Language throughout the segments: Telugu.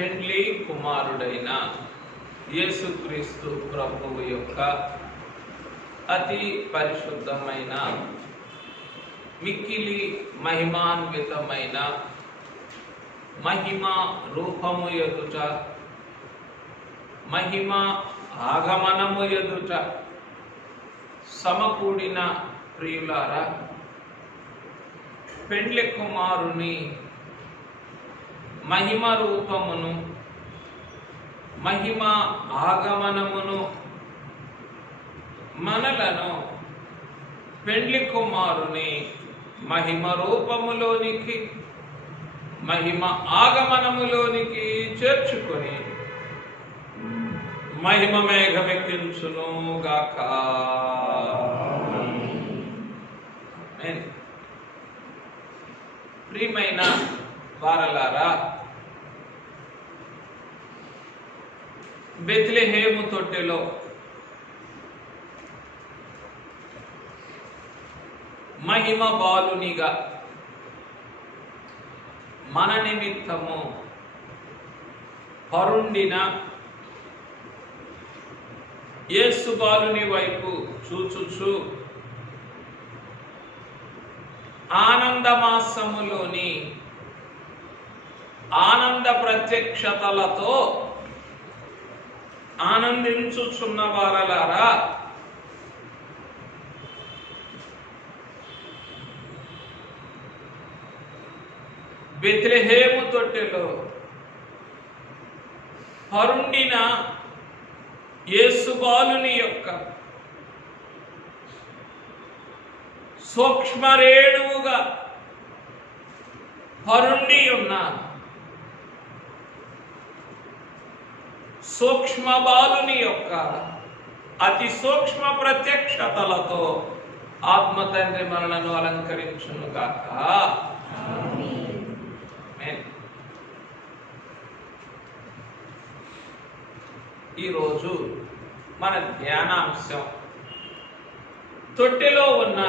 పెండ్లి కుమారుడైన యేసుక్రీస్తు ప్రభువు యొక్క అతి పరిశుద్ధమైన మిక్కిలి మహిమాన్వితమైన మహిమ రూపము ఎదుట మహిమ ఆగమనము ఎదుట సమకూడిన ప్రియులారా, పెండ్లి కుమారుని మహిమ రూపమును మహిమ ఆగమనమును మనలను పెండ్లి కుమారుని మహిమ రూపములోనికి మహిమ ఆగమనములోనికి చేర్చుకొని మహిమ మేఘమెక్కించును గాక. ప్రియమైన వారలారా, బెత్లెహేము తొట్టెలో మహిమ బాలునిగా మన నిమిత్తము పరుండిన యేసు బాలుని వైపు చూచుచు ఆనందమాసములోని ఆనంద ప్రత్యక్షతలతో ఆనందించుచున్న వారలారా, బెత్లెహేము తొట్టెలో పరుండిన యేసు బాలుని యొక్క సూక్ష్మరేణువుగా పరుండి ఉన్న సూక్ష్మ బాలుని యొక్క అతి సూక్ష్మ ప్రత్యక్షతలతో ఆత్మ తండ్రి మనలను అలంకరించునుగాక. ఈరోజు మన ధ్యానాంశం తొట్టెలో ఉన్న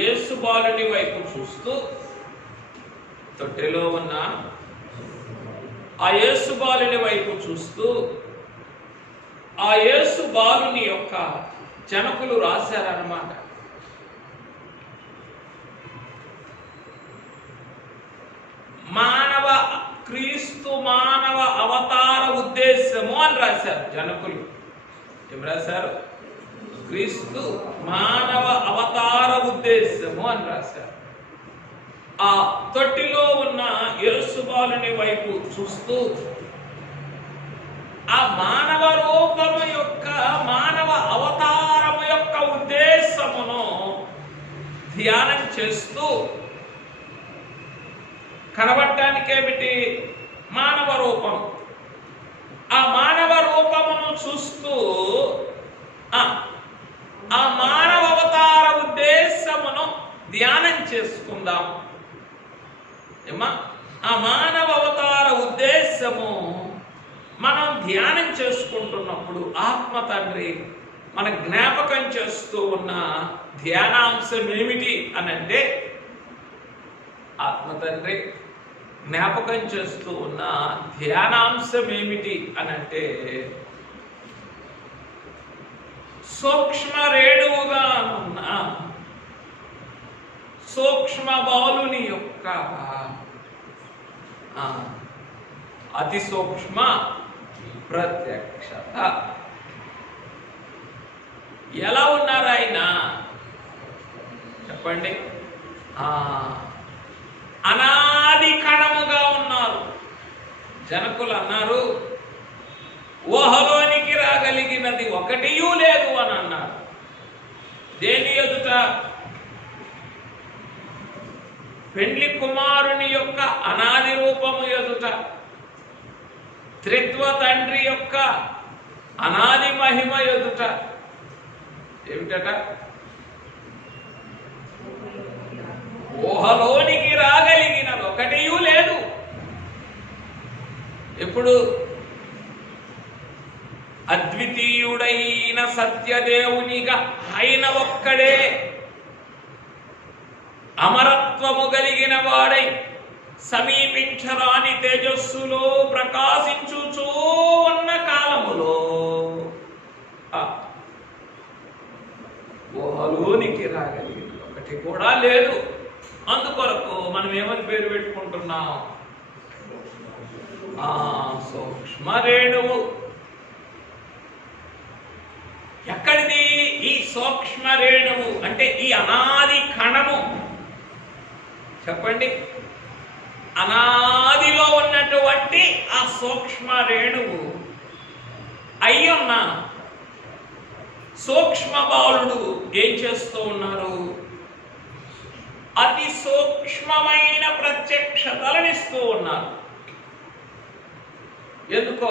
యేసు బాలుని వైపు చూస్తూ, తొట్టెలో ఉన్న ఆ యేసు బాలుని వైపు చూస్తూ ఆ యేసు బాలుని యొక్క జనకులు రాశారన్నమాట. క్రీస్తు మానవ అవతార ఉద్దేశము అని రాశారు జనకులు. ఏం రాశారు? క్రీస్తు మానవ అవతార ఉద్దేశము అని రాశారు. ఆ తొట్టిలో ఉన్న యేసు బాలుని వైపు చూస్తూ ఆ మానవ రూపము యొక్క మానవ అవతారము యొక్క ఉద్దేశమును ధ్యానం చేస్తూ, కనబడటానికేమిటి? మానవ రూపం. ఆ మానవ రూపమును చూస్తూ ఆ మానవ అవతార ఉద్దేశమును ధ్యానం చేసుకుందాం. ఏమా? ఆ మానవ అవతార ఉద్దేశము మనం ధ్యానం చేసుకుంటున్నప్పుడు ఆత్మ తండ్రి మన జ్ఞాపకం చేస్తూ ఉన్న ధ్యానాంశం ఏమిటి అనంటే, ఆత్మ తండ్రి జ్ఞాపకం చేస్తూ ఉన్న ధ్యానాంశం ఏమిటి అనంటే, సూక్ష్మ రేణువుగా ఉన్న సూక్ష్మ బాలుని యొక్క అతి సూక్ష్మ ప్రత్యక్షత. ఎలా ఉన్నారు ఆయన చెప్పండి? అనాది కణముగా ఉన్నారు. జనకులు అన్నారు, ఊహలోనికి రాగలిగినది ఒకటియూ లేదు అని అన్నారు. దేని ఎదుట? పెండ్లి కుమారుని యొక్క అనాది రూపము ఎదుట, త్రిత్వ తండ్రి యొక్క అనాది మహిమ ఎదుట. ఏమిటట? ఊహలోనికి రాగలిగినది ఒకటియూ లేదు. ఎప్పుడు? అద్వితీయుడైన సత్యదేవునిగా ఆయన ఒక్కడే అమరత్వము కలిగిన వాడై సమీపించరాని తేజస్సులో ప్రకాశించుచూ ఉన్న కాలములో ఊహలోనికి రాగలిగింది ఒకటి కూడా లేదు. అందుకొరకు మనం ఏమని పేరు పెట్టుకుంటున్నాం? సూక్ష్మ రేణువు. ఎక్కడిది ఈ సూక్ష్మ రేణువు? అంటే ఈ అనాది కణము. చెప్పండి, అనాదిలో ఉన్నటువంటి ఆ సూక్ష్మ రేణువు అయ్యున్న సూక్ష్మ బాలుడు ఏం చేస్తూ ఉన్నారు? అతి సూక్ష్మమైన ప్రత్యక్షతలనిస్తూ ఉన్నారు. ఎందుకో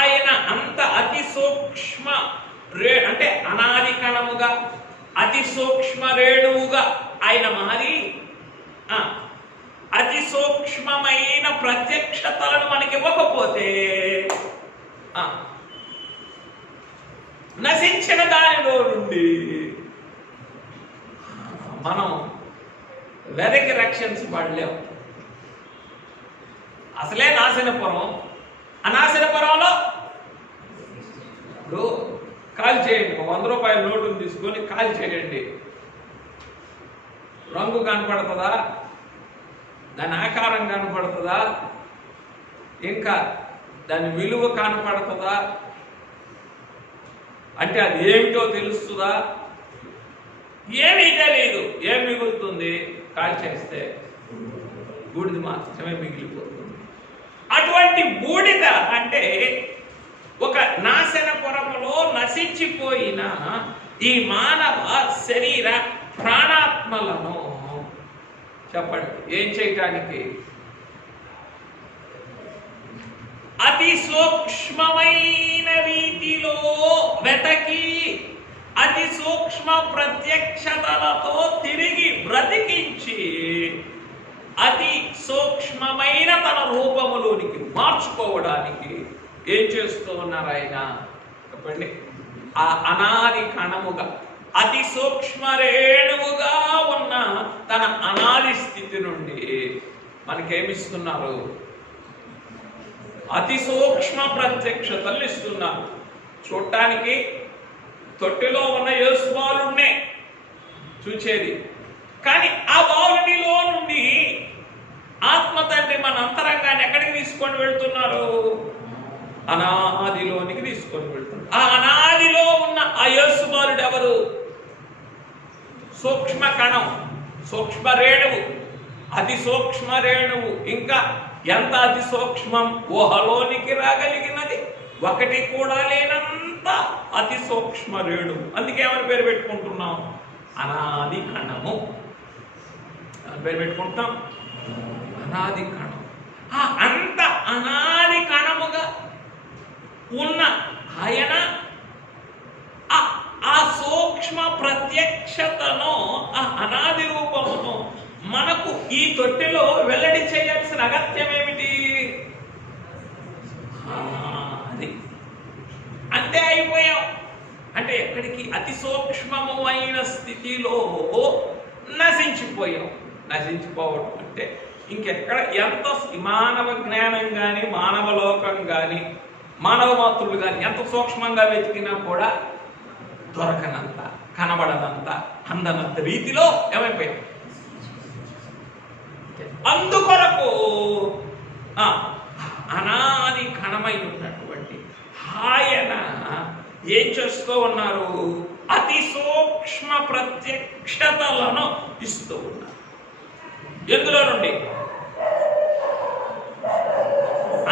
ఆయన అంత అతి సూక్ష్మ అంటే అనాది కణముగా అతి సూక్ష్మ రేణువుగా ఆయన మారి అతి సూక్ష్మమైన ప్రత్యక్షతలను మనకి ఇవ్వకపోతే నశించిన దానిలో నుండి మనం వెదకి రక్షించబడలేము. అసలే నాశనపురం. ఆ నాశనపురంలో ఇప్పుడు కాల్ చేయండి, 100 రూపాయల నోటును తీసుకొని కాల్ చేయండి. రంగు కనపడుతుందా? దాని ఆకారం కనపడుతుందా? ఇంకా దాని విలువ కనపడుతుందా? అంటే అది ఏమిటో తెలుస్తుందా? ఏమీ తెలియదు. ఏం మిగులుతుంది? కాల్ చేస్తే బూడిద మాత్రమే మిగిలిపోతుంది. అటువంటి బూడిద అంటే ఒక నాశనపురములో నశించిపోయిన ఈ మానవ శరీర ప్రాణాత్మలను చెప్పండి ఏం చేయటానికి? అతి సూక్ష్మమైన రీతిలో వెతకి అతి సూక్ష్మ ప్రత్యక్షతలతో తిరిగి బ్రతికించి అతి సూక్ష్మమైన తన రూపములోనికి మార్చుకోవడానికి ఏం చేస్తూ ఉన్నారు ఆయన? చెప్పండి. ఆ అనాది కణముగా అతి సూక్ష్మ రేణువుగా ఉన్న తన అనాది స్థితి నుండి మనకేమిస్తున్నారు? అతి సూక్ష్మ ప్రత్యక్షతలు ఇస్తున్నారు. చూడటానికి తొట్టిలో ఉన్న యేసు బాలుడినే చూచేది, కానీ ఆ బాలుడిలో నుండి ఆత్మ తండ్రి మన అంతరంగాన్ని ఎక్కడికి తీసుకొని వెళ్తున్నారు? అనాదిలోనికి తీసుకొని వెళ్తున్నారు. ఆ అనాదిలో ఉన్న ఆ యేసు బాలుడు ఎవరు? సూక్ష్మ కణం, సూక్ష్మ రేణువు, అతి సూక్ష్మ రేణువు. ఇంకా ఎంత అతి సూక్ష్మం? ఊహలోనికి రాగలిగినది ఒకటి కూడా లేనంత అతి సూక్ష్మ రేణువు. అందుకే ఏమని పేరు పెట్టుకుంటున్నాం? అనాది కణము పేరు పెట్టుకుంటాం. అనాది కణం. ఆ అంత అనాది కణముగా ఉన్న ఆయన ఆ సూక్ష్మ ప్రత్యక్షతను, ఆ అనాది రూపమును మనకు ఈ తొట్టెలో వెల్లడి చేయాల్సిన అగత్యం ఏమిటి? అది అంతే అయిపోయాం. అంటే ఎక్కడికి? అతి సూక్ష్మము అయిన స్థితిలో నశించిపోయాం. నశించిపోవడం అంటే ఇంకెక్కడ ఎంత మానవ జ్ఞానం కానీ మానవ లోకం కానీ మానవ మాతృలు కానీ ఎంత సూక్ష్మంగా వెతికినా కూడా దొరకనంత, కనబడనంత, అందనంత రీతిలో ఏమైపోయాం. అందుకొరకు అనాది కణమై ఉన్నటువంటి ఆయన ఏం చేస్తూ ఉన్నారు? అతి సూక్ష్మ ప్రత్యక్షతలను ఇస్తూ ఉన్నారు. ఎందులో నుండి?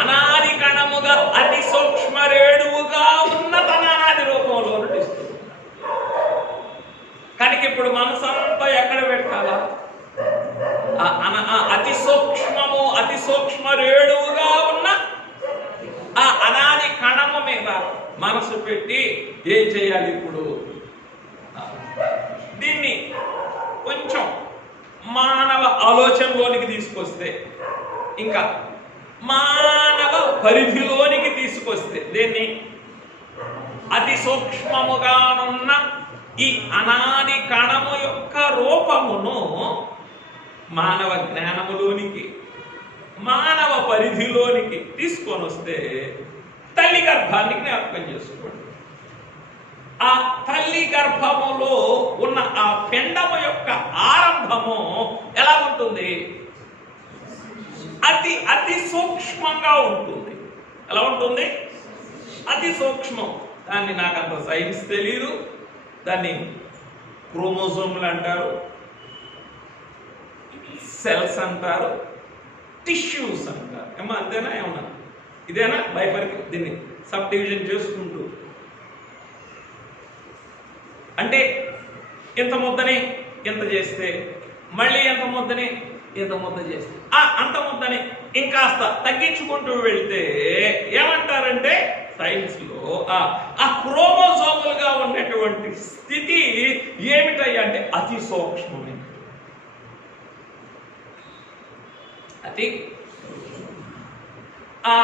అనాది కణముగా అతి సూక్ష్మ రేణువుగా ఉన్న తన అనాది రూపంలో నుండి ఇస్తూ ఉన్నారు. కనుక ఇప్పుడు మనసంతా ఎక్కడ పెట్టాలా? అతి సూక్ష్మము, అతి సూక్ష్మ రేణువుగా ఉన్న ఆ అనాది కణము మీద మనసు పెట్టి ఏం చేయాలి? ఇప్పుడు దీన్ని కొంచెం మానవ ఆలోచనలోనికి తీసుకొస్తే, ఇంకా మానవ పరిధిలోనికి తీసుకొస్తే, దీన్ని అతి సూక్ష్మముగానున్న ఈ అనాది కణము యొక్క రూపమును మానవ జ్ఞానములోనికి, మానవ పరిధిలోనికి తీసుకొని వస్తే తల్లి గర్భాన్ని జ్ఞాపకం చేసుకోండి. ఆ తల్లి గర్భములో ఉన్న ఆ పిండము యొక్క ఆరంభము ఎలా ఉంటుంది? అతి అతి సూక్ష్మంగా ఉంటుంది. ఎలా ఉంటుంది? అతి సూక్ష్మం. దాన్ని నాకు అంత సైన్స్ తెలియదు. దాన్ని క్రోమోజోములు అంటారు, సెల్స్ అంటారు, టిష్యూస్ అంటారు. ఏమో అంతేనా? ఏమన్నా ఇదేనా? బైఫర్కి దీన్ని సబ్ డివిజన్ చేసుకుంటూ అంటే ఇంత ముద్దని ఇంత చేస్తే, మళ్ళీ ఎంత ముద్దని ఇంత ముద్ద చేస్తే, అంత ముద్దని ఇంకాస్త తగ్గించుకుంటూ వెళ్తే ఏమంటారంటే సైన్స్లో ఆ క్రోమోజోములుగా ఉన్నటువంటి స్థితి ఏమిటయ్యా అంటే అతి సూక్ష్మమైన, అతి ఆ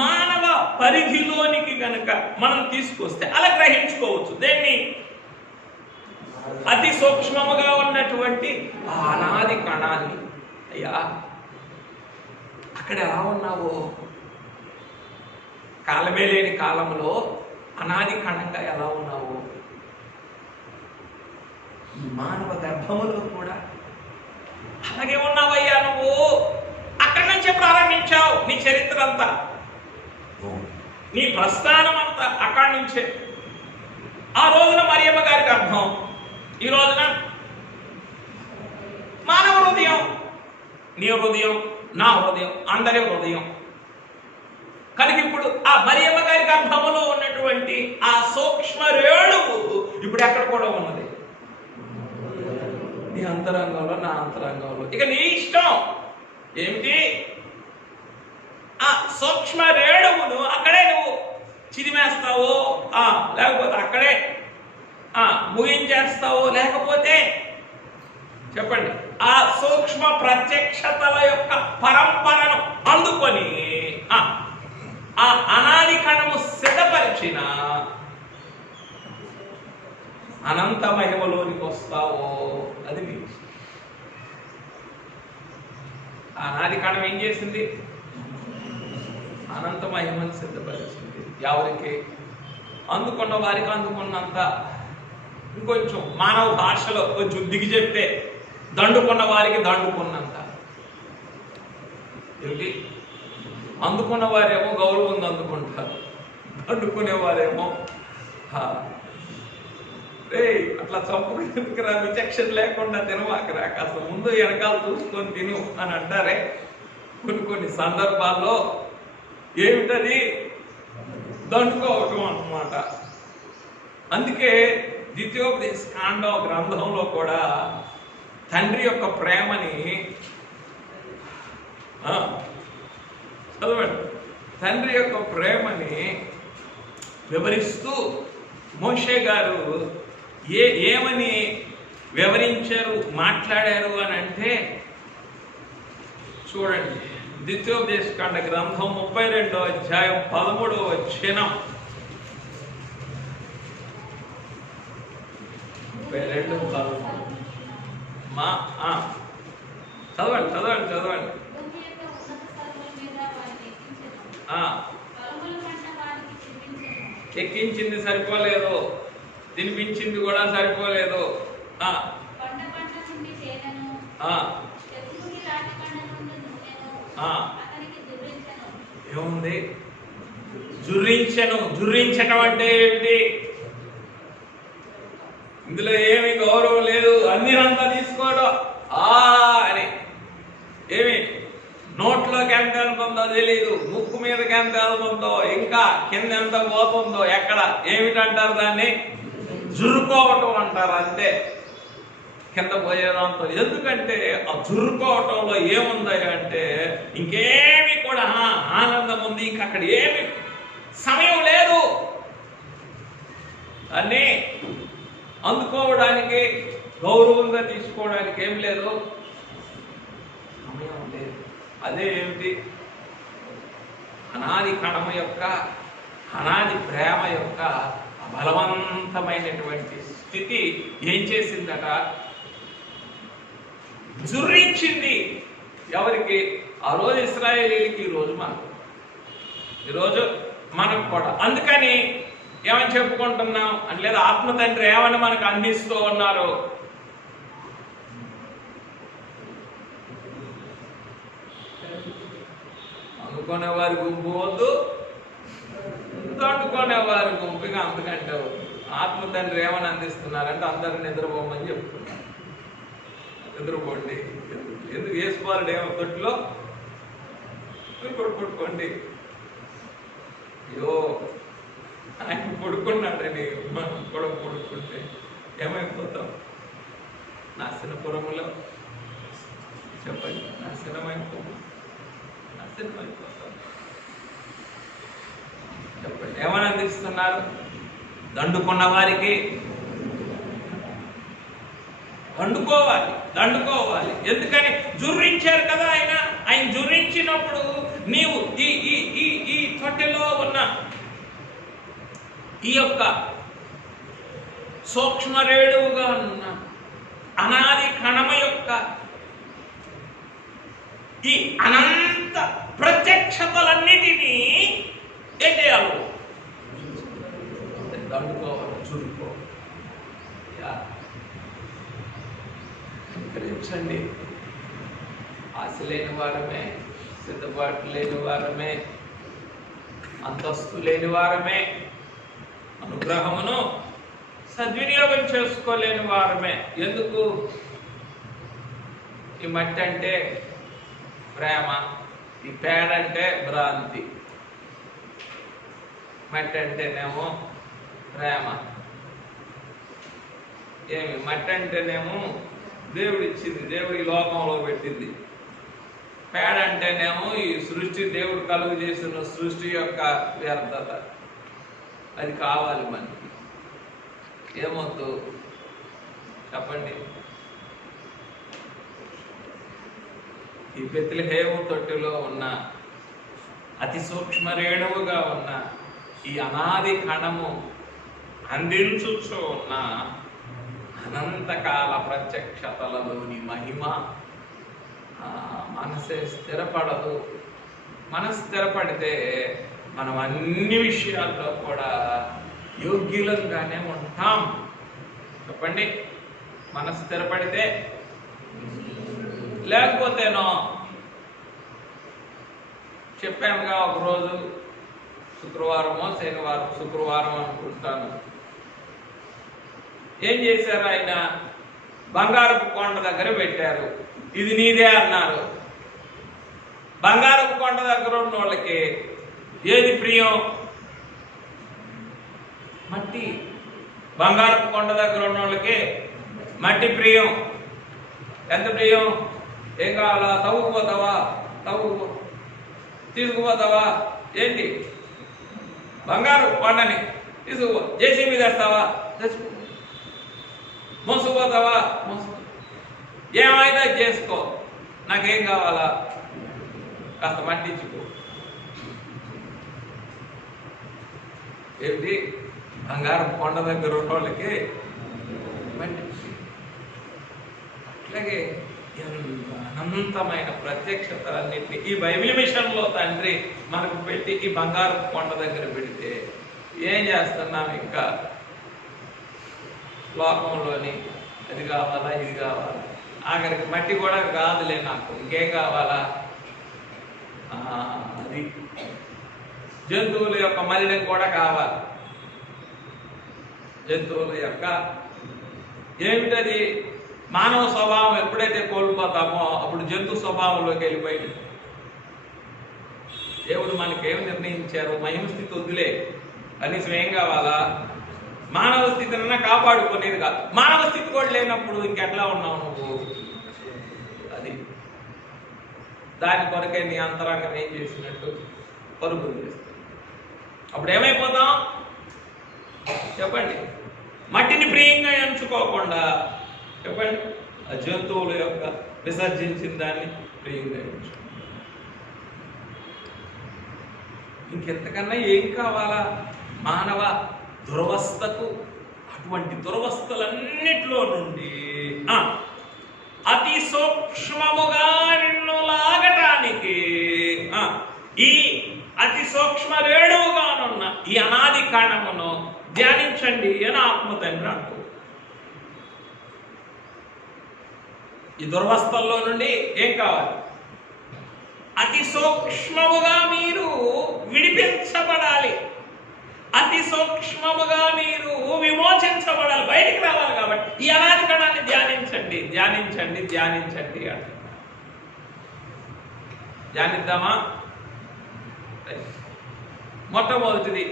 మానవ పరిధిలోనికి గనక మనం తీసుకొస్తే అలా గ్రహించుకోవచ్చు. దేన్ని? అతి సూక్ష్మముగా ఉన్నటువంటి అనాది కణాన్ని. అయ్యా అక్కడ ఎలా ఉన్నావో, కాలమే లేని కాలంలో అనాది కణంగా ఎలా ఉన్నావో, మానవ గర్భములో కూడా అలాగే ఉన్నావయ్యా నువ్వు. అక్కడి నుంచే ప్రారంభించావు నీ చరిత్ర అంతా, నీ ప్రస్థానం అంతా అక్కడి నుంచే. ఆ రోజున మరియమ్మ గారి గర్భం, ఈ రోజున మానవ హృదయం, నీ హృదయం, నా హృదయం, అందరి హృదయం. కనుక ఇప్పుడు ఆ మరియమ్మ గారి గర్భములో ఉన్నటువంటి ఆ సూక్ష్మ రేణువు ఇప్పుడు ఎక్కడ కూడా ఉన్నది? నీ అంతరంగంలో, నా అంతరంగంలో. ఇక నీ ఇష్టం ఏమిటి? ఆ సూక్ష్మ రేణువును అక్కడే నువ్వు చిదిమేస్తావో, లేకపోతే అక్కడే ముగించేస్తావో, లేకపోతే చెప్పండి ఆ సూక్ష్మ ప్రత్యక్షతల యొక్క పరంపరను అందుకొని ఆ అనాది కణము సిద్ధపరిచిన అనంత మహిమలోనికి వస్తావో అది మీ అనాది కణం ఏం చేసింది? అనంత మహిమను సిద్ధపరిచింది. ఎవరికి? అందుకున్న వారికి అందుకున్నంత. ఇంకొంచెం మానవ భాషలో కొంచెం దిగి చెప్తే దండుకున్న వారికి దండుకున్నంత. ఏమిటి? అందుకున్న వారేమో గౌరవంగా అందుకుంటారు, దండుకునేవారేమో అట్లా చంపుకునేందుకురా, విచక్షణ లేకుండా తినమాకరా, కాస్త ముందు వెనకాల చూసుకొని తిను అని అంటారే కొన్ని సందర్భాల్లో. ఏమిటది? దండుకోవటం అన్నమాట. అందుకే ద్వితీయోపదేశ కాండ గ్రంథంలో కూడా తండ్రి యొక్క ప్రేమని చదవండి. తండ్రి యొక్క ప్రేమని వివరిస్తూ మోషే గారు ఏమని వివరించారు, మాట్లాడారు అని అంటే చూడండి. ద్వితీయోపదేశ కాండ గ్రంథం 32వ అధ్యాయం 13వ వచనం. 32:13. చదవండి చదవండి చదవండి. ఎక్కించింది సరిపోలేదు, తినిపించింది కూడా సరిపోలేదు. ఏముంది? జుర్రించను. జుర్రించటం అంటే ఏమిటి? ఇందులో ఏమి గౌరవం లేదు, అందినంతా తీసుకోవడం అని. ఏమి నోట్లోకి ఎంత వెళ్తుందో తెలియదు, ముక్కు మీదకి ఎంత వెళ్తుందో, ఇంకా కింద ఎంత పోతుందో, ఎక్కడ ఏమిటంటారు దాన్ని? జురుకోవటం అంటారు. అంతే, కింద పోయేదాంతో. ఎందుకంటే ఆ జురుకోవటంలో ఏముంది అంటే ఇంకేమి కూడా ఆనందం ఉంది, ఇంకా అక్కడ ఏమి సమయం లేదు. అన్నీ అందుకోవడానికి, గౌరవంగా తీసుకోవడానికి ఏం లేదు, సమయం లేదు. అదే ఏమిటి? అనాది కణమ యొక్క, అనాది ప్రేమ యొక్క బలవంతమైనటువంటి స్థితి ఏం చేసిందట? జుర్రించింది ఎవరికి? ఆ రోజు ఇశ్రాయేలీలకి, ఈరోజు మనకు కూడా. అందుకని ఏమని చెప్పుకుంటున్నాం అంటే, లేదా ఆత్మ తండ్రి ఏమని మనకు అందిస్తూ ఉన్నారు? అనుకునేవారి గుంపు వద్దు, తట్టుకునేవారి గుంపుగా అంతకంటే ఆత్మ తండ్రి ఏమని అందిస్తున్నారంటే, అందరు నిద్రపోమని చెప్తున్నారు. నిద్రపోండి. ఎందుకు వేసుకోవాలి? ఏమో తొట్టిలో పడుకోండి. అయ్యో, ఆయన పడుకున్నాడని మనం కూడా పడుకుంటే ఏమైపోతాం? నాశనపురములో చెప్పండి, నాశనమైపోతాం. చెప్పండి, ఏమని అందిస్తున్నారు? దండుకున్న వారికి దండుకోవాలి. ఎందుకని? జుర్రించారు కదా ఆయన జుర్రించినప్పుడు నీవు ఈ తొట్టెలో ఉన్న ఈ యొక్క సూక్ష్మ రేణువుగా ఉన్న అనాది కణమ యొక్క ఈ అనంత ప్రత్యక్షతలన్నిటినీ ఏం చేయాలి? దండుకోవాలి, చురుకోవాలి. గ్రహించండి, ఆశ లేని వారమే, సిద్ధపాటు లేని వారమే, అంతస్తు లేని వారమే, అనుగ్రహమును సద్వినియోగం చేసుకోలేని వారమే. ఎందుకు? ఈ మట్టి అంటే ప్రేమ, ఈ పేడ అంటే భ్రాంతి. మట్టి అంటేనేమో ప్రేమ, మట్టి అంటేనేమో దేవుడిచ్చింది, దేవుడి లోకంలో పెట్టింది. పేడ అంటేనేమో ఈ సృష్టి, దేవుడు కలుగు చేసిన సృష్టి యొక్క వ్యర్థత. అది కావాలి మనకి. ఏమొద్దు చెప్పండి? ఈ బెత్లెహేము తొట్టిలో ఉన్న అతి సూక్ష్మ రేణువుగా ఉన్న ఈ అనాది కణము అందించుచు ఉన్న అనంతకాల ప్రత్యక్షతలలోని మహిమ మనసే స్థిరపడదు. మనసు స్థిరపడితే మనం అన్ని విషయాల్లో కూడా యోగ్యులంగానే ఉంటాం. చెప్పండి, మనసు స్థిరపడితే. లేకపోతేనో చెప్పానుగా, ఒకరోజు శుక్రవారం అనుకుంటాను, ఏం చేశారు? ఆయన బంగారపు కొండ దగ్గర పెట్టారు. ఇది నీదే అన్నారు. బంగారపు కొండ దగ్గర ఉన్న వాళ్ళకి ఏది ప్రియం? మట్టి. బంగారపు కొండ దగ్గర ఉన్న వాళ్ళకి మట్టి ప్రియం. ఎంత ప్రియం? ఏం కావాలా? తవ్వుకుపోతావా? తీసుకుపోతావా? ఏంటి? బంగారు కొండని తీసుకుపో. జేసీబీ తెస్తావా? తెచ్చుకో. మోసుకుపోతావా? మోసుకో. ఏమైనా చేసుకో. నాకేం కావాలా? కాస్త మట్టించుకో. ఏంటి? బంగారం కొండ దగ్గర ఉన్న వాళ్ళకి మట్టి. అట్లాగే అనంతమైన ప్రత్యక్షతలన్నింటినీ ఈ బైబిల్ మిషన్లో తండ్రి మనకు పెట్టి ఈ బంగారం కొండ దగ్గర పెడితే ఏం చేస్తున్నాం? ఇంకా లోకంలోని అది కావాలా, ఇది కావాలా, ఆఖరికి మట్టి కూడా కాదులే, నాకు ఇంకేం కావాలా? అది జంతువుల యొక్క మలినం కూడా కావాలి. జంతువుల యొక్క ఏమిటది? మానవ స్వభావం ఎప్పుడైతే కోల్పోతామో అప్పుడు జంతు స్వభావంలోకి వెళ్ళిపోయింది. దేవుడు మనకేం నిర్ణయించారు? మహిమ స్థితి వద్దులే, కనీసం ఏం కావాలా? మానవ స్థితినన్నా కాపాడుకునేది కాదు. మానవ స్థితి కూడా లేనప్పుడు ఇంకెట్లా ఉన్నావు నువ్వు? అది దాని కొరకే నీ అంతరంగం ఏం చేసినట్టు పరుగులు చేస్తుంది. అప్పుడు ఏమైపోతాం? చెప్పండి. మట్టిని ప్రియంగా ఎంచుకోకుండా, చెప్పండి, ఆ జంతువుల యొక్క విసర్జించిన దాన్ని ప్రియంగా ఎంచుకో. ఇంకెంతకన్నా ఏం కావాలా? మానవ దురవస్థకు, అటువంటి దురవస్థలన్నిటిలో నుండి అతి సూక్ష్మముగా నిన్ను లాగటానికి ఈ అతి సూక్ష్మ రేణువుగానున్న ఈ అనాది కాండమును ధ్యానించండి అని ఆత్మ తండ్రి అంటూ ఈ దుర్వస్థల్లో నుండి ఏం కావాలి? అతి సూక్ష్మముగా మీరు విడిపించబడాలి, అతి సూక్ష్మముగా మీరు విమోచించబడాలి, బయటికి రావాలి. కాబట్టి ఈ అనాది కణాన్ని ధ్యానించండి, ధ్యానించండి, ధ్యానించండి అంట. ధ్యానిద్దామా? మొట్టమొదటిది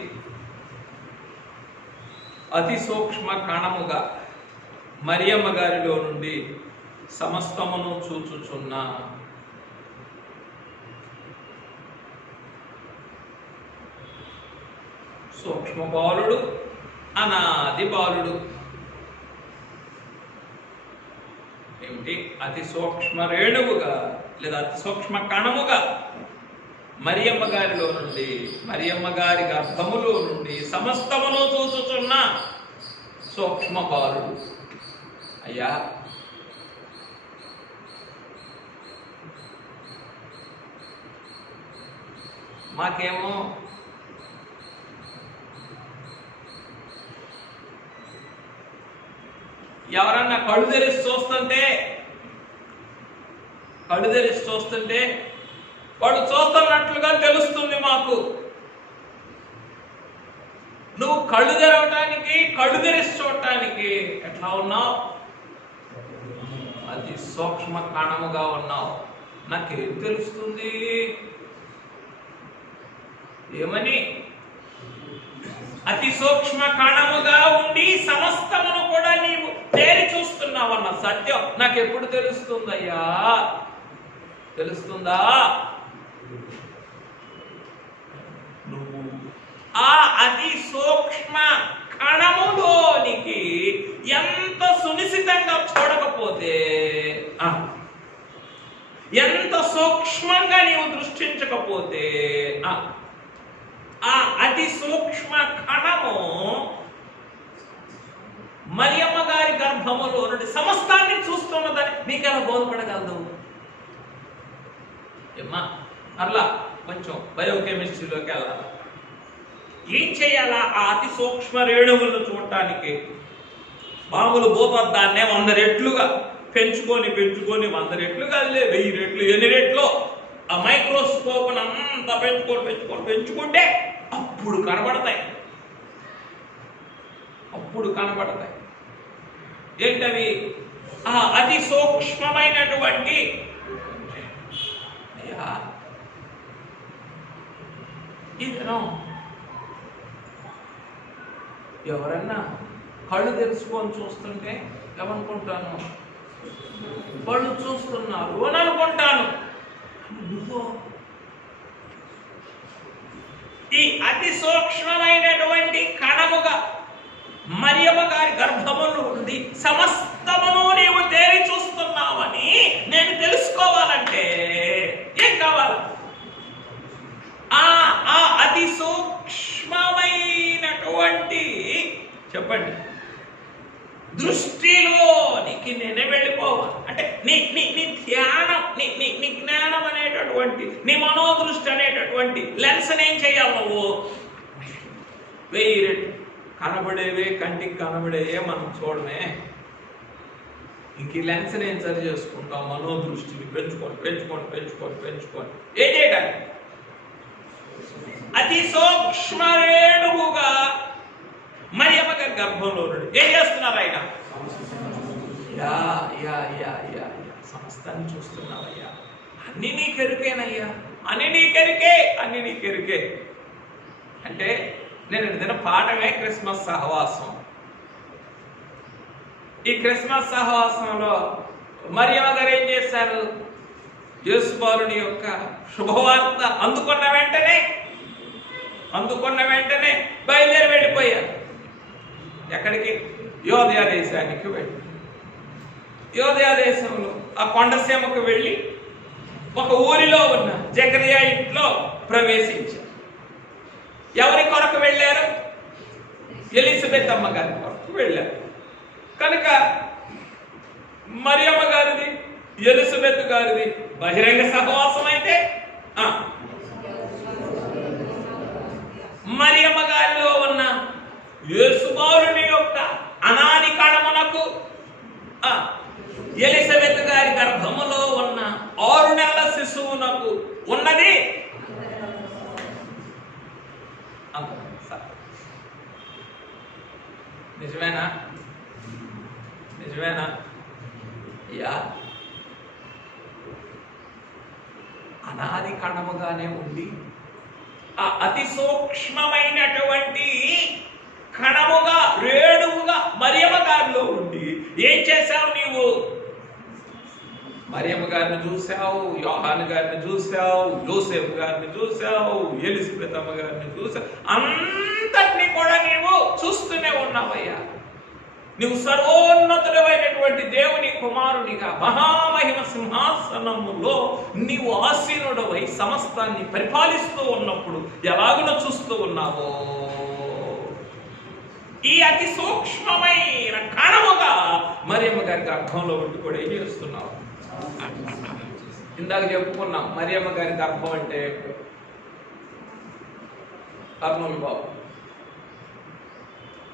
అతి సూక్ష్మ కణముగా మరియమ్మ గారిలో నుండి సమస్తమును చూచుచున్న సూక్ష్మ బాలుడు, అనాది బాలుడు. ఏమిటి? అతి సూక్ష్మ రేణువుగా లేదా అతి సూక్ష్మ కణముగా మరియమ్మ గారిలో నుండి, మరియమ్మ గారి గర్భములో నుండి సమస్తమును చూచుచున్న సూక్ష్మ బాలుడు. అయ్యా, మాకేమో ఎవరన్నా కళ్ళు తెరిచి చూస్తుంటే వాడు చూస్తున్నట్లుగా తెలుస్తుంది మాకు. నువ్వు కళ్ళు తెరవటానికి, కళ్ళు తెరిచి చూడటానికి ఎట్లా ఉన్నావు? అతి సూక్ష్మ కణముగా ఉన్నావు. నాకేం తెలుస్తుంది? ఏమని? అతి సూక్ష్మ కణముగా ఉండి సమస్తమును కూడా నీవు తేరి చూస్తున్నావన్న సత్యం నాకు ఎప్పుడు తెలుస్తుందయ్యా? తెలుస్తుందా? నువ్వు ఆ అతి సూక్ష్మ కణములోనికి ఎంత సునిశితంగా చూడకపోతే, ఎంత సూక్ష్మంగా నీవు దృష్టించకపోతే, ఆ అతి సూక్ష్మ కణము మరియమ్మ గారి గర్భములో నుండి సమస్తాన్ని చూస్తున్నదని నీకెలా బోధపడగలదు? ఏమ్మా, అట్లా కొంచెం బయోకెమిస్ట్రీలోకి వెళ్ళాలి. ఏం చేయాలా? ఆ అతి సూక్ష్మ రేణువులను చూడటానికి మామూలు భూతద్దాన్నే 100 రెట్లుగా పెంచుకొని 100 రెట్లు కాదులే, 1000 రెట్లు, ఎన్ని రెట్లు ఆ మైక్రోస్కోప్ అంతా పెంచుకుంటే అప్పుడు కనబడతాయి. ఏంటవి? ఆ అతి సూక్ష్మమైనటువంటి ఇదేనో ఎవరన్నా కళ్ళు తెలుసుకొని చూస్తుంటే ఏమనుకుంటాను? వాళ్ళు చూస్తున్నారు అని అనుకుంటాను. ఈ అతి సూక్ష్మమైనటువంటి కణముగా మరియమ్మ గారి గర్భములో నుండి సమస్తమును నీవు తేరి చూస్తున్నావని నేను తెలుసుకోవాలంటే ఏం కావాలి? ఆ అతి సూక్ష్మమైనటువంటి చెప్పండి దృష్టిలోనికి నేనే వెళ్ళిపోవాలి. అంటే నీ ధ్యానం, నీ జ్ఞానం అనేటటువంటి, నీ మనోదృష్టి అనేటటువంటి లెన్స్ ఏం చేయాలి? నువ్వు 1000 రెట్లు కనబడేవే, కంటికి కనబడేవే మనం చూడమే. ఇంక ఈ లెన్స్ ఏం సరి చేసుకుంటాం? మనోదృష్టిని పెంచుకొని ఏం చేయడానికి? అతి సూక్ష్మ రేణువుగా మరియమ్మ గారి గర్భంలో ఏం చేస్తున్నారు? ఆయన సమస్తాన్ని చూస్తున్నావయ్యా. అన్ని నీకెరుకేనయ్యా, అన్ని నీకెరుకే. అంటే నేను ఏదైనా పాఠమే క్రిస్మస్ సహవాసం. ఈ క్రిస్మస్ సహవాసంలో మరియమ్మ గారు ఏం చేశారు? యేసు బాలుని యొక్క శుభవార్త అందుకున్న వెంటనే బయలుదేరి వెళ్ళిపోయారు. ఎక్కడికి? యోదయ దేశానికి వెళ్ళి, యోదయ దేశంలో ఆ కొండసీమకు వెళ్ళి ఒక ఊరిలో ఉన్న జకరియా ఇంట్లో ప్రవేశించారు. ఎవరి కొరకు వెళ్ళారు? ఎలిజబెత్ అమ్మ గారి కొరకు వెళ్ళారు. కనుక మరియమ్మ గారిది, ఎలిజబెత్ గారిది బహిరంగ సహవాసం అయితే మరియమ్మ గారిలో ఉన్న యేసుబాలుని యొక్క అనాది కణమునకు ఎలిజబెత్ గారి గర్భములో ఉన్న 6 నెలల శిశువునకు ఉన్నది నిజమేనా? నిజమేనా? యా, అనాది కణముగానే ఉండి ఆ అతి సూక్ష్మమైనటువంటి కణముగా రేణువుగా మరియమ్మ గారిలో ఉండి ఏం చేశావు నీవు? మరియమ్మ గారిని చూసావు, యోహాను గారిని చూసావు, యోసేపు గారిని చూసావు, ఎలిజబెత్ అమ్మ గారిని చూసావు, అంతటినీ కూడా నీవు చూస్తూనే ఉన్నావయ్యా. నువ్వు సర్వోన్నతుడైనటువంటి దేవుని కుమారునిగా మహామహిమ సింహాసనములో నీవు ఆసీనుడవై సమస్తాన్ని పరిపాలిస్తూ ఉన్నప్పుడు ఎలాగున చూస్తూ ఉన్నావో ఈ అతి సూక్ష్మమైన కణముగా మరియమ్మ గారి గర్భంలో ఉండి కూడా ఏం చేస్తున్నావు? ఇందాక చెప్పుకున్నాం మరియమ్మ గారి గర్భం అంటే కర్నూలు బాబు,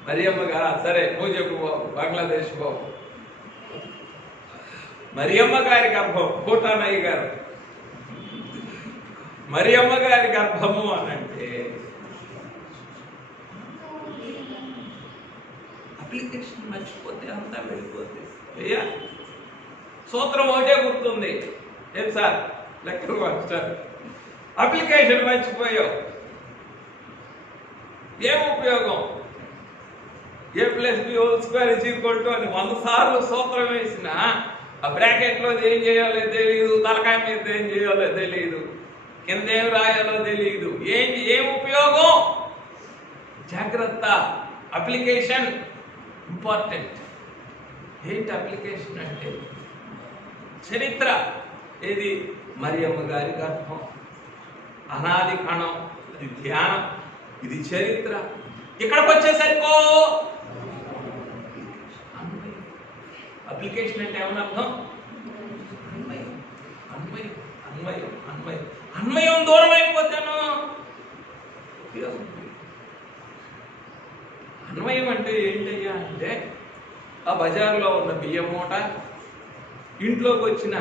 మరియమ్మ గారు సరే నువ్వు చెప్పు బాబు, బంగ్లాదేశ్ బాబు. మరియమ్మ గారి గర్భం భూటానయ్య గారు, మరియమ్మ గారి గర్భము అనంటే అప్లికేషన్ మర్చిపోతే అంతా వెళ్ళిపోతే అయ్యా. సూత్రం ఒకటే గుర్తుంది, ఏం సార్ లెక్కలు మాస్టర్, అప్లికేషన్ మర్చిపోయావు ఏం ఉపయోగం? A+B² అని 100 సార్లు సూత్రం వేసిన ఆ బ్రాకెట్లో ఏం చేయాలో తెలియదు, తలకాయ మీద ఏం చేయాలో తెలియదు, కింద ఏం రాయాలో తెలియదు, ఏం ఉపయోగం? జాగ్రత్త, అప్లికేషన్ ఇంపార్టెంట్. ఏంటి అప్లికేషన్ అంటే? చరిత్ర. ఏది? మరియమ్మ గారి గర్భం, అనాది కణం, అది ధ్యానం, ఇది చరిత్ర. ఇక్కడికి వచ్చేసరికో అప్లికేషన్ అంటే ఏమన్నా అర్థం? అన్వయం, అన్వయం, అన్వయం. అన్వయం దూరం అయిపోతాను. అన్వయం అంటే ఏంటయ్యా అంటే ఆ బజార్లో ఉన్న బియ్యం మూట ఇంట్లోకి వచ్చిన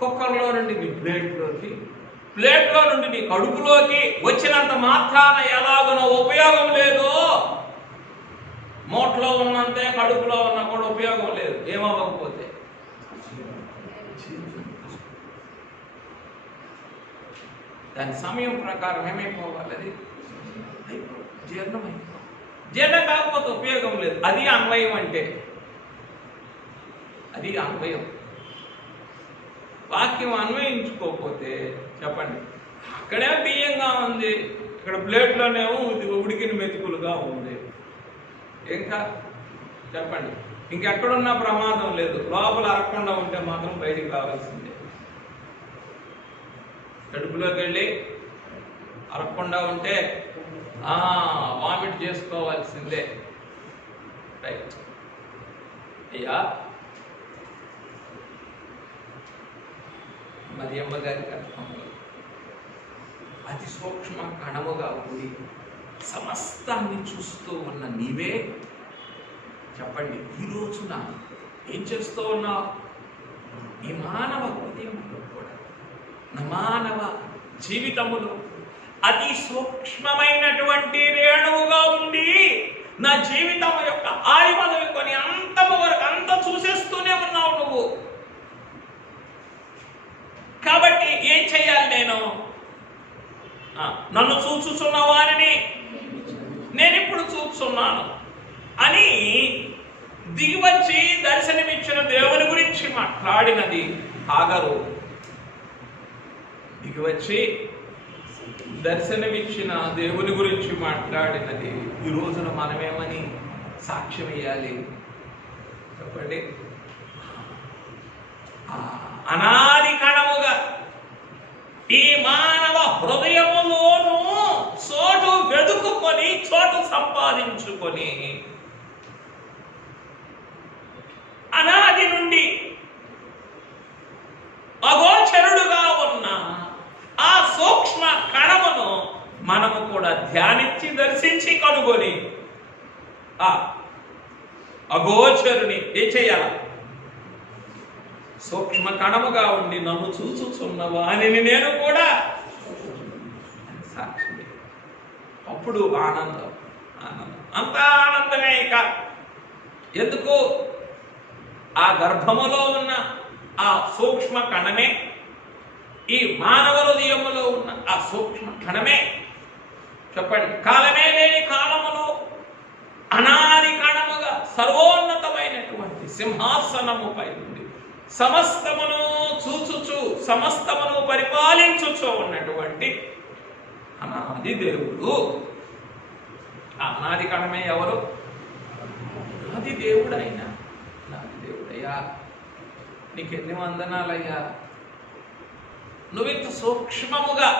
కుక్కర్లో నుండి నీ ప్లేట్లోకి, ప్లేట్లో నుండి నీ కడుపులోకి వచ్చినంత మాత్రాన ఎలాగనో ఉపయోగం లేదు. మూటలో ఉన్నంతే కడుపులో ఉన్నా కూడా ఉపయోగం లేదు. ఏమవ్వకపోతే దాని సమయం ప్రకారం ఏమైపోవాలి? అది జీర్ణమైపోవాలి. జీర్ణం కాకపోతే ఉపయోగం లేదు. అది అన్వయం అంటే, అది అన్వయం. వాక్యం అన్వయించుకోకపోతే చెప్పండి, అక్కడే బియ్యంగా ఉంది, ఇక్కడ ప్లేట్లోనేమో ఉడికిన మెతుకులుగా ఉంది, ఇంకా చెప్పండి ఇంకెక్కడున్నా ప్రమాదం లేదు. లోపల అరగకుండా ఉంటే మాత్రం బయటికి రావాల్సిందే. కడుపులోకి వెళ్ళి అరగకుండా ఉంటే వామిట్ చేసుకోవాల్సిందే. రైట్ అయ్యా. మరియమ్మ గారి గర్భంలో అతి సూక్ష్మ కణముగా ఉండి సమస్తాన్ని చూస్తూ ఉన్న నీవే చెప్పండి, ఈ రోజున ఏం చేస్తూ ఉన్నావు? ఈ మానవ హృదయంలో కూడా, నా మానవ జీవితములో అతి సూక్ష్మమైనటువంటి రేణువుగా ఉండి నా జీవితం యొక్క ఆది మొదలుకొని అంతము వరకు అంత చూసేస్తూనే ఉన్నావు నువ్వు. కాబట్టి ఏం చెయ్యాలి? నేను నన్ను చూచుచున్నావా అని నేను ఇప్పుడు చూస్తున్నాను అని దిగివచ్చి దర్శనమిచ్చిన దేవుని గురించి మాట్లాడినది హాగరు. దిగివచ్చి దర్శనమిచ్చిన దేవుని గురించి మాట్లాడినది ఈ రోజున మనమేమని సాక్ష్యం ఇయ్యాలి చెప్పండి? అనాది కణముగా ఈ మానవ హృదయములోను చోటు వెదుకుకొని చోటు సంపాదించుకొని కూడా ధ్యానించి దర్శించి కనుగొని ఆ అగోచరుని ఏం చేయాల? సూక్ష్మ కణముగా ఉండి నన్ను చూచుచున్న వానిని నేను కూడా సాక్షి. అప్పుడు ఆనందం, ఆనందం, అంత ఆనందమే. ఇక ఎందుకు? ఆ గర్భములో ఉన్న ఆ సూక్ష్మ కణమే, ఈ మానవ హృదయములో ఉన్న ఆ సూక్ష్మ కణమే, చెప్పండి, కాలమే లేని కాలములో అనాది కణముగా సర్వోన్నతమైనటువంటి సింహాసనముపై నుండి సమస్తమును చూచుచు సమస్తమును పరిపాలించుచు ఉన్నటువంటి అనాది దేవుడు. ఆ అనాది కణమే ఎవరు? అనాది దేవుడైనా. అనాది దేవుడయ్యా, నీకెన్ని వందనాలయ్యా. నువ్వింత సూక్ష్మముగా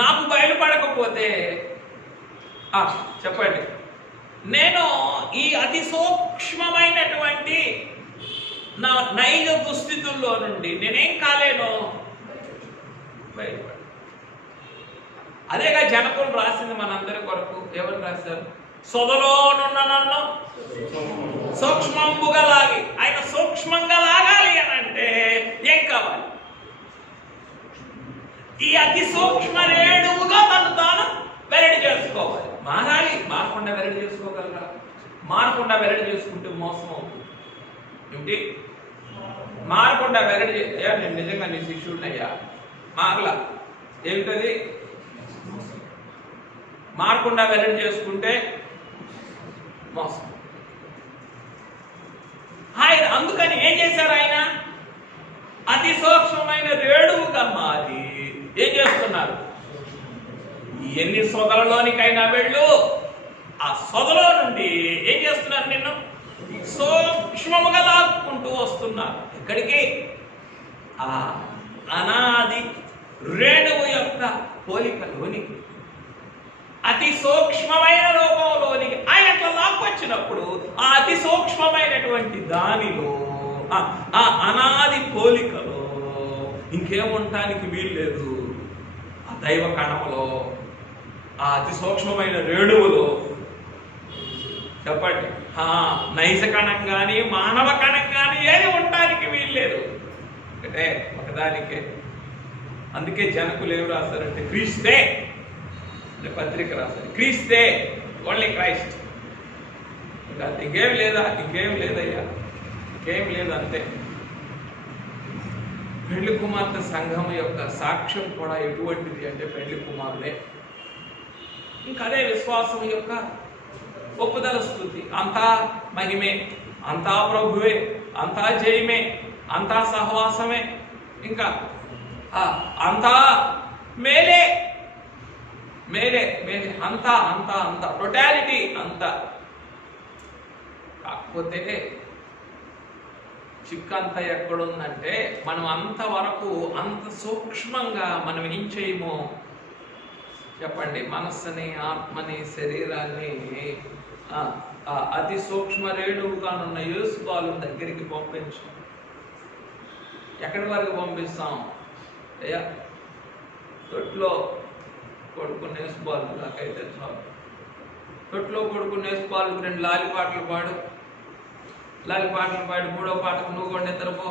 నాకు బయలుపడకపోతే చెప్పండి, నేను ఈ అతి సూక్ష్మమైనటువంటి నా నైజ దుస్థితుల్లో నుండి నేనేం కాలేను, బయలుపడ. అదేగా జనకులు రాసింది మనందరి కొరకు. ఎవరు రాశారు? సొదలోనున్న నన్ను సూక్ష్మంబుగా లాగి. ఆయన సూక్ష్మంగా లాగాలి అని అంటే ఏం కావాలి? ఈ అతి సూక్ష్మ రేణువుగా తను తాను వెల్లడి చేసుకోవాలి. మారాలి. మారకుండా వెల్లడి చేసుకోగలరా? మారకుండా వెల్లడి చేసుకుంటే మోసం అవుతుంది. ఏమిటి? మారకుండా వెల్లడి అయ్యా నేను నిజంగా నీ శిష్యుడినయ్యా, మారలా. ఏమిటది? మారకుండా వెల్లడి చేసుకుంటే మోసం. ఆయన అందుకని ఏం చేశారు? ఆయన అతి సూక్ష్మమైన రేణువుగా మారి ఏం చేస్తున్నారు? ఎన్ని సొదలలోనికైనా వెళ్ళు, ఆ సొదలో నుండి ఏం చేస్తున్నారు? నిన్ను సూక్ష్మముగా లాక్కుంటూ వస్తున్నారు. ఎక్కడికి? ఆ అనాది రేణువు యొక్క పోలికలోనికి, అతి సూక్ష్మమైన రూపంలోనికి ఆయన లాక్కొచ్చినప్పుడు ఆ అతి సూక్ష్మమైనటువంటి దానిలో, ఆ అనాది పోలికలో ఇంకేముంటానికి వీల్లేదు. ఆ దైవ కణములో, ఆ అతి సూక్ష్మమైన రేణువులో, చెప్పండి, నైజ కణం కానీ మానవ కణం కానీ ఏది ఉండడానికి వీల్లేదు. అంటే ఒకదానికే. అందుకే జనకులు ఏం రాశారంటే క్రీస్తే పత్రిక రాశారు. క్రీస్తే, ఓన్లీ క్రైస్ట్. ఇంకా ఇంకేం లేదా? ఇంకేం లేదయ్యా, ఇంకేం లేదు, అంతే. పెళ్లి కుమార్తె సంఘం యొక్క సాక్ష్యం కూడా ఎటువంటిది అంటే పెళ్లి కుమారుడే. ఇంకా అదే విశ్వాసం యొక్క ఒప్పుదల స్థుతి. అంతా మహిమే, అంతా ప్రభువే, అంతా జయమే, అంతా సహవాసమే, ఇంకా అంతా మేలే, మేలే మేలే, అంతా అంతా అంతా టోటాలిటీ అంతా. కాకపోతే చిక్కంతా ఎక్కడుందంటే మనం అంతవరకు అంత సూక్ష్మంగా మనం ఏం చేయమో చెప్పండి. మనస్సుని, ఆత్మని, శరీరాన్ని అతి సూక్ష్మ రేణువుగానున్న యేసు బాలు దగ్గరికి పంపించాం. ఎక్కడి వరకు పంపిస్తాం? అయ్యా తొట్లో కొడుకున్న యేసు బాలు నాకైతే చాలు. తొట్లో కొడుకున్న యేసు బాలుకి 2 లాలి పాటలు పాడు, లాలి పాటలు పాడి 3వ పాటకు నువ్వు కూడా నిద్రపో.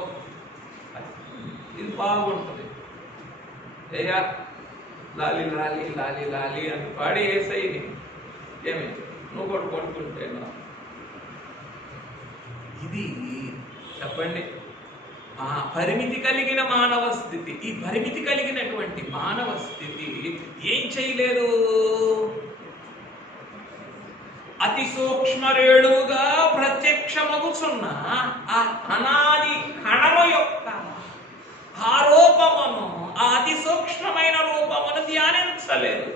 ఇది బాగుంటుంది. అయ్యా లాలి లాలి లాలి లాలి అని పాడి వేసాయి. ఏమి నువ్వు కూడా కొట్టుకుంటేనా? ఇది చెప్పండి ఆ పరిమితి కలిగిన మానవ స్థితి. ఈ పరిమితి కలిగినటువంటి మానవ స్థితి ఏం చేయలేదు. అతి సూక్ష్మ రేణువుగా ప్రత్యక్షమగుచున్న ఆ అనాది కణము యొక్క ఆ రూపమును, ఆ అతి సూక్ష్మమైన రూపమును ధ్యానించలేదు.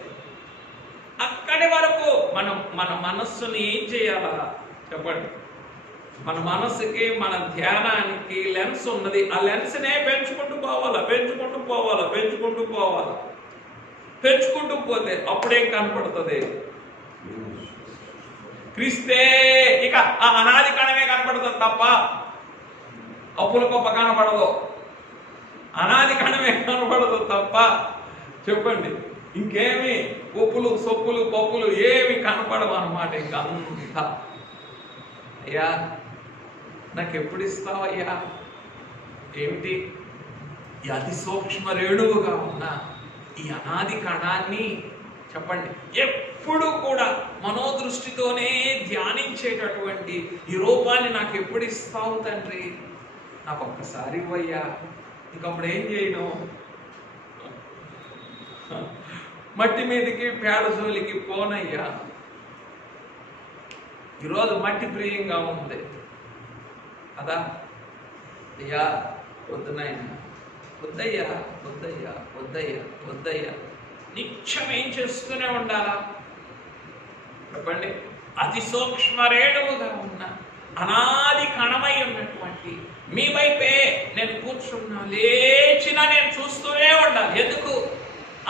అక్కడి వరకు మన మనస్సుని ఏం చేయాలా చెప్పండి? మన మనస్సుకి, మన ధ్యానానికి లెన్స్ ఉన్నది. ఆ లెన్స్నే పెంచుకుంటూ పోవాలా, పెంచుకుంటూ పోవాలా, పెంచుకుంటూ పోవాలా. పెంచుకుంటూ పోతే అప్పుడేం కనపడుతుంది? క్రీస్తే. ఇక ఆ అనాది కణమే కనపడుతుంది తప్ప అప్పుల గొప్ప కనపడదు. అనాది కణమే కనపడదు తప్ప చెప్పండి. ఇంకేమి ఉప్పులు సొప్పులు పప్పులు ఏమి కనపడవు అన్నమాట. ఇంకంతా అయ్యా నాకు ఎప్పుడు ఇస్తావయ్యా? ఏమిటి? ఈ అతి సూక్ష్మ రేణువుగా ఉన్న ఈ అనాది కణాన్ని చెప్పండి ఎప్పుడు కూడా మనోదృష్టితోనే ధ్యానించేటటువంటి ఈ రూపాన్ని నాకు ఎప్పుడు ఇస్తావు తండ్రి? నాకు ఒక్కసారి ఇవ్వయ్యా. ఇంకప్పుడు ఏం చేయను? మట్టి మీదకి పేడ జోలికి పోనయ్యా. ఈరోజు మట్టి ప్రియంగా ఉంది కదా. అయ్యా వద్దునాయన, వద్దయ్యా వద్దయ్యా వద్దయ్యా వద్దయ్యా. నిత్యం ఏం చేస్తూనే ఉండాలా? చెప్పండి. అతి సూక్ష్మ రేణువుగా ఉన్న అనాది కణమై ఉన్నటువంటి మీ వైపే నేను కూర్చున్నా, లేచినా నేను చూస్తూనే ఉండాలి. ఎందుకు?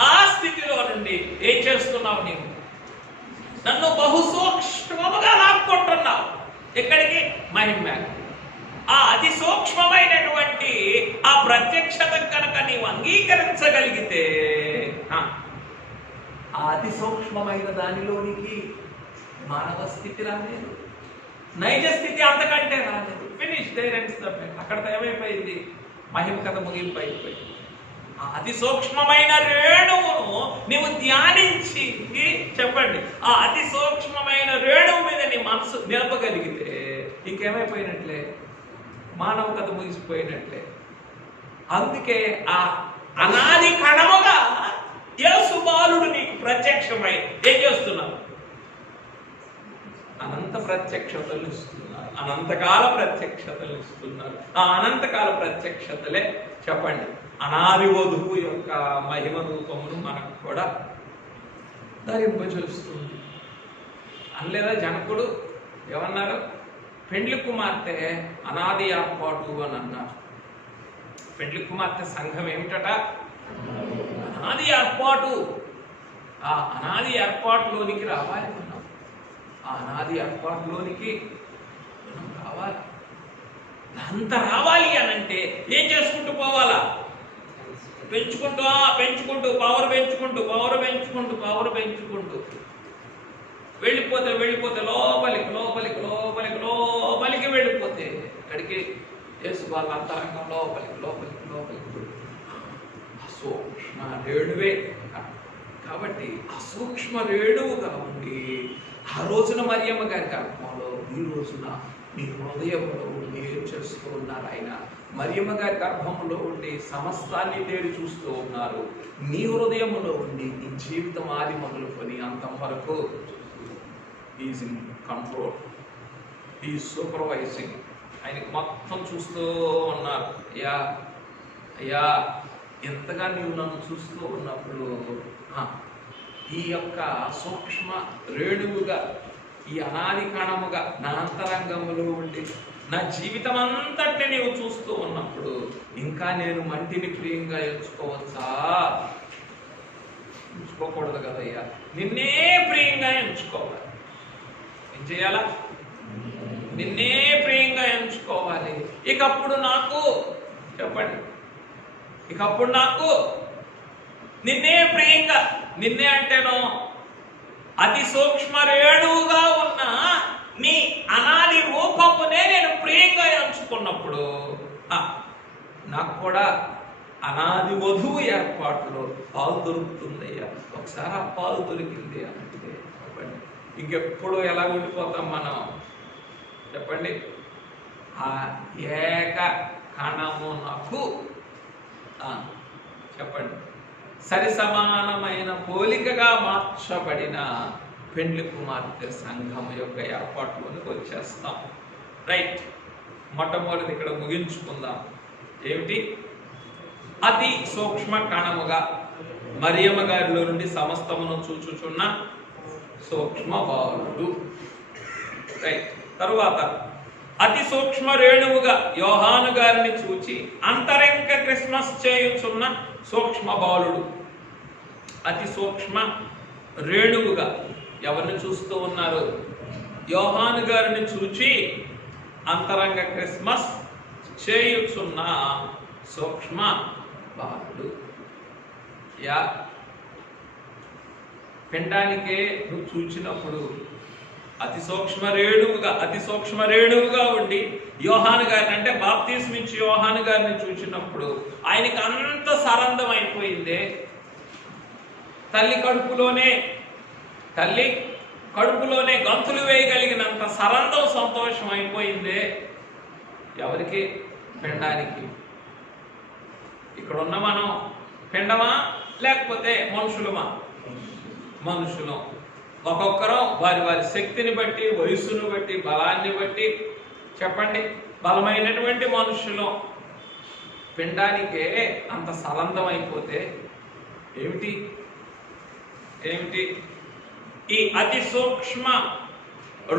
ఆ స్థితిలో నుండి ఏం చేస్తున్నావు? నీవు నన్ను బహు సూక్ష్మముగా లాక్కుంటున్నావు. ఎక్కడికి? మహిమ. ఆ అతి సూక్ష్మమైనటువంటి ఆ ప్రత్యక్షత కనుక నీవు అంగీకరించగలిగితే ఆ అతి సూక్ష్మమైన దానిలోనికి మానవ స్థితి రాలేదు, నైజ స్థితి అంతకంటే రాలేదు. Finish there and submit. అక్కడ ఏమైపోయింది? మహిమ కథ ముగింపు అయిపోయింది. ఆ అతి సూక్ష్మమైన రేణువును నీవు ధ్యానించి చెప్పండి, ఆ అతి సూక్ష్మమైన రేణువు మీద నీ మనసు నిలపగలిగితే ఇంకేమైపోయినట్లే? మానవ కథ ముగిసిపోయినట్లే. అందుకే ఆ అనాది కణముగా యేసు బాలుడు నీకు ప్రత్యక్షమై ఏం చేస్తున్నావు? అనంత ప్రత్యక్షతలు ఇస్తున్నారు, అనంతకాల ప్రత్యక్షతలు ఇస్తున్నారు. ఆ అనంతకాల ప్రత్యక్షతలే చెప్పండి అనాది వధువు యొక్క మహిమ రూపమును మనకు కూడా ధరింపజేస్తుంది. అనలేదా జనకుడు? ఏమన్నారు? పెండ్లి కుమార్తె అనాది ఏర్పాటు అని అన్నారు. పెండ్లి కుమార్తె సంఘం ఏమిటట? అనాది ఏర్పాటు. ఆ అనాది ఏర్పాటులోనికి రావాలి మనం. ఆ అనాది ఏర్పాటులోనికి మనం రావాలి. అంత రావాలి అనంటే ఏం చేసుకుంటూ పోవాలా? పెంచుకుంటూ పెంచుకుంటూ పవర్ పెంచుకుంటూ పవర్ పెంచుకుంటూ పవర్ పెంచుకుంటూ వెళ్ళిపోతే వెళ్ళిపోతే లోపలికి లోపలికి లోపలికి లోపలికి వెళ్ళిపోతే అక్కడికి యేసు వాళ్ళ అంతరంగం లోపలికి లోపలికి లోపలికి సూక్ష్మ రేణువే. కాబట్టి ఆ సూక్ష్మ రేణువుగా ఉండి ఆ రోజున మరియమ్మ గారి గర్భంలో ఈ రోజున మీ హృదయంలో ఉండి ఏం చేస్తూ ఉన్నారు? ఆయన మరియమ్మ గారి గర్భంలో ఉండి సమస్తాన్ని తేడి చూస్తూ ఉన్నారు. నీ హృదయంలో ఉండి నీ జీవితం ఆది మొదలుకొని అంతం వరకు ఈజ్ ఇన్ కంట్రోల్, ఈ సూపర్వైజింగ్. ఆయనకి మొత్తం చూస్తూ ఉన్నారు. అయ్యా అయ్యా ఎంతగా నీవు నన్ను చూస్తూ ఉన్నప్పుడు ఈ యొక్క సూక్ష్మ రేణువుగా ఈ అనాది కణముగా నా అంతరంగంలో ఉండి నా జీవితం అంతటిని నీవు చూస్తూ ఉన్నప్పుడు ఇంకా నేను మంటిని ప్రియంగా ఎంచుకోవచ్చా? ఎంచుకోకూడదు కదయ్యా. నిన్నే ప్రియంగా ఎంచుకోవాలి. ఏం చేయాలా? నిన్నే ప్రియంగా ఎంచుకోవాలి. ఇకప్పుడు నాకు చెప్పండి, ఇకప్పుడు నాకు నిన్నే ప్రియంగా, నిన్నే అంటేనో అతి సూక్ష్మ రేణువుగా ఉన్న నీ అనాది రూపమునే నేను ప్రియంగా ఎంచుకున్నప్పుడు నాకు కూడా అనాది వధువు ఏర్పాటులో పాలు దొరుకుతుందయ్యా. ఒకసారి ఆ పాలు దొరికింది అంటే చెప్పండి ఇంకెప్పుడు ఎలా ఉండిపోతాం మనం? చెప్పండి ఆ ఏక కణమునకు చెప్పండి సరి సమానమైన పోలికగా మార్చబడిన పెండ్లి కుమార్తె సంఘం యొక్క ఏర్పాటులోనికి వచ్చేస్తాం. రైట్. మొట్టమొదటి ఇక్కడ ముగించుకుందాం. ఏమిటి? అతి సూక్ష్మ కణముగా మరియమ్మ గారిలో నుండి సమస్తమును చూచుచున్న సూక్ష్మ బాలుడు. రైట్. తరువాత అతి సూక్ష్మ రేణువుగా యోహాను గారిని చూచి అంతరంగ క్రిస్మస్ చేయుచున్న సూక్ష్మ బాలుడు. అతి సూక్ష్మ రేణువుగా ఎవరిని చూస్తూ ఉన్నారు? యోహాను గారిని చూచి అంతరంగ క్రిస్మస్ చేయుచున్న సూక్ష్మ బాలుడు. పిండానికే నువ్వు చూచినప్పుడు అతి సూక్ష్మ రేణువుగా ఉండి యోహాను గారిని, అంటే బాప్తిస్మిచ్చి యోహాను గారిని చూచినప్పుడు ఆయనకి అంత సరంధం అయిపోయిందే. తల్లి కడుపులోనే గంతులు వేయగలిగినంత సరంధం సంతోషం అయిపోయిందే. ఎవరికి? పిండానికి. ఇక్కడున్న మనం పిండమా లేకపోతే మనుషులం. ఒక్కొక్కరం వారి శక్తిని బట్టి, వయస్సును బట్టి, బలాన్ని బట్టి చెప్పండి, బలమైనటువంటి మనుషులం. పిండానికే అంత సరంధం అయిపోతే ఏమిటి? ఈ అతి సూక్ష్మ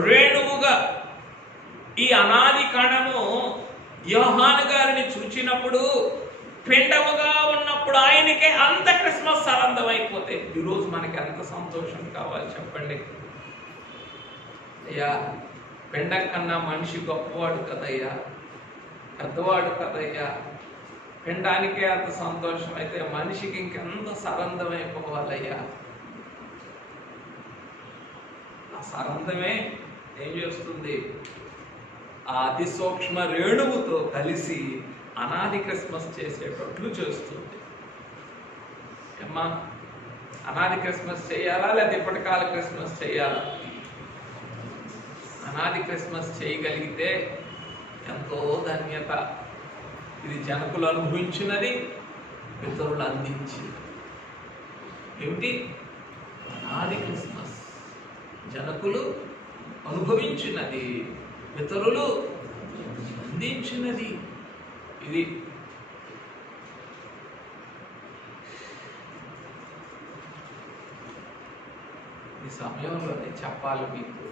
రేణువుగా ఈ అనాది కణము యోహాను గారిని చూచినప్పుడు, పిండముగా ఉన్నప్పుడు ఆయనకే అంత క్రిస్మస్ సరంధం అయిపోతే ఈరోజు మనకి ఎంత సంతోషం కావాలి చెప్పండి. అయ్యా, పిండం కన్నా మనిషి గొప్పవాడు కదయ్యా, పెద్దవాడు కదయ్యా. పిండానికే అంత సంతోషం అయితే మనిషికి ఇంకెంత సరంధం అయిపోవాలయ్యా. ఆ సరంధమే ఏం చేస్తుంది? ఆ అతి సూక్ష్మ రేణువుతో కలిసి అనాది క్రిస్మస్ చేసేటట్లు చేస్తుంది. అమ్మా, అనాది క్రిస్మస్ చేయాలా లేదా ఇప్పటికాల క్రిస్మస్ చేయాలా? అనాది క్రిస్మస్ చేయగలిగితే ఎంతో ధన్యత. ఇది జనకులు అనుభవించినది, పితరులు అందించింది. ఏమిటి? అనాది క్రిస్మస్. జనకులు అనుభవించినది, పితరులు అందించినది. ఇది ఈ సమయంలోనే చెప్పాలి మీకు.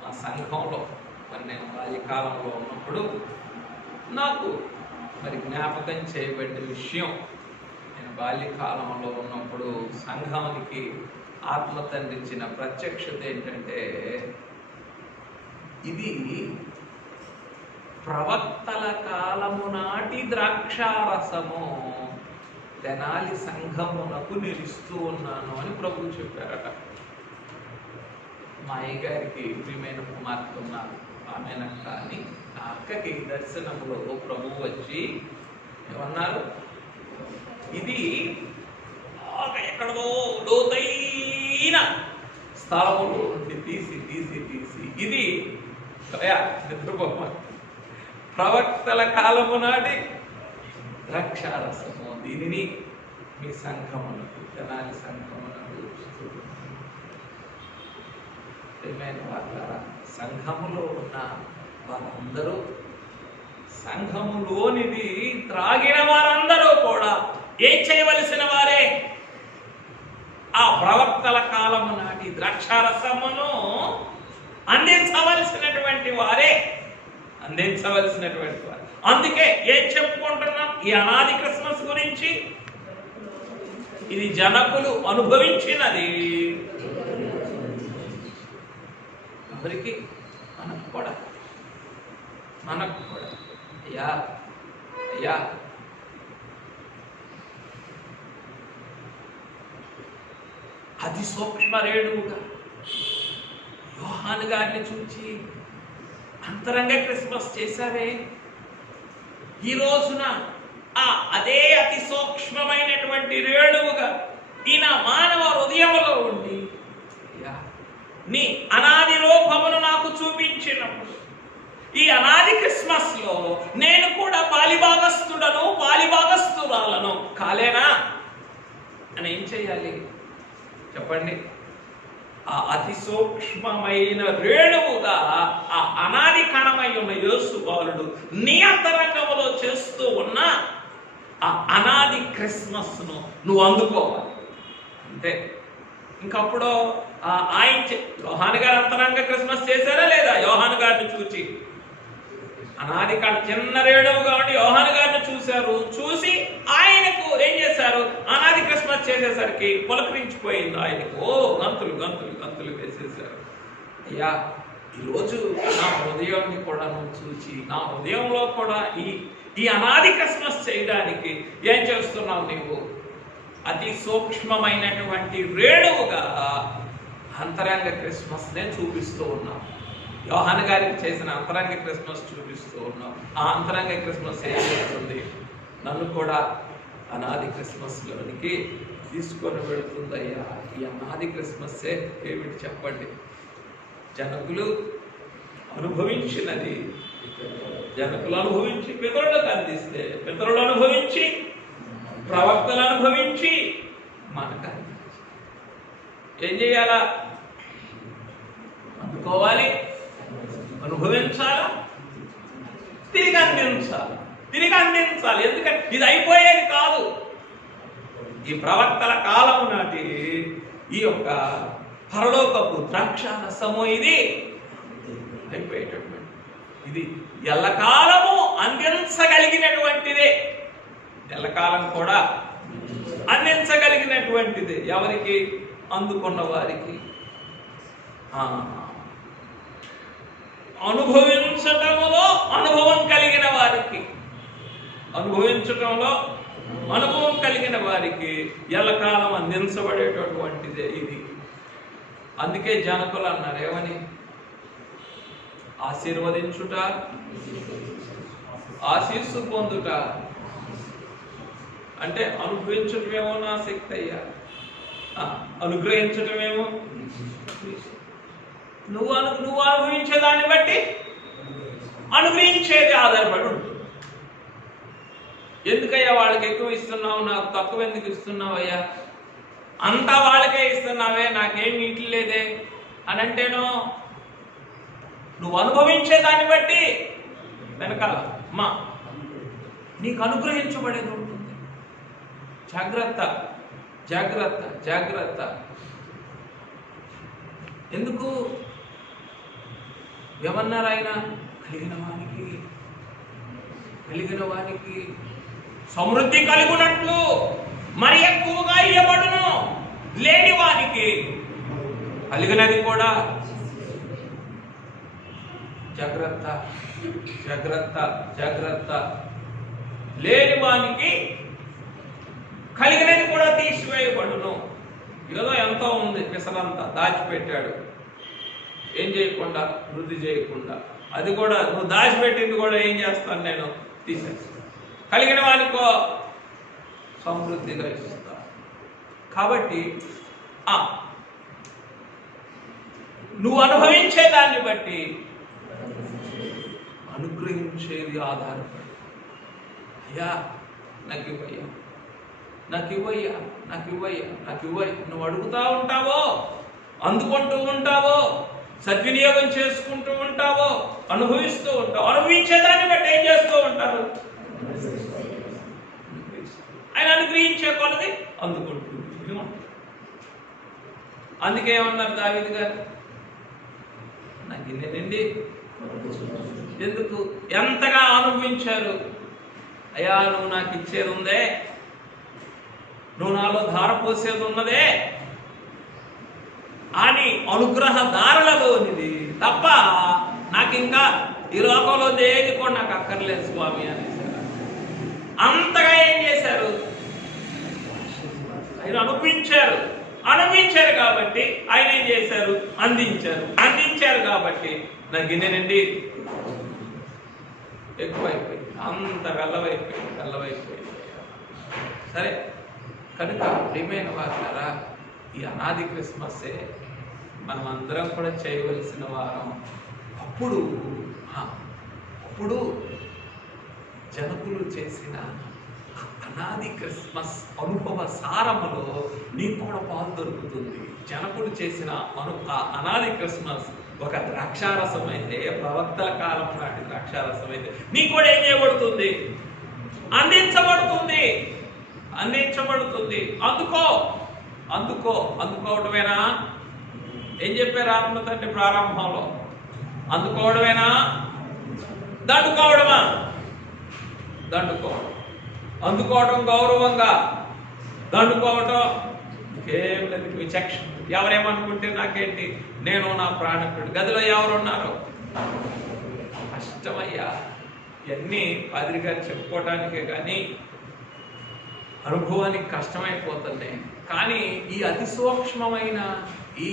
మా సంఘంలో మరి నేను బాల్యకాలంలో ఉన్నప్పుడు నాకు మరి జ్ఞాపకం చేయబడిన విషయం, నేను బాల్యకాలంలో ఉన్నప్పుడు సంఘానికి ఆత్మ తండ్రిచ్చిన ప్రత్యక్షత ఏంటంటే, ఇది ప్రవక్తల కాలము నాటి ద్రాక్షారసము తెనాలి సంఘమునకు నిలుస్తూ ఉన్నాను అని ప్రభు చెప్పారట. మా అయ్యగారికి ప్రియమైన కుమార్తె ఉన్నారు, ఆమెనక్క అని. ఆ అక్కకి దర్శనంలో ప్రభు వచ్చి ఏమన్నారు? ఇది ఎక్కడదో లోతైన స్థలములో తీసి ఇది నిద్రపోమ ప్రవక్తల కాలము నాటి ద్రాక్షారసము, దీనిని మీ సంఘమునకు, తెనాలి సంఘమునకు ప్రియమైన వారులారా, సంఘములో ఉన్న వారందరూ, సంఘములోనిది త్రాగిన వారందరూ కూడా ఏం చేయవలసిన వారే? ఆ ప్రవక్తల కాలము నాటి ద్రాక్షారసమును అందించవలసినటువంటి వారే. అందుకే ఏం చెప్పుకుంటున్నాం ఈ అనాది క్రిస్మస్ గురించి? ఇది జనకులు అనుభవించినది. ఎవరికి? మనకు కూడా. అయ్యా అతి సూక్ష్మ రేణువుగా యోహాను గారిని చూచి అంతరంగ క్రిస్మస్ చేశారే. ఈ రోజున అదే అతి సూక్ష్మమైనటువంటి రేణువుగా ఈయన మానవ హృదయంలో ఉండి నీ అనాది రూపమును నాకు చూపించినప్పుడు, ఈ అనాది క్రిస్మస్ లో నేను కూడా పాలిభాగస్తురాలను కాలేనా అని ఏం చేయాలి చెప్పండి? ఆ అతి సూక్ష్మమైన రేణువుగా ఆ అనాది కణమై ఉన్న యేసు బాలుడు నీ అంతరంగంలో చేస్తూ ఉన్న ఆ అనాది క్రిస్మస్ ను నువ్వు అందుకోవాలి. అంటే ఇంకప్పుడు యోహాను గారు అంతరంగ క్రిస్మస్ చేశారా లేదా? యోహాను గారిని చూచి అనాది చిన్న రేణువుగా ఉండి యోహాను గారిని చూశారు. చూసి ఆయనకు ఏం చేశారు? అనాది క్రిస్మస్ చేసేసరికి పులకరించిపోయింది ఆయనకు. గంతులు వేసేశారు. అయ్యా, ఈరోజు నా హృదయాన్ని కూడా నువ్వు చూచి, నా హృదయంలో కూడా ఈ అనాది క్రిస్మస్ చేయడానికి ఏం చేస్తున్నావు? నీవు అతి సూక్ష్మమైనటువంటి రేణువుగా అంతరంగ క్రిస్మస్నే చూపిస్తూ ఉన్నాం. యోహాను గారికి చేసిన అంతరంగ క్రిస్మస్ చూపిస్తూ ఉన్నాం. ఆ అంతరంగ క్రిస్మస్ ఏం చేస్తుంది? నన్ను కూడా అనాది క్రిస్మస్లోనికి తీసుకొని వెళుతుందయ్యా. ఈ అనాది క్రిస్మస్సే ఏమిటి చెప్పండి? జనకులు అనుభవించినది, జనకులు అనుభవించి పితరులకు అందిస్తే, పితరులు అనుభవించి ప్రవక్తలు అనుభవించి మనకు ఏం చేయాలా? అందుకోవాలి, అనుభవించాలా, తిరిగి అందించాలి. తిరిగి అందించాలి. ఎందుకంటే ఇది అయిపోయేది కాదు. ఈ ప్రవక్తల కాలం నాటి ఈ యొక్క పరలోకపు ద్రాక్షారసము ఇది అయిపోయేటటువంటి, ఇది ఎల్లకాలము అందించగలిగినటువంటిదే. ఎల్లకాలం కూడా అందించగలిగినటువంటిదే. ఎవరికి? అందుకున్న వారికి. అనుభవించటంలో అనుభవం కలిగిన వారికి, అనుభవించటంలో అనుభవం కలిగిన వారికి ఎల్లకాలం అందించబడేటటువంటిదే ఇది. అందుకే జనకులు అన్నారు ఏమని? ఆశీర్వదించుట, ఆశీస్సు పొందుట అంటే అనుభవించటమేమో నా శక్తి అయ్యా, అనుగ్రహించటమేమో నువ్వు అనుభవించే దాన్ని బట్టి అనుగ్రహించేది ఆధారపడి ఉంటుంది. ఎందుకయ్యా వాళ్ళకి ఎక్కువ ఇస్తున్నావు, నాకు తక్కువ ఎందుకు ఇస్తున్నావయ్యా? అంతా వాళ్ళకే ఇస్తున్నావే, నాకేం ఇట్లేదే అని అంటేనో నువ్వు అనుభవించే దాన్ని బట్టి వెనకాల మా నీకు అనుగ్రహించబడేది ఉంటుంది. జాగ్రత్త, జాగ్రత్త, జాగ్రత్త. ఎందుకు? ఏమన్నారు ఆయన? కలిగిన వానికి సమృద్ధి కలుగునట్లు మరి ఎక్కువగా ఇవ్వబడును, లేని వానికి కలిగినది కూడా. జాగ్రత్త, జాగ్రత్త, జాగ్రత్త. లేని వానికి కలిగినది కూడా తీసివేయబడును. ఏదో ఎంతో ఉంది, పిసరంతా దాచిపెట్టాడు, ఏం చేయకుండా, వృద్ధి చేయకుండా. అది కూడా నువ్వు దాచిపెట్టింది కూడా ఏం చేస్తాను నేను? తీసేస్తాను. కలిగిన వానికో సమృద్ధిగా ఇస్తా. కాబట్టి నువ్వు అనుభవించే దాన్ని బట్టి అనుగ్రహించేది ఆధారపడి, అయ్యా నాకు ఇవ్వయ్యా, నాకు ఇవ్వయ్యా, నాకు ఇవ్వయ్యా, నాకు ఇవ్వయ్యా. నువ్వు అడుగుతూ ఉంటావో, అందుకుంటూ ఉంటావో, సద్వినియోగం చేసుకుంటూ ఉంటావో, అనుభవిస్తూ ఉంటావు. అనుభవించేదాన్ని బట్టి ఏం చేస్తూ ఉంటారు? ఆయన అనుగ్రహించే కొలది అందుకుంటుంది. అందుకే ఏమన్నారు దావీదు గారు? నాకు ఇన్నేనండి. ఎందుకు? ఎంతగా అనుభవించారు. అయ్యా నువ్వు నాకు ఇచ్చేది ఉందే, నువ్వు నాలో ధార పోసేది ఉన్నదే అని అనుగ్రహ దారులలోనిది తప్ప నాకు ఇంకా ఈ లోకంలో దేని కూడా నాకు అక్కర్లేదు స్వామి అనేసారు. అంతగా ఏం చేశారు? ఆయన అనుభవించారు. అనుభవించారు కాబట్టి ఆయన ఏం చేశారు? అందించారు. అందించారు కాబట్టి నా గిన్నెనండి ఎక్కువైపోయింది, అంత వెళ్ళవైపోయింది. సరే, కనుక ప్రియమైన వారులారా, ఈ అనాది క్రిస్మస్సే మనం అందరం కూడా చేయవలసిన వారం. అప్పుడు జనకులు చేసిన అనాది క్రిస్మస్ అనుభవ సారములో నీకు కూడా పాలు దొరుకుతుంది. జనకులు చేసిన అనాది క్రిస్మస్ ఒక ద్రాక్షారసం అయితే, ప్రవక్తల కాలం నాటి ద్రాక్షారసం అయితే నీకు కూడా ఏం చేయబడుతుంది? అందించబడుతుంది. అందుకోవడమేనా? ఏం చెప్పారు ఆత్మ తండ్రి ప్రారంభంలో? అందుకోవడమేనా? దండుకోవడమా? అందుకోవడం గౌరవంగా, దండుకోవటం ఏం లేదు, విచక్షణ. ఎవరేమనుకుంటే నాకేంటి, నేను నా ప్రాణకుడు. గదిలో ఎవరున్నారు? కష్టమయ్యా. ఇవన్నీ పాదిరి గారు చెప్పుకోవటానికే కానీ అనుభవానికి కష్టమైపోతుంది. కానీ ఈ అతి సూక్ష్మమైన ఈ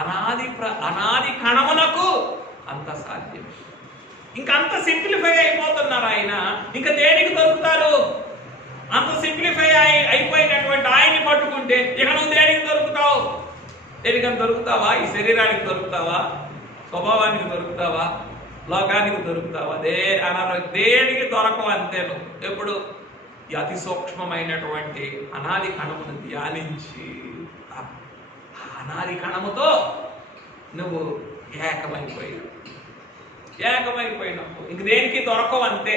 అనాది కణమునకు అంత సాధ్యం. ఇంకా అంత సింప్లిఫై అయిపోతున్నారు ఆయన. ఇంకా దేనికి దొరుకుతారు? అంత సింప్లిఫై అయిపోయినటువంటి ఆయన్ని పట్టుకుంటే ఇక నువ్వు దేనికి దొరుకుతావు? దేనికని దొరుకుతావా? ఈ శరీరానికి దొరుకుతావా? స్వభావానికి దొరుకుతావా? లోకానికి దొరుకుతావా? దేనికి దొరకవు అంతే. నువ్వు ఎప్పుడు ఈ అతి సూక్ష్మమైనటువంటి అనాది కణమును ధ్యానించి అనాది కణముతో నువ్వు ఏకమైపోయినప్పుడు ఇంక దేనికి దొరకవు అంతే.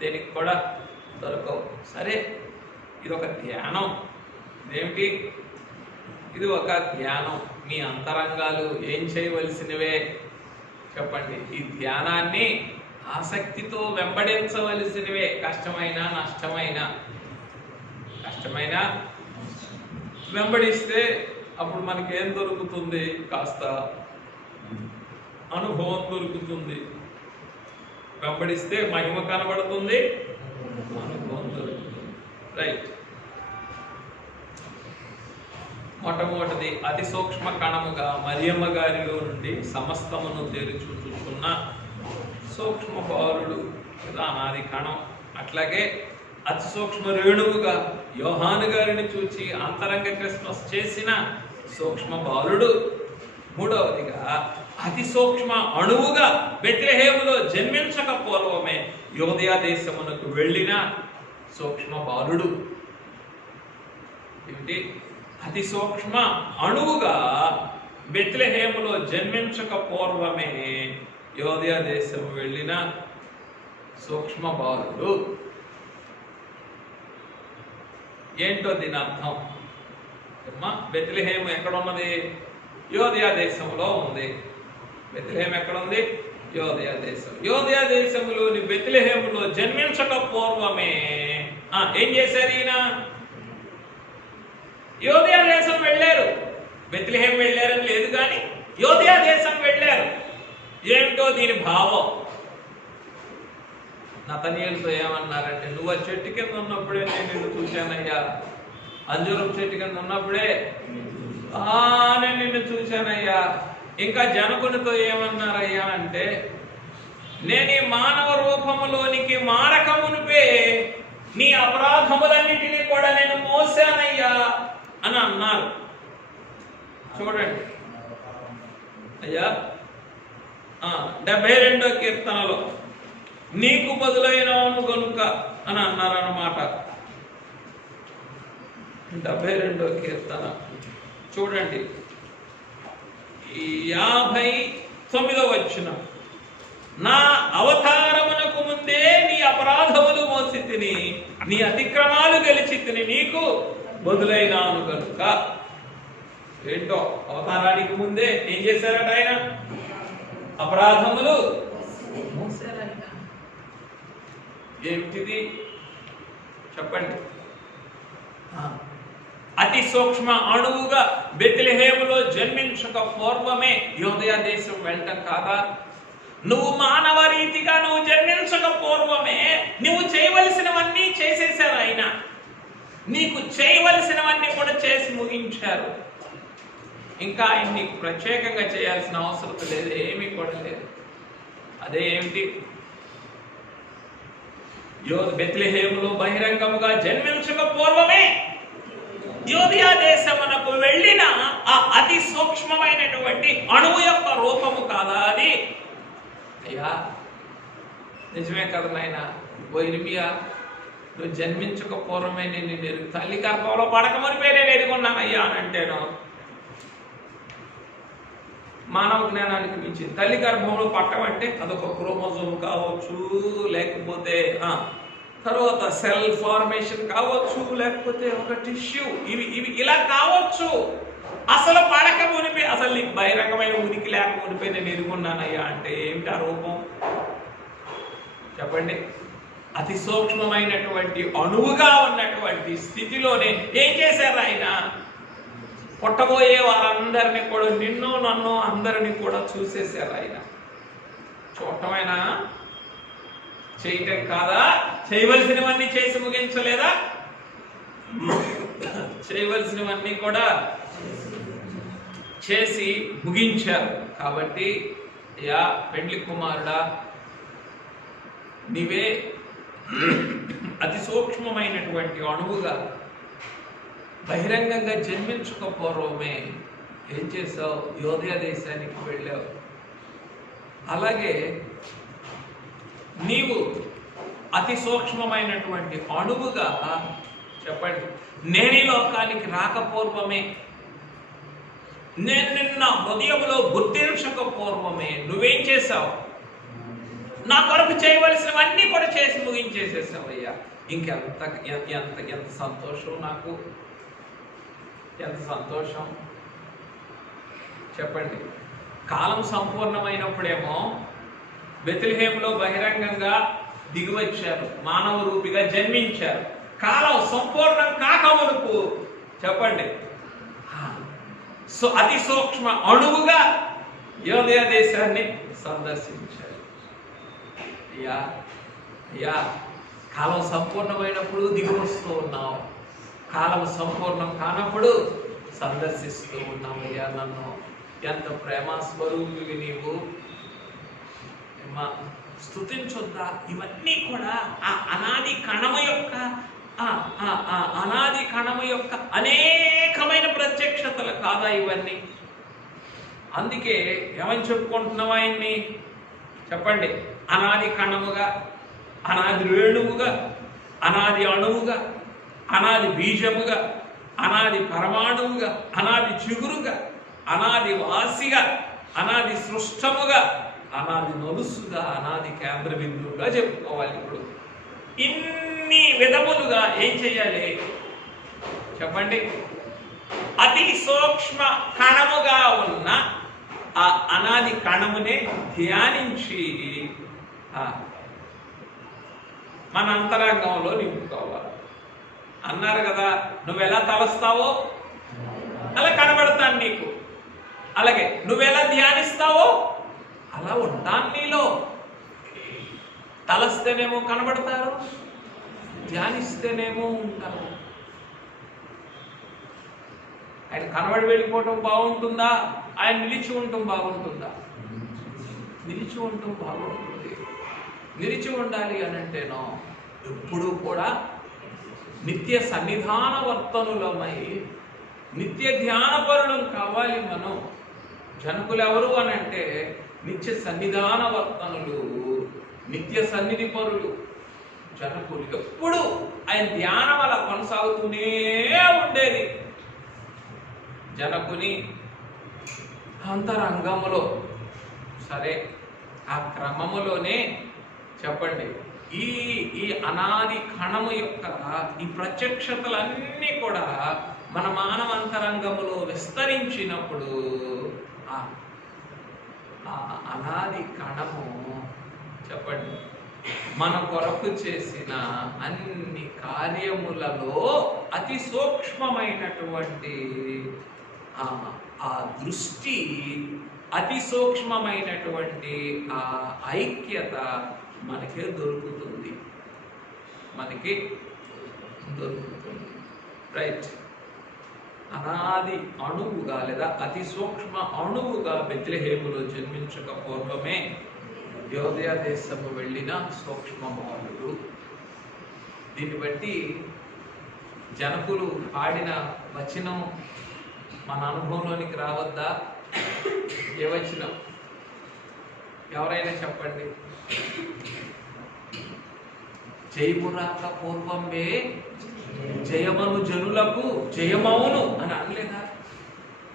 దేనికి కూడా దొరకవు. సరే, ఇది ఒక ధ్యానం. ఇదేమిటి? ఇది ఒక ధ్యానం. మీ అంతరంగాలు ఏం చేయవలసినవే చెప్పండి. ఈ ధ్యానాన్ని ఆసక్తితో వెంబడించవలసినవే. కష్టమైన నష్టమైన వెంబడిస్తే అప్పుడు మనకి ఏం దొరుకుతుంది? కాస్త అనుభవం దొరుకుతుంది. వెంబడిస్తే మహిమ కనబడుతుంది, అనుభవం దొరుకుతుంది. రైట్. మొట్టమొదటిది అతి సూక్ష్మ కణముగా మరియమ్మ గారిలో నుండి సమస్తమును తెరిచూచుచున్న సూక్ష్మ బాలుడు కదా అనాది కణం. అట్లాగే అతి సూక్ష్మ రేణువుగా యోహాను గారిని చూచి అంతరంగ క్రిస్మస్ చేసిన సూక్ష్మ బాలుడు. మూడవదిగా అతి సూక్ష్మ అణువుగా బెత్లెహేములో జన్మించక పూర్వమే యోదయ దేశమునకు వెళ్ళిన సూక్ష్మ బాలుడు. ఏమిటి? అతి సూక్ష్మ అణువుగా బెత్లెహేములో జన్మించక పూర్వమే యోదయ దేశం వెళ్ళిన సూక్ష్మ బాలుడు. ఏంటో దీని అర్థం? బెత్లెహేము ఎక్కడున్నది? యోదయ దేశంలో ఉంది. బెత్లెహేము ఎక్కడుంది? యోదయ దేశం. యోదయ దేశంలోని బెత్లెహేములో జన్మించక పూర్వమే ఏం చేశారు ఈయన? యోదయ దేశం వెళ్ళారు. బెత్లెహేం వెళ్ళారని లేదు కానీ యోదయ దేశం వెళ్ళారు. ఏమిటో దీని భావం? నతనీయులతో ఏమన్నారంటే, నువ్వు ఆ చెట్టు కింద ఉన్నప్పుడే నేను నిన్ను చూశానయ్యా, అంజూరం చెట్టు కింద ఉన్నప్పుడే నేను నిన్ను చూశానయ్యా. ఇంకా జనకునితో ఏమన్నారయ్యా అంటే, నేను ఈ మానవ రూపములోనికి మారకమునిపే నీ అపరాధములన్నిటినీ కూడా నేను మోసానయ్యా అని అన్నారు. చూడండి అయ్యా, 72వ కీర్తనలో నీకు బదులైనను గనుక అని అన్నారన్నమాట. 72వ కీర్తన చూడండి, 59వ వచనం. నా అవతారమునకు ముందే నీ అపరాధములు మోసి తిని, నీ అతిక్రమాలు గెలిచి తిని, నీకు బదులైనాను కనుక. ఏంటో అవతారానికి ముందే ఏం చేశారట ఆయన? అపరాధములు మోసారాయన. ఏమిటిది చెప్పండి? అతి సూక్ష్మ అణువుగా బెత్లెహేములో జన్మించక పూర్వమే యోదయ దేశం వెళ్ళటం కాదా? నువ్వు మానవ రీతిగా నువ్వు జన్మించక పూర్వమే నువ్వు చేయవలసినవన్నీ చేసేశారు ఆయన. నీకు చేయవలసినవన్నీ కూడా చేసి ముగించారు. ఇంకా ఆయన నీకు ప్రత్యేకంగా చేయాల్సిన అవసరం లేదు, ఏమీ కూడా లేదు. అదే ఏమిటి? బెత్లెహేములో బహిరంగముగా జన్మించక పూర్వమే యోదయ దేశమునకు వెళ్ళిన ఆ అతి సూక్ష్మమైనటువంటి అణువు యొక్క రూపము కాదా అది? అయ్యా నిజమే కదా నాయన. ఓ ఇర్మియా, నువ్వు జన్మించక పూర్వమే నేను తల్లి గర్భంలో పడకమనిపై నేను ఎరుగున్నానయ్యా అని అంటేను. మానవ జ్ఞానానికి మించి తల్లి గర్భంలో పట్టమంటే అదొక క్రోమోజోమ్ కావచ్చు, లేకపోతే తర్వాత సెల్ ఫార్మేషన్ కావచ్చు, లేకపోతే ఒక టిష్యూ, ఇవి ఇలా కావచ్చు. అసలు పడక మునిపి, అసలు నీకు బహిరంగమైన ఉనికి లేక మునిపి నేను ఎరుగున్నానయ్యా అంటే ఏమిటి ఆ రూపం చెప్పండి? అతి సూక్ష్మమైనటువంటి అణువుగా ఉన్నటువంటి స్థితిలోనే ఏం చేశారు ఆయన? పుట్టబోయే వారందరినీ కూడా, నిన్ను నన్ను అందరినీ కూడా చూసేశారు ఆయన. చూడటమైనా చేయటం కాదా? చేయవలసినవన్నీ చేసి ముగించలేదా? చేయవలసినవన్నీ కూడా చేసి ముగించారు. కాబట్టి యా పెండ్లి కుమారుడా, నీవే అతి సూక్ష్మమైనటువంటి అణువుగా బహిరంగంగా జన్మించక పూర్వమే ఏం చేసావు? యోదయ దేశానికి వెళ్ళావు. అలాగే నీవు అతి సూక్ష్మమైనటువంటి అణువుగా, చెప్పండి, నేను ఈ లోకానికి రాకపూర్వమే, నేను నిన్న హృదయంలో గుర్తించక పూర్వమే నువ్వేం చేశావు? నా కొరకు చేయవలసినవన్నీ కూడా చేసి ముగించేసేసావయ్యా. ఇంకెంత ఎంత ఎంత సంతోషం నాకు, ఎంత సంతోషం చెప్పండి. కాలం సంపూర్ణమైనప్పుడేమో బెత్లెహేములో బహిరంగంగా దిగివచ్చారు, మానవ రూపిగా జన్మించారు. కాలం సంపూర్ణం కాకమునుపు చెప్పండి అతి సూక్ష్మ అణువుగా యోదయ దేశాన్ని సందర్శించారు. అయ్యా కాలం సంపూర్ణమైనప్పుడు దిగి వస్తూ ఉన్నావు, కాలం సంపూర్ణం కానప్పుడు సందర్శిస్తూ ఉన్నావు. అయ్యా నన్ను ఎంత ప్రేమ స్వరూపివి నీవు, స్తుతించొద్దా? ఇవన్నీ కూడా ఆ అనాది కణము యొక్క అనాది కణము యొక్క అనేకమైన ప్రత్యక్షతలు కాదా ఇవన్నీ? అందుకే ఏమని చెప్పుకుంటున్నావు ఆయన్ని? చెప్పండి, అనాది కణముగా, అనాది రేణువుగా, అనాది అణువుగా, అనాది బీజముగా, అనాది పరమాణువుగా, అనాది చిగురుగా, అనాది వాసిగా, అనాది సృష్టముగా, అనాది నలుసుగా, అనాది కేంద్ర బిందువుగా చెప్పుకోవాలి. ఇప్పుడు ఇన్ని విధములుగా ఏం చేయాలి చెప్పండి? అతి సూక్ష్మ కణముగా ఉన్న ఆ అనాది కణమునే ధ్యానించి మన అంతరంగంలో నింపుకోవాలి. అన్నారు కదా, నువ్వెలా తలస్తావో అలా కనబడతాను నీకు, అలాగే నువ్వెలా ధ్యానిస్తావో అలా ఉంటాను నీలో. తలస్తేనేమో కనబడతారు, ధ్యానిస్తేనేమో ఉంటారు. ఆయన కనబడి వెళ్ళిపోవటం బాగుంటుందా? ఆయన నిలిచి ఉండటం బాగుంటుందా? నిలిచి ఉండటం బాగుంటుంది. నిలిచి ఉండాలి అని అంటేనో ఎప్పుడూ కూడా నిత్య సన్నిధాన వర్తనులమై నిత్య ధ్యానపరులం కావాలి మనం. జనకులు ఎవరు అని అంటే నిత్య సన్నిధాన వర్తనులు, నిత్య సన్నిధి పరులు జనకులు. ఎప్పుడు ఆయన ధ్యానం అలా కొనసాగుతూనే ఉండేది. జనకుని అంతరంగములో సరే ఆ క్రమములోనే చెప్పండి ఈ అనాది కణము యొక్క ఈ ప్రత్యక్షతలన్నీ కూడా మన మానవ అంతరంగములో విస్తరించినప్పుడు ఆ అనాది కణము చెప్పండి మన కొరకు చేసిన అన్ని కార్యములలో అతి సూక్ష్మమైనటువంటి ఆ దృష్టి, అతి సూక్ష్మమైనటువంటి ఆ ఐక్యత మనకే దొరుకుతుంది, మనకి దొరుకుతుంది. రైట్. అనాది అణువుగా లేదా అతి సూక్ష్మ అణువుగా బెత్లెహేములో జన్మించక పూర్వమే యోదయ దేశము వెళ్ళిన సూక్ష్మ బాలుడు. దీన్ని బట్టి జనకులు పాడిన వచనం మన అనుభవంలోనికి రావద్దా? ఏ వచనం? ఎవరైనా చెప్పండి. జయము రాక పూర్వమే జయమను జనులకు జయమవును అని అనలేదా?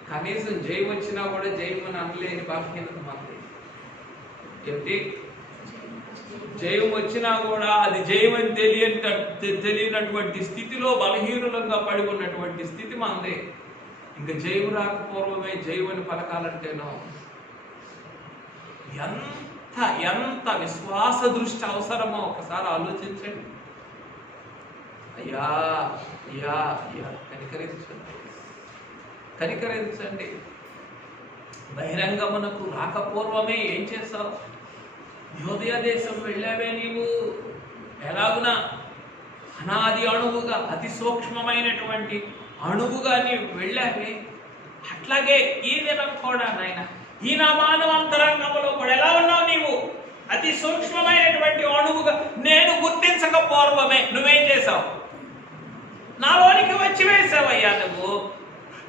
కనీసం జయం వచ్చినా కూడా జయమని అనలేని బాధ్యత మాకు. ఏంటి జయం వచ్చినా కూడా అది జయం అని తెలియనటువంటి స్థితిలో బలహీనులంగా పడి ఉన్నటువంటి స్థితి మనదే. ఇంకా జయం రాకపోవడమే జయం అని పలకాలంటేనో ఎంత విశ్వాస దృష్టి అవసరమో ఒకసారి ఆలోచించండి. అయ్యా అయ్యా అయ్యా కనికరించండి. బహిరంగమునకు రాకపూర్వమే ఏం చేస్తావు? యోదయ దేశం వెళ్ళావే నీవు. ఎలాగునా అనాది అణువుగా, అతి సూక్ష్మమైనటువంటి అణువుగా నీవు వెళ్ళావే, అట్లాగే ఈ దినం కూడా నాయన ఈ నా మానవ అంతరంగంలో కూడా ఎలా ఉన్నావు నీవు? అతి సూక్ష్మమైనటువంటి అణువుగా నేను గుర్తించక పూర్వమే నువ్వేం చేశావు? నాలోనికి వచ్చి వేసావయ్యా నువ్వు.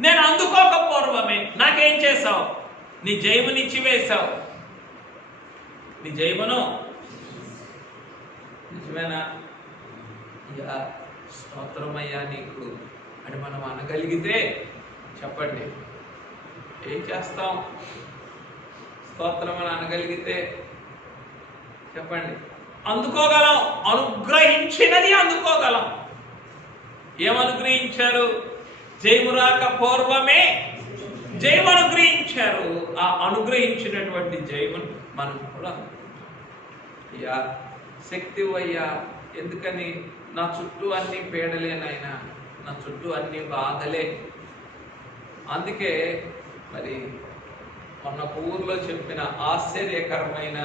నేను అందుకోక పూర్వమే నాకేం చేశావు? నీ జయమునిచ్చి వేశావు. నీ జయమును నిజమేనా? అయ్యా స్తోత్రమయ్యా నీకు అని మనం అనగలిగితే చెప్పండి ఏం చేస్తాం? స్తోత్రం అని అనగలిగితే చెప్పండి అందుకోగలం. అనుగ్రహించినది అందుకోగలం. ఏమనుగ్రహించారు? జయము రాక పూర్వమే జయము అనుగ్రహించారు. ఆ అనుగ్రహించినటువంటి జయమును మనం కూడా అయ్యా శక్తి అయ్యా. ఎందుకని? నా చుట్టూ అన్ని పీడలేనైనా, నా చుట్టూ అన్ని బాధలే. అందుకే మరి మొన్న ఊర్లో చెప్పిన ఆశ్చర్యకరమైన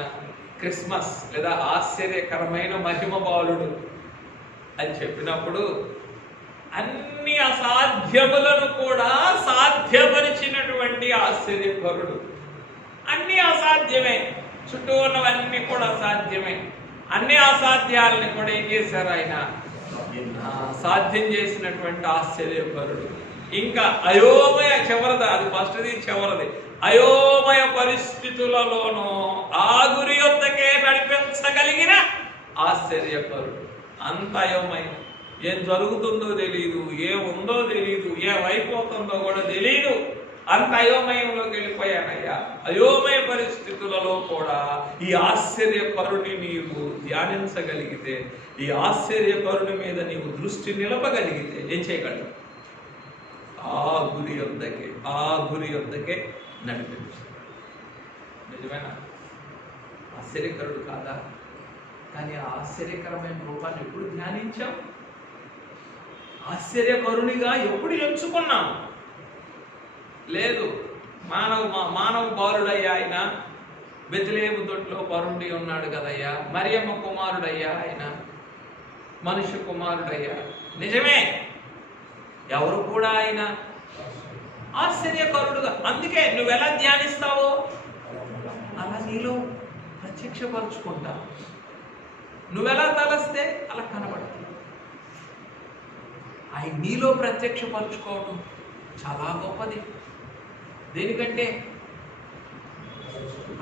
క్రిస్మస్ లేదా ఆశ్చర్యకరమైన మహిమ బాలుడు అని చెప్పినప్పుడు అన్ని అసాధ్యములను కూడా సాధ్యపరిచినటువంటి ఆశ్చర్యకరుడు. అన్ని అసాధ్యమే, చుట్టూ ఉన్నవన్నీ కూడా అసాధ్యమే. అన్ని అసాధ్యాలని కూడా ఏం చేశారు ఆయన? సాధ్యం చేసినటువంటి ఆశ్చర్యకరుడు. ఇంకా అయోమయ చివరది, అది ఫస్ట్ది చివరది, అయోమయ పరిస్థితులలోనూ ఆ గురి యొద్దకే నడిపించగలిగిన ఆశ్చర్యకరుడు. అంత అయోమయం, ఏం జరుగుతుందో తెలియదు, ఏముందో తెలియదు, ఏమైపోతుందో కూడా తెలియదు. అంత అయోమయంలోకి వెళ్ళిపోయానయ్యా. అయోమయ పరిస్థితులలో కూడా ఈ ఆశ్చర్యకరుని నీవు ధ్యానించగలిగితే, ఈ ఆశ్చర్యకరుని మీద నీవు దృష్టి నిలపగలిగితే ఏం చేయగలవు? ఆ గురి యొద్దకే నడిపించు. నిజమేనా? ఆశ్చర్యకరుడు కాదా? కానీ ఆ ఆశ్చర్యకరమైన రూపాన్ని ఎప్పుడు ధ్యానించాం? ఆశ్చర్యకరునిగా ఎప్పుడు ఎంచుకున్నాం? లేదు. మానవ బాలుడయ్యా ఆయన. బెత్లెహేము తొట్టిలో పరుండి ఉన్నాడు కదయ్యా. మరియమ్మ కుమారుడయ్యా ఆయన. మనుష్య కుమారుడయ్యా. నిజమే, ఎవరు కూడా ఆయన ఆశ్చర్యకరుడుగా. అందుకే నువ్వెలా ధ్యానిస్తావో అలా నీలో ప్రత్యక్షపరుచుకుంటావు. నువ్వెలా తలస్తే అలా కనబడుతుంది. ఆయన నీలో ప్రత్యక్షపరుచుకోవటం చాలా గొప్పది. దేనికంటే?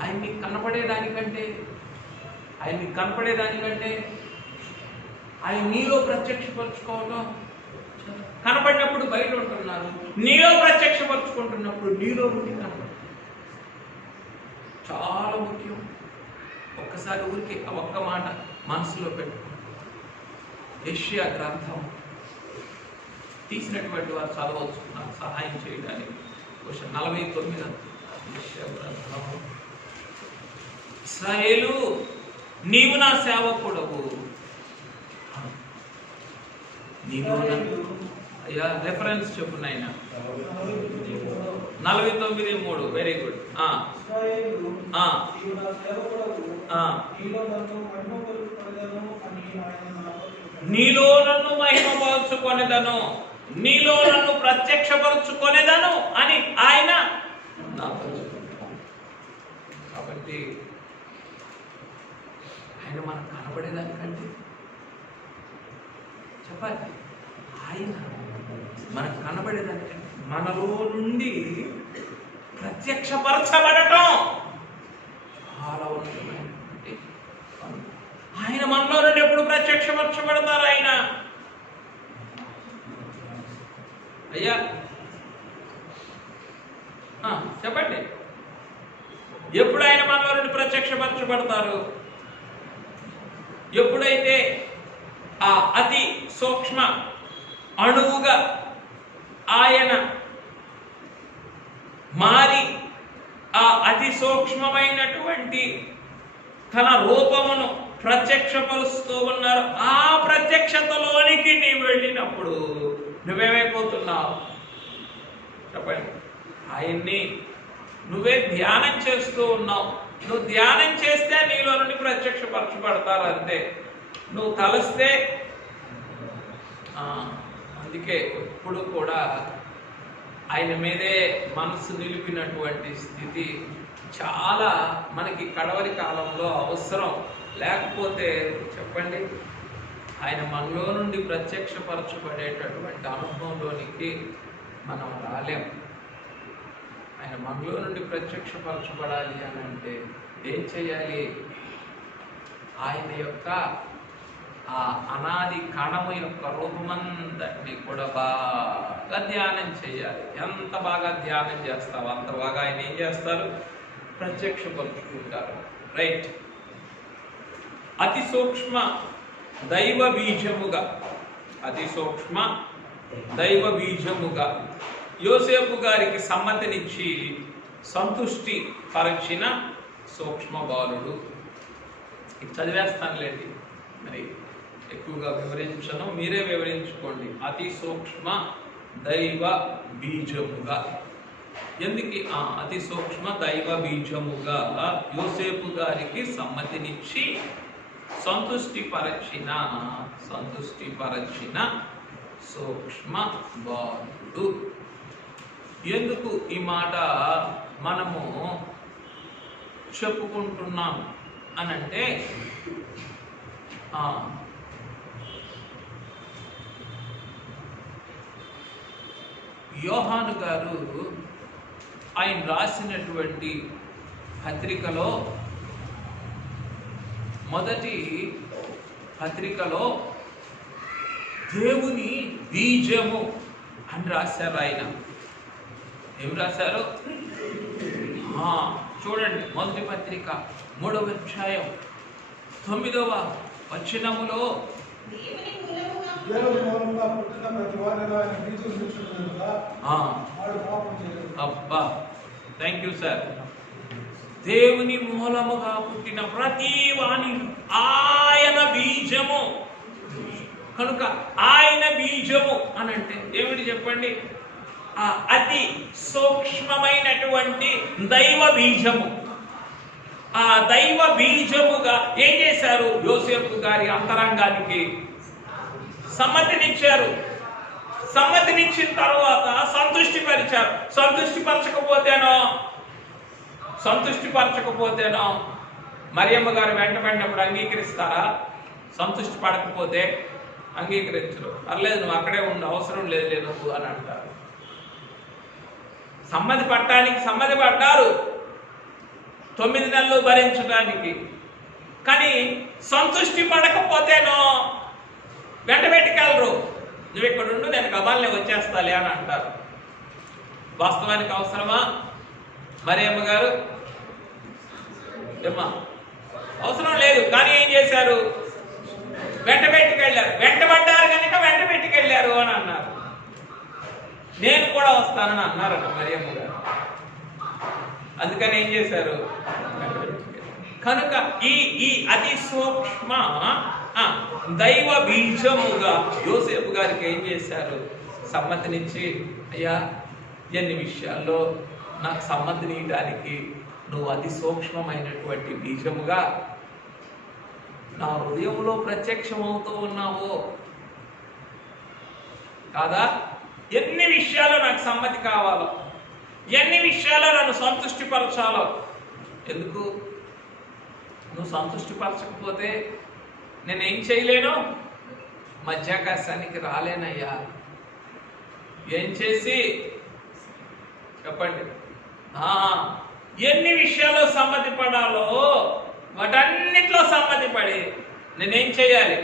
ఆయన్ని కనపడేదానికంటే ఆయన నీలో ప్రత్యక్షపరుచుకోవటం. కనపడినప్పుడు బయట ఉంటున్నారు, నీలో ప్రత్యక్షపరుచుకుంటున్నప్పుడు నీలో ఉండి కనపడు. చాలా ముఖ్యం. ఒక్కసారి ఊరికి ఒక్క మాట మనసులో పెట్టుకో. యెషయా గ్రంథం తీసినటువంటి వారు చదవచ్చు, నాకు సహాయం చేయడానికి. 49 యెషయా గ్రంథం. ఇశ్రాయేలు, నీవు నా సేవకుడవు. నీవు అయ్యా రెఫరెన్స్ చెప్పు నాయన. 49:3. Very good. నీలో నన్ను మహిమపరుచుకొనేదను, నీలో నన్ను ప్రత్యక్షపరుచుకొనేదను అని ఆయన నాతో. కాబట్టి ఆయన మనకు కనపడేదానికంటే చెప్పాలి, ఆయన మనకు కనబడేదానికంటే మనలో నుండి ప్రత్యక్షపరచబడటం చాలా ఉన్నతమైనటువంటి. ఆయన మనలో నుండి ఎప్పుడు ప్రత్యక్షపరచబడతారు? ఆయన అయ్యా చెప్పండి, ఎప్పుడు ఆయన మనలో నుండి ప్రత్యక్షపరచబడతారు? ఎప్పుడైతే ఆ అతి సూక్ష్మ అణువుగా ఆయన మారి ఆ అతి సూక్ష్మమైనటువంటి తన రూపమును ప్రత్యక్షపరుస్తూ ఉన్నారు. ఆ ప్రత్యక్షతలోనికి నీవు వెళ్ళినప్పుడు నువ్వేమైపోతున్నావు? చెప్పండి. ఆయన్ని నువ్వే ధ్యానం చేస్తూ ఉన్నావు. నువ్వు ధ్యానం చేస్తే నీలో నుండి ప్రత్యక్షపరచబడతారు అంతే. నువ్వు తలస్తే అందుకే ఎప్పుడు కూడా ఆయన మీదే మనసు నిలిపినటువంటి స్థితి చాలా మనకి కడవరి కాలంలో అవసరం. లేకపోతే చెప్పండి, ఆయన మనలో నుండి ప్రత్యక్షపరచబడేటటువంటి అనుభవంలోనికి మనం రాలేం. ఆయన మనలో నుండి ప్రత్యక్షపరచబడాలి అని అంటే ఏం చేయాలి? ఆయన యొక్క ఆ అనాది కణము యొక్క రూపమంతటిని కూడా బాగా ధ్యానం చేయాలి. ఎంత బాగా ధ్యానం చేస్తావు అంత బాగా ఆయన ఏం చేస్తారు? ప్రత్యక్షపరుచుకుంటారు. రైట్. అతి సూక్ష్మ దైవ బీజముగా, అతి సూక్ష్మ దైవ బీజముగా యోసేపు గారికి సమ్మతినిచ్చి సంతుష్టి పరచిన సూక్ష్మ బాలుడు. ఇది చదివేస్తానులేండి, మరి ఎక్కువగా వివరించను, మీరే వివరించుకోండి. అతి సూక్ష్మ దైవ బీజముగా. ఎందుకు అతి సూక్ష్మ దైవ బీజముగా యోసేపు గారికి సమ్మతినిచ్చి సంతుష్టిపరచిన సూక్ష్మ బాలుడు. ఎందుకు ఈ మాట మనము చెప్పుకుంటున్నాం అనంటే, యోహాను గారు ఆయన రాసినటువంటి పత్రికలో, మొదటి పత్రికలో దేవుని బీజము అని రాశారు. ఆయన ఏం రాశారు? చూడండి, మొదటి పత్రిక 3వ అధ్యాయం 9వ వచనములో అబ్బా, థ్యాంక్ యూ సార్. దేవుని మూలముగా పుట్టిన ప్రతి వాణి ఆయన బీజము. కనుక ఆయన బీజము అని అంటే ఏమిటి చెప్పండి? అతి సూక్ష్మమైనటువంటి దైవ బీజము. ఆ దైవ బీజముగా ఏం చేశారు? యోసేపు గారి అంతరంగానికి సమ్మతినిచ్చారు. సమ్మతినిచ్చిన తర్వాత సంతృష్టిపరిచారు. సంతృష్టిపరచకపోతేనో మరియమ్మ గారు వెంటబడినప్పుడు అంగీకరిస్తారా? సంతృష్టి పడకపోతే అంగీకరించరు. పర్లేదు, నువ్వు అక్కడే ఉండు, అవసరం లేదు నువ్వు అని అంటారు. సమ్మతి పడ్డారు 9 నెలలు భరించడానికి. కానీ సంతృష్టి పడకపోతేనో వెంటబెట్టుకెళ్ళరు. నువ్వు ఇక్కడ ఉండు, నేను గబాల్నే వచ్చేస్తాలే అని అంటారు. వాస్తవానికి అవసరమా మరియమ్మ గారు? ఏమ్మా, అవసరం లేదు. కానీ ఏం చేశారు? వెంటబెట్టుకెళ్ళారు. వెంటబడ్డారు కనుక వెంటబెట్టుకెళ్ళారు అని అన్నారు. నేను కూడా వస్తానని అన్నారట మరియమ్మ గారు. అందుకని ఏం చేశారు? కనుక ఈ అతి సూక్ష్మ దైవ బీజముగా యోసేపు గారికి ఏం చేశారు? సమ్మతినిచ్చి, అయ్యా, ఎన్ని విషయాల్లో నాకు సమ్మతినియడానికి నువ్వు అతి సూక్ష్మమైనటువంటి బీజముగా నా హృదయంలో ప్రత్యక్షమవుతూ ఉన్నావు కాదా? ఎన్ని విషయాల్లో నాకు సమ్మతి కావాలో, ఎన్ని విషయాల్లో నన్ను సంతృష్టిపరచాలో. ఎందుకు? నువ్వు సంతృష్టిపరచకపోతే నేనేం చేయలేను? మధ్యాకాశానికి రాలేనయ్యా. ఏం చేసి చెప్పండి? ఎన్ని విషయాల్లో సమ్మతి పడాలో వాటన్నిట్లో సమ్మతి పడి నేనేం చేయాలి?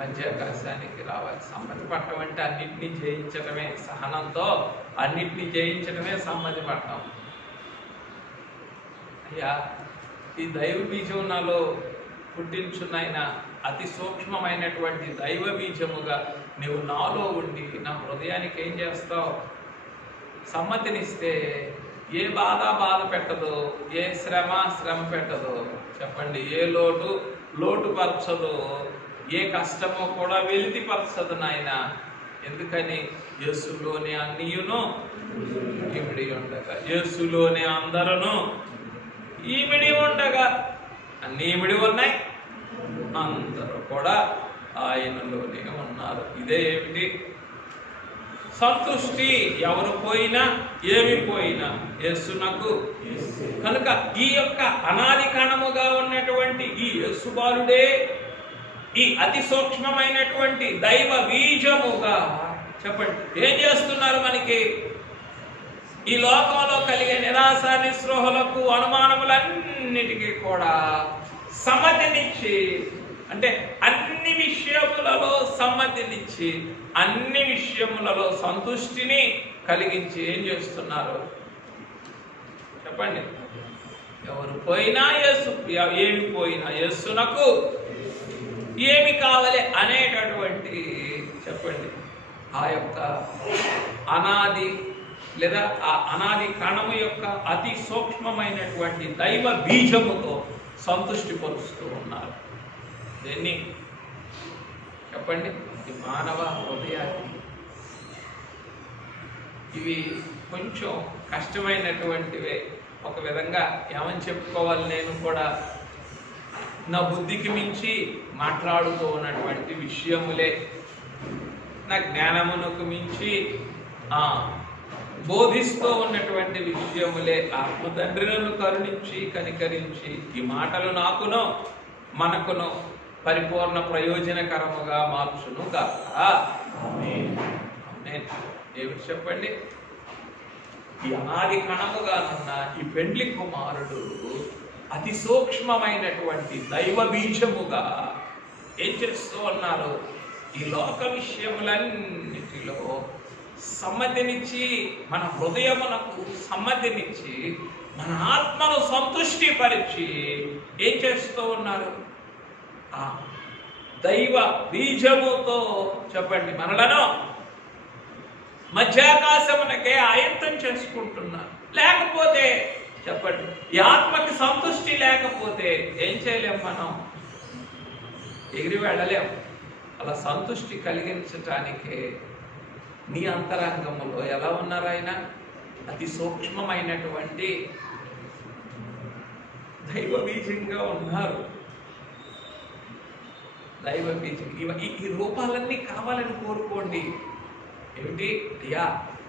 మధ్యాకాశానికి రావాలి. సమ్మతి పడటం అంటే అన్నిటినీ జయించడమే. సహనంతో అన్నిటినీ జయించడమే సమ్మతి పడటం. అయ్యా, ఈ దైవ బీజం నాలో పుట్టించున్నాయన, అతి సూక్ష్మమైనటువంటి దైవ బీజముగా నువ్వు నాలో ఉండి నా హృదయానికి ఏం చేస్తావు? సమ్మతినిస్తే ఏ బాధ పెట్టదు, ఏ శ్రమ పెట్టదు. చెప్పండి, ఏ లోటుపరచదు, ఏ కష్టమో కూడా వెలితిపరచదు నాయన. ఎందుకని? యేసులోని అన్నియును ఇమిడి ఉండగా, యేసులోని అందరూ ఇమిడి ఉండగా, అన్ని ఇమిడి ఉన్నాయి, అందరూ కూడా ఆయనలోనే ఉన్నారు. ఇదే ఏమిటి? సంతుష్టి. ఎవరు పోయినా ఏమి పోయినా యేసునకు. కనుక ఈ యొక్క అనాది కారణముగా ఉన్నటువంటి ఈ యేసు బాలుడే ఈ అతి సూక్ష్మమైనటువంటి దైవ బీజముగా చెప్పండి ఏం చేస్తున్నారు? మనకి ఈ లోకంలో కలిగే నిరాశ నిస్పృహలకు అనుమానములన్నిటికీ కూడా సమ్మతినిచ్చి, అంటే అన్ని విషయములలో సమ్మతినిచ్చి అన్ని విషయములలో సంతుష్టిని కలిగించి ఏం చేస్తున్నారు చెప్పండి? ఎవరు పోయినా యేసు, ఏమి పోయినా యేసునకు ఏమి కావాలి అనేటటువంటి చెప్పండి ఆ యొక్క అనాది లేదా ఆ అనాది కణము యొక్క అతి సూక్ష్మమైనటువంటి దైవ బీజముతో సంతృష్టి పరుస్తూ ఉన్నారు. దీన్ని చెప్పండి ఈ మానవ హృదయాన్ని. ఇవి కొంచెం కష్టమైనటువంటివే. ఒక విధంగా ఏమని చెప్పుకోవాలి, నేను కూడా నా బుద్ధికి మించి మాట్లాడుతూ ఉన్నటువంటి విషయములే, నా జ్ఞానమునకు మించి బోధిస్తూ ఉన్నటువంటి విషయములే. ఆత్మ తండ్రిలను కరుణించి కనికరించి ఈ మాటలు నాకును మనకును పరిపూర్ణ ప్రయోజనకరముగా మార్చును గాక. ఏమిటి చెప్పండి? ఈ అనాది కణముగానున్న ఈ పెండ్లి కుమారుడు అతి సూక్ష్మమైనటువంటి దైవ బీజముగా ఏం చేస్తూ ఉన్నారు? ఈ లోక విషయములన్నిటిలో సమ్మతినిచ్చి, మన హృదయమునకు సమ్మతినిచ్చి, మన ఆత్మను సంతృష్టిపరిచి ఏం చేస్తూ ఉన్నారు? ఆ దైవ బీజముతో చెప్పండి మనలను మధ్యాకాశమునకే ఆయత్తం చేసుకుంటున్నారు. లేకపోతే చెప్పండి ఈ ఆత్మకి సంతృష్టి లేకపోతే ఏం చేయలేం, మనం ఎగిరి వెళ్ళలేం. అలా సంతృష్టి కలిగించటానికే నీ అంతరంగములో ఎలా ఉన్నారు? ఆయన అతి సూక్ష్మమైనటువంటి దైవ బీజంగా ఉన్నారు. దైవ బీజం. ఈ రూపాలన్నీ కావాలని కోరుకోండి. ఏమిటి? అయ్యా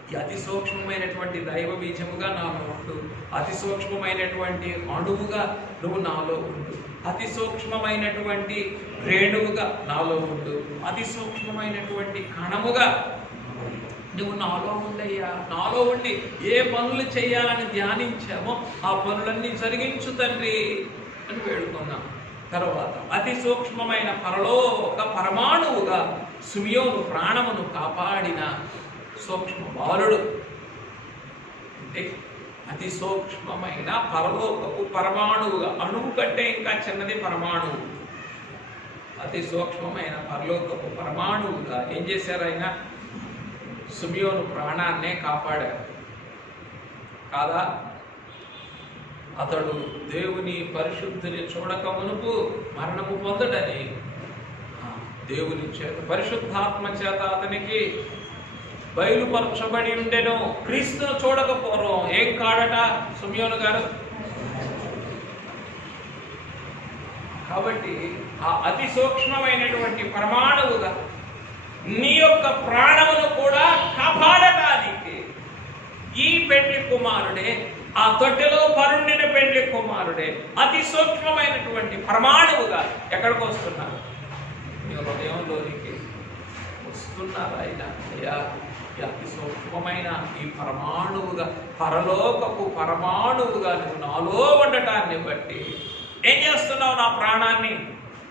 ఈ అతి సూక్ష్మమైనటువంటి దైవ బీజముగా నాలో ఉండు, అతి సూక్ష్మమైనటువంటి అణువుగా నువ్వు నాలో ఉండు, అతి సూక్ష్మమైనటువంటి రేణువుగా నాలో ఉండు, అతి సూక్ష్మమైనటువంటి కణముగా నువ్వు నాలో ఉండయ్యా. నాలో ఉండి ఏ పనులు చేయాలని ధ్యానించామో ఆ పనులన్నీ జరిగించు తండ్రి అని వేడుకున్నాం. తర్వాత అతి సూక్ష్మమైన పరలోక పరమాణువుగా సుమియోను ప్రాణమును కాపాడిన సూక్ష్మ బాలుడు. అంటే అతి సూక్ష్మమైన పరలోకపు పరమాణువుగా, అణువు కంటే ఇంకా చిన్నది పరమాణువు. అతి సూక్ష్మమైన పరలోకపు పరమాణువుగా ఏం చేశారు? ఆయన సుమియోను ప్రాణాన్నే కాపాడారు కాదా? అతడు దేవుని పరిశుద్ధిని చూడక మునుపు మరణము పొందడని దేవుని చేత పరిశుద్ధాత్మ చేత అతనికి బయలుపరచబడి ఉండెను. క్రీస్తును చూడకపోవడం ఏం కాడట సుమియోను గారు? కాబట్టి ఆ అతి సూక్ష్మమైనటువంటి పరమాణువుగా నీ యొక్క ప్రాణమును కూడా కాపాడటానికి ఈ పెండ్లి కుమారుడే, ఆ తొట్టెలో పరుండిన పెండ్లి కుమారుడే అతి సూక్ష్మమైనటువంటి పరమాణువుగా ఎక్కడికి వస్తున్నారు? నీ హృదయంలోనికి వస్తున్నారు. ఆయన అయ్యా ఈ అతి సూక్ష్మమైన ఈ పరమాణువుగా, పరలోకపు పరమాణువుగా నువ్వు నాలో ఉండటాన్ని బట్టి ఏం చేస్తున్నావు? నా ప్రాణాన్ని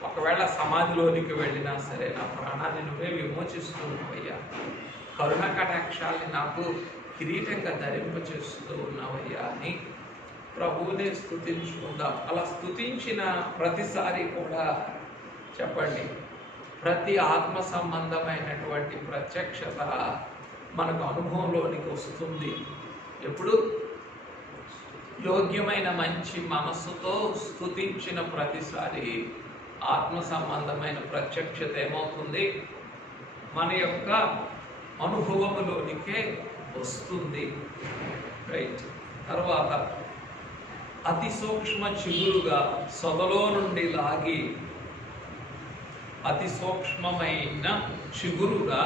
ఒకవేళ సమాధిలోనికి వెళ్ళినా సరే నా ప్రాణాన్ని నువ్వే విమోచిస్తున్నావయ్యా. కరుణ కటాక్షాల్ని నాకు కిరీటంగా ధరింపచేస్తూ ఉన్నావయ్యా అని ప్రభువునే స్తుతించుకుందాం. అలా స్తుతించిన ప్రతిసారి కూడా చెప్పండి ప్రతి ఆత్మ సంబంధమైనటువంటి ప్రత్యక్షత మనకు అనుభవంలోనికి వస్తుంది. ఎప్పుడు? యోగ్యమైన మంచి మనస్సుతో స్తుతించిన ప్రతిసారి ఆత్మ సంబంధమైన ప్రత్యక్షత ఏమవుతుంది? మన యొక్క అనుభవములోనికే వస్తుంది. రైట్. తర్వాత అతి సూక్ష్మ చిగురుగా సొదలో నుండి లాగి అతి సూక్ష్మమైన చిగురుగా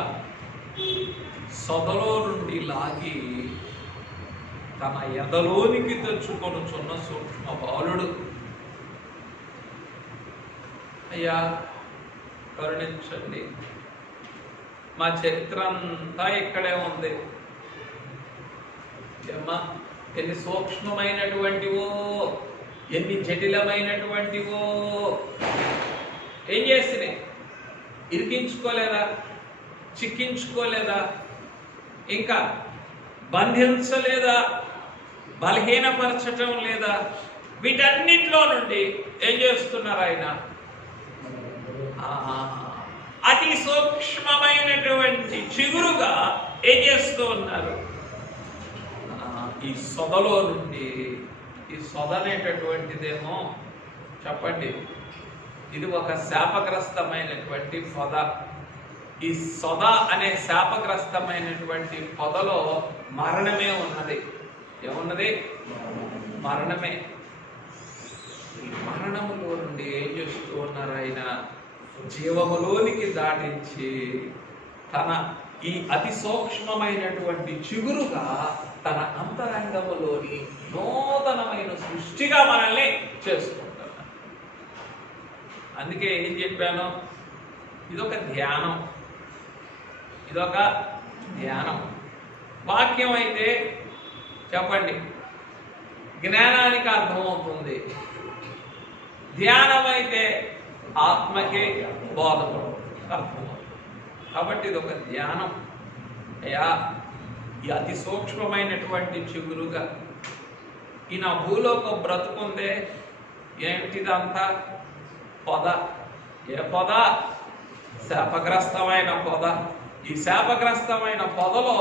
సొదలో నుండి లాగి తన ఎదలోనికి తెచ్చుకొనుచున్న సూక్ష్మ బాలుడు. అయ్యా కరుణించండి, మా చరిత్ర అంతా ఇక్కడే ఉంది. ఏమ్మా, ఎన్ని సూక్ష్మమైనటువంటివో, ఎన్ని జటిలమైనటువంటివో ఏం చేసినాయి? ఇరికించుకోలేదా? చిక్కించుకోలేదా? ఇంకా బంధించలేదా? బలహీనపరచటం లేదా? వీటన్నిటిలో నుండి ఏం చేస్తున్నారు ఆయన? అతి సూక్ష్మమైనటువంటి చిగురుగా ఏం చేస్తూ ఉన్నారు? ఈ సొదలో నుండి, ఈ సొద అనేటటువంటిదేమో చెప్పండి, ఇది ఒక శాపగ్రస్తమైనటువంటి పొద. ఈ సొద అనే శాపగ్రస్తమైనటువంటి పొదలో మరణమే ఉన్నది. ఏమున్నది? మరణమే. ఈ మరణములో నుండి ఏం చేస్తూ ఉన్నారు ఆయన? జీవములోనికి దాటించి తన ఈ అతి సూక్ష్మమైనటువంటి చిగురుగా తన అంతరంగములోని నూతనమైన సృష్టిగా మనల్ని చేసుకుంటున్నారు. అందుకే ఏం చెప్పాను? ఇదొక ధ్యానం, ఇదొక ధ్యానం. వాక్యం అయితే చెప్పండి జ్ఞానానికి అర్థమవుతుంది, ధ్యానం అయితే ఆత్మకే బోధపడుతుంది, అర్థమవుతుంది. కాబట్టి ఇది ఒక ధ్యానం. అయ్యా, ఈ అతి సూక్ష్మమైనటువంటి చిగురుగా ఈ నా భూలోక బ్రతుకుందే ఏమిటిదంతా? పొద. ఏ పొద? శాపగ్రస్తమైన పొద. ఈ శాపగ్రస్తమైన పొదలో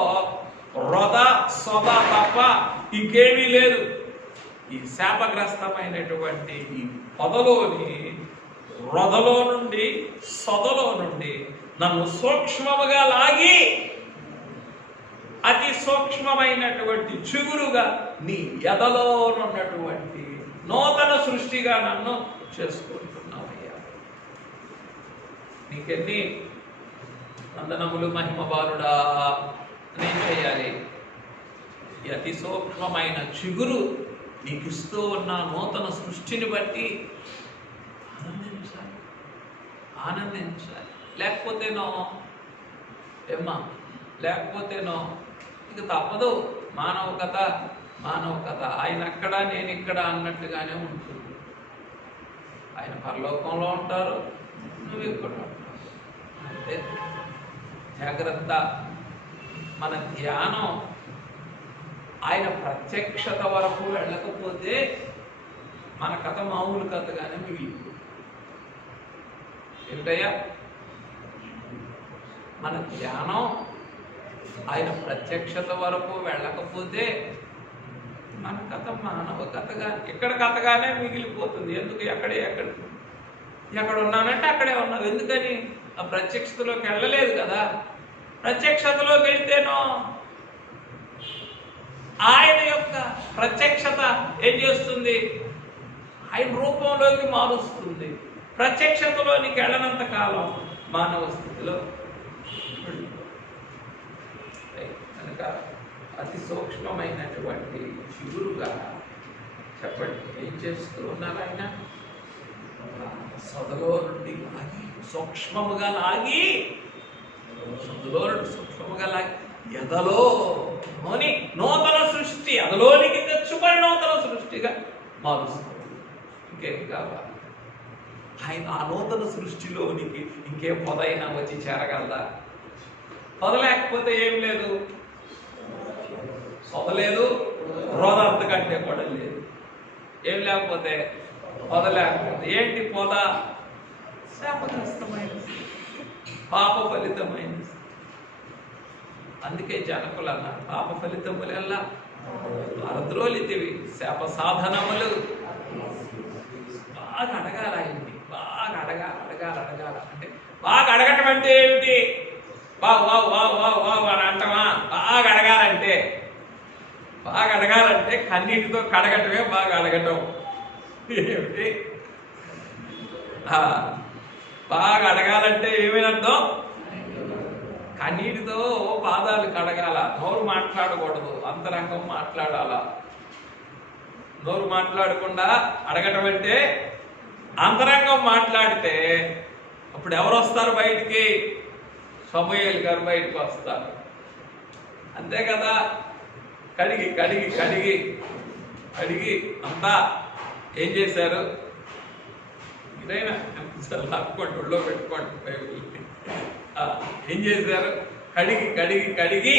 రొద సొద తప్ప ఇంకేమీ లేదు. ఈ శాపగ్రస్తమైనటువంటి ఈ పొదలోని రొదలో నుండి, సొదలో నుండి నన్ను సూక్ష్మముగా లాగి అతి సూక్ష్మమైనటువంటి చిగురుగా నీ ఎదలోనున్నటువంటి నూతన సృష్టిగా నన్ను చేసుకుంటున్నావయ్యా. నీకెన్ని వందనములు మహిమ బాలుడా. నేను చేయాలి? ఈ అతి సూక్ష్మమైన చిగురు నీకు ఇస్తూ ఉన్న నూతన సృష్టిని బట్టి ఆనందించాలి, ఆనందించాలి. లేకపోతేనో ఏమ్మా, లేకపోతేనో ఇక తప్పదు. మానవకత, మానవకత. ఆయన అక్కడ, నేను ఇక్కడ అన్నట్టుగానే ఉంటుంది. ఆయన పరలోకంలో ఉంటారు, నువ్వు ఇక్కడ ఉంటావు. అంతే. జాగ్రత్త. మన ధ్యానం ఆయన ప్రత్యక్షత వరకు వెళ్ళకపోతే మన కథ మామూలు కథగానే మిగిలిపోతుంది. ఏమిటయ్యా? మన ధ్యానం ఆయన ప్రత్యక్షత వరకు వెళ్ళకపోతే మన కథ మానవ కథగా, ఇక్కడ కథగానే మిగిలిపోతుంది. ఎందుకు? ఎక్కడ ఉన్నానంటే అక్కడే ఉన్నావు. ఎందుకని? ఆ ప్రత్యక్షతలోకి వెళ్ళలేదు కదా. ప్రత్యక్షతలోకి వెళితేనో ఆయన యొక్క ప్రత్యక్షత ఏం చేస్తుంది? ఆయన రూపంలోకి మారుస్తుంది. ప్రత్యక్షతలోనికి వెళ్ళనంత కాలం మానవ స్థితిలో కనుక అతి సూక్ష్మమైనటువంటి చిగురుగా చెప్పండి ఏం చేస్తూ ఉన్నారు ఆయన? సొదలో నుండి లాగి, సూక్ష్మముగా లాగి, సొదలో నుండి సూక్ష్మముగా లాగి ఎదలోని నూతన సృష్టి, ఎదలోనికి తెచ్చుకొని నూతన సృష్టిగా మారుస్తుంది. ఇంకేం కావాలి? ఆయన ఆ నూతన సృష్టిలోనికి ఇంకేం పొదైనా వచ్చి చేరగలదా? పొద లేకపోతే ఏం లేదు, పొద లేదు, రోద అంతకంటే కూడా లేదు. ఏం లేకపోతే పొద లేకపోతే ఏంటి? పొద శాపగ్రస్తమైనది, పాప ఫలితమైనది. అందుకే జనకులు అన్నారు, పాప ఫలితములెల్లా అరద్రోలితివి శాప సాధనములు. బాగా అడగాల ఆయన్ని, బాగా అడగాల. అంటే బాగా అడగటం అంటే ఏమిటి? వావ్ అని అంటామా? బాగా అడగాలంటే కన్నీటితో కడగటమే బాగా అడగటం. ఏమిటి? బాగా అడగాలంటే ఏమని అర్థం? కన్నీటితో పాదాలు కడగాల. నోరు మాట్లాడకూడదు, అంతరంగం మాట్లాడాల. నోరు మాట్లాడకుండా అడగటం అంటే అంతరంగం మాట్లాడితే అప్పుడు ఎవరు వస్తారు బయటికి? సమూయేలు గారు బయటకు వస్తారు. అంతే కదా. కడిగి కడిగి కడిగి కడిగి అంతా ఏం చేశారు? ఇదైనా లాక్కోండి, ఒళ్ళో పెట్టుకోండి. ఏం చేశారు? కడిగి కడిగి కడిగి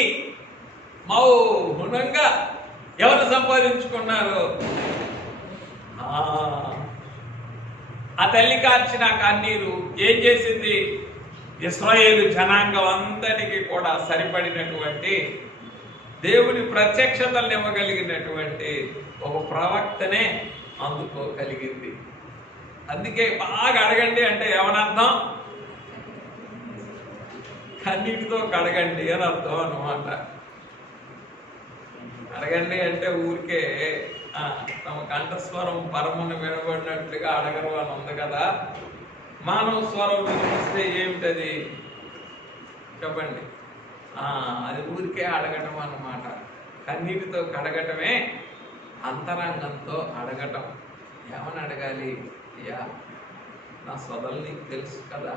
మౌనంగా ఎవరు సంపాదించుకున్నారు? ఆ తల్లి కార్చిన కన్నీరు ఏం చేసింది? ఇశ్రాయేలు జనాంగం అందరికీ కూడా సరిపడినటువంటి దేవుని ప్రత్యక్షతలను ఇవ్వగలిగినటువంటి ఒక ప్రవక్తనే అందుకోగలిగింది. అందుకే బాగా అడగండి అంటే ఏమనర్థం? కన్నీటితో కడగండి అని అర్థం అన్నమాట. అడగండి అంటే ఊరికే తమ కంఠస్వరం పరమును వినబడినట్లుగా అడగరు అని ఉంది కదా. మానవ స్వరం వినిపిస్తే ఏమిటది చెప్పండి? అది ఊరికే అడగటం అన్నమాట. కన్నీటితో కడగటమే అంతరంగంతో అడగటం. ఏమని అడగాలి? అయ్యా, నా సొదలు నీకు తెలుసు కదా.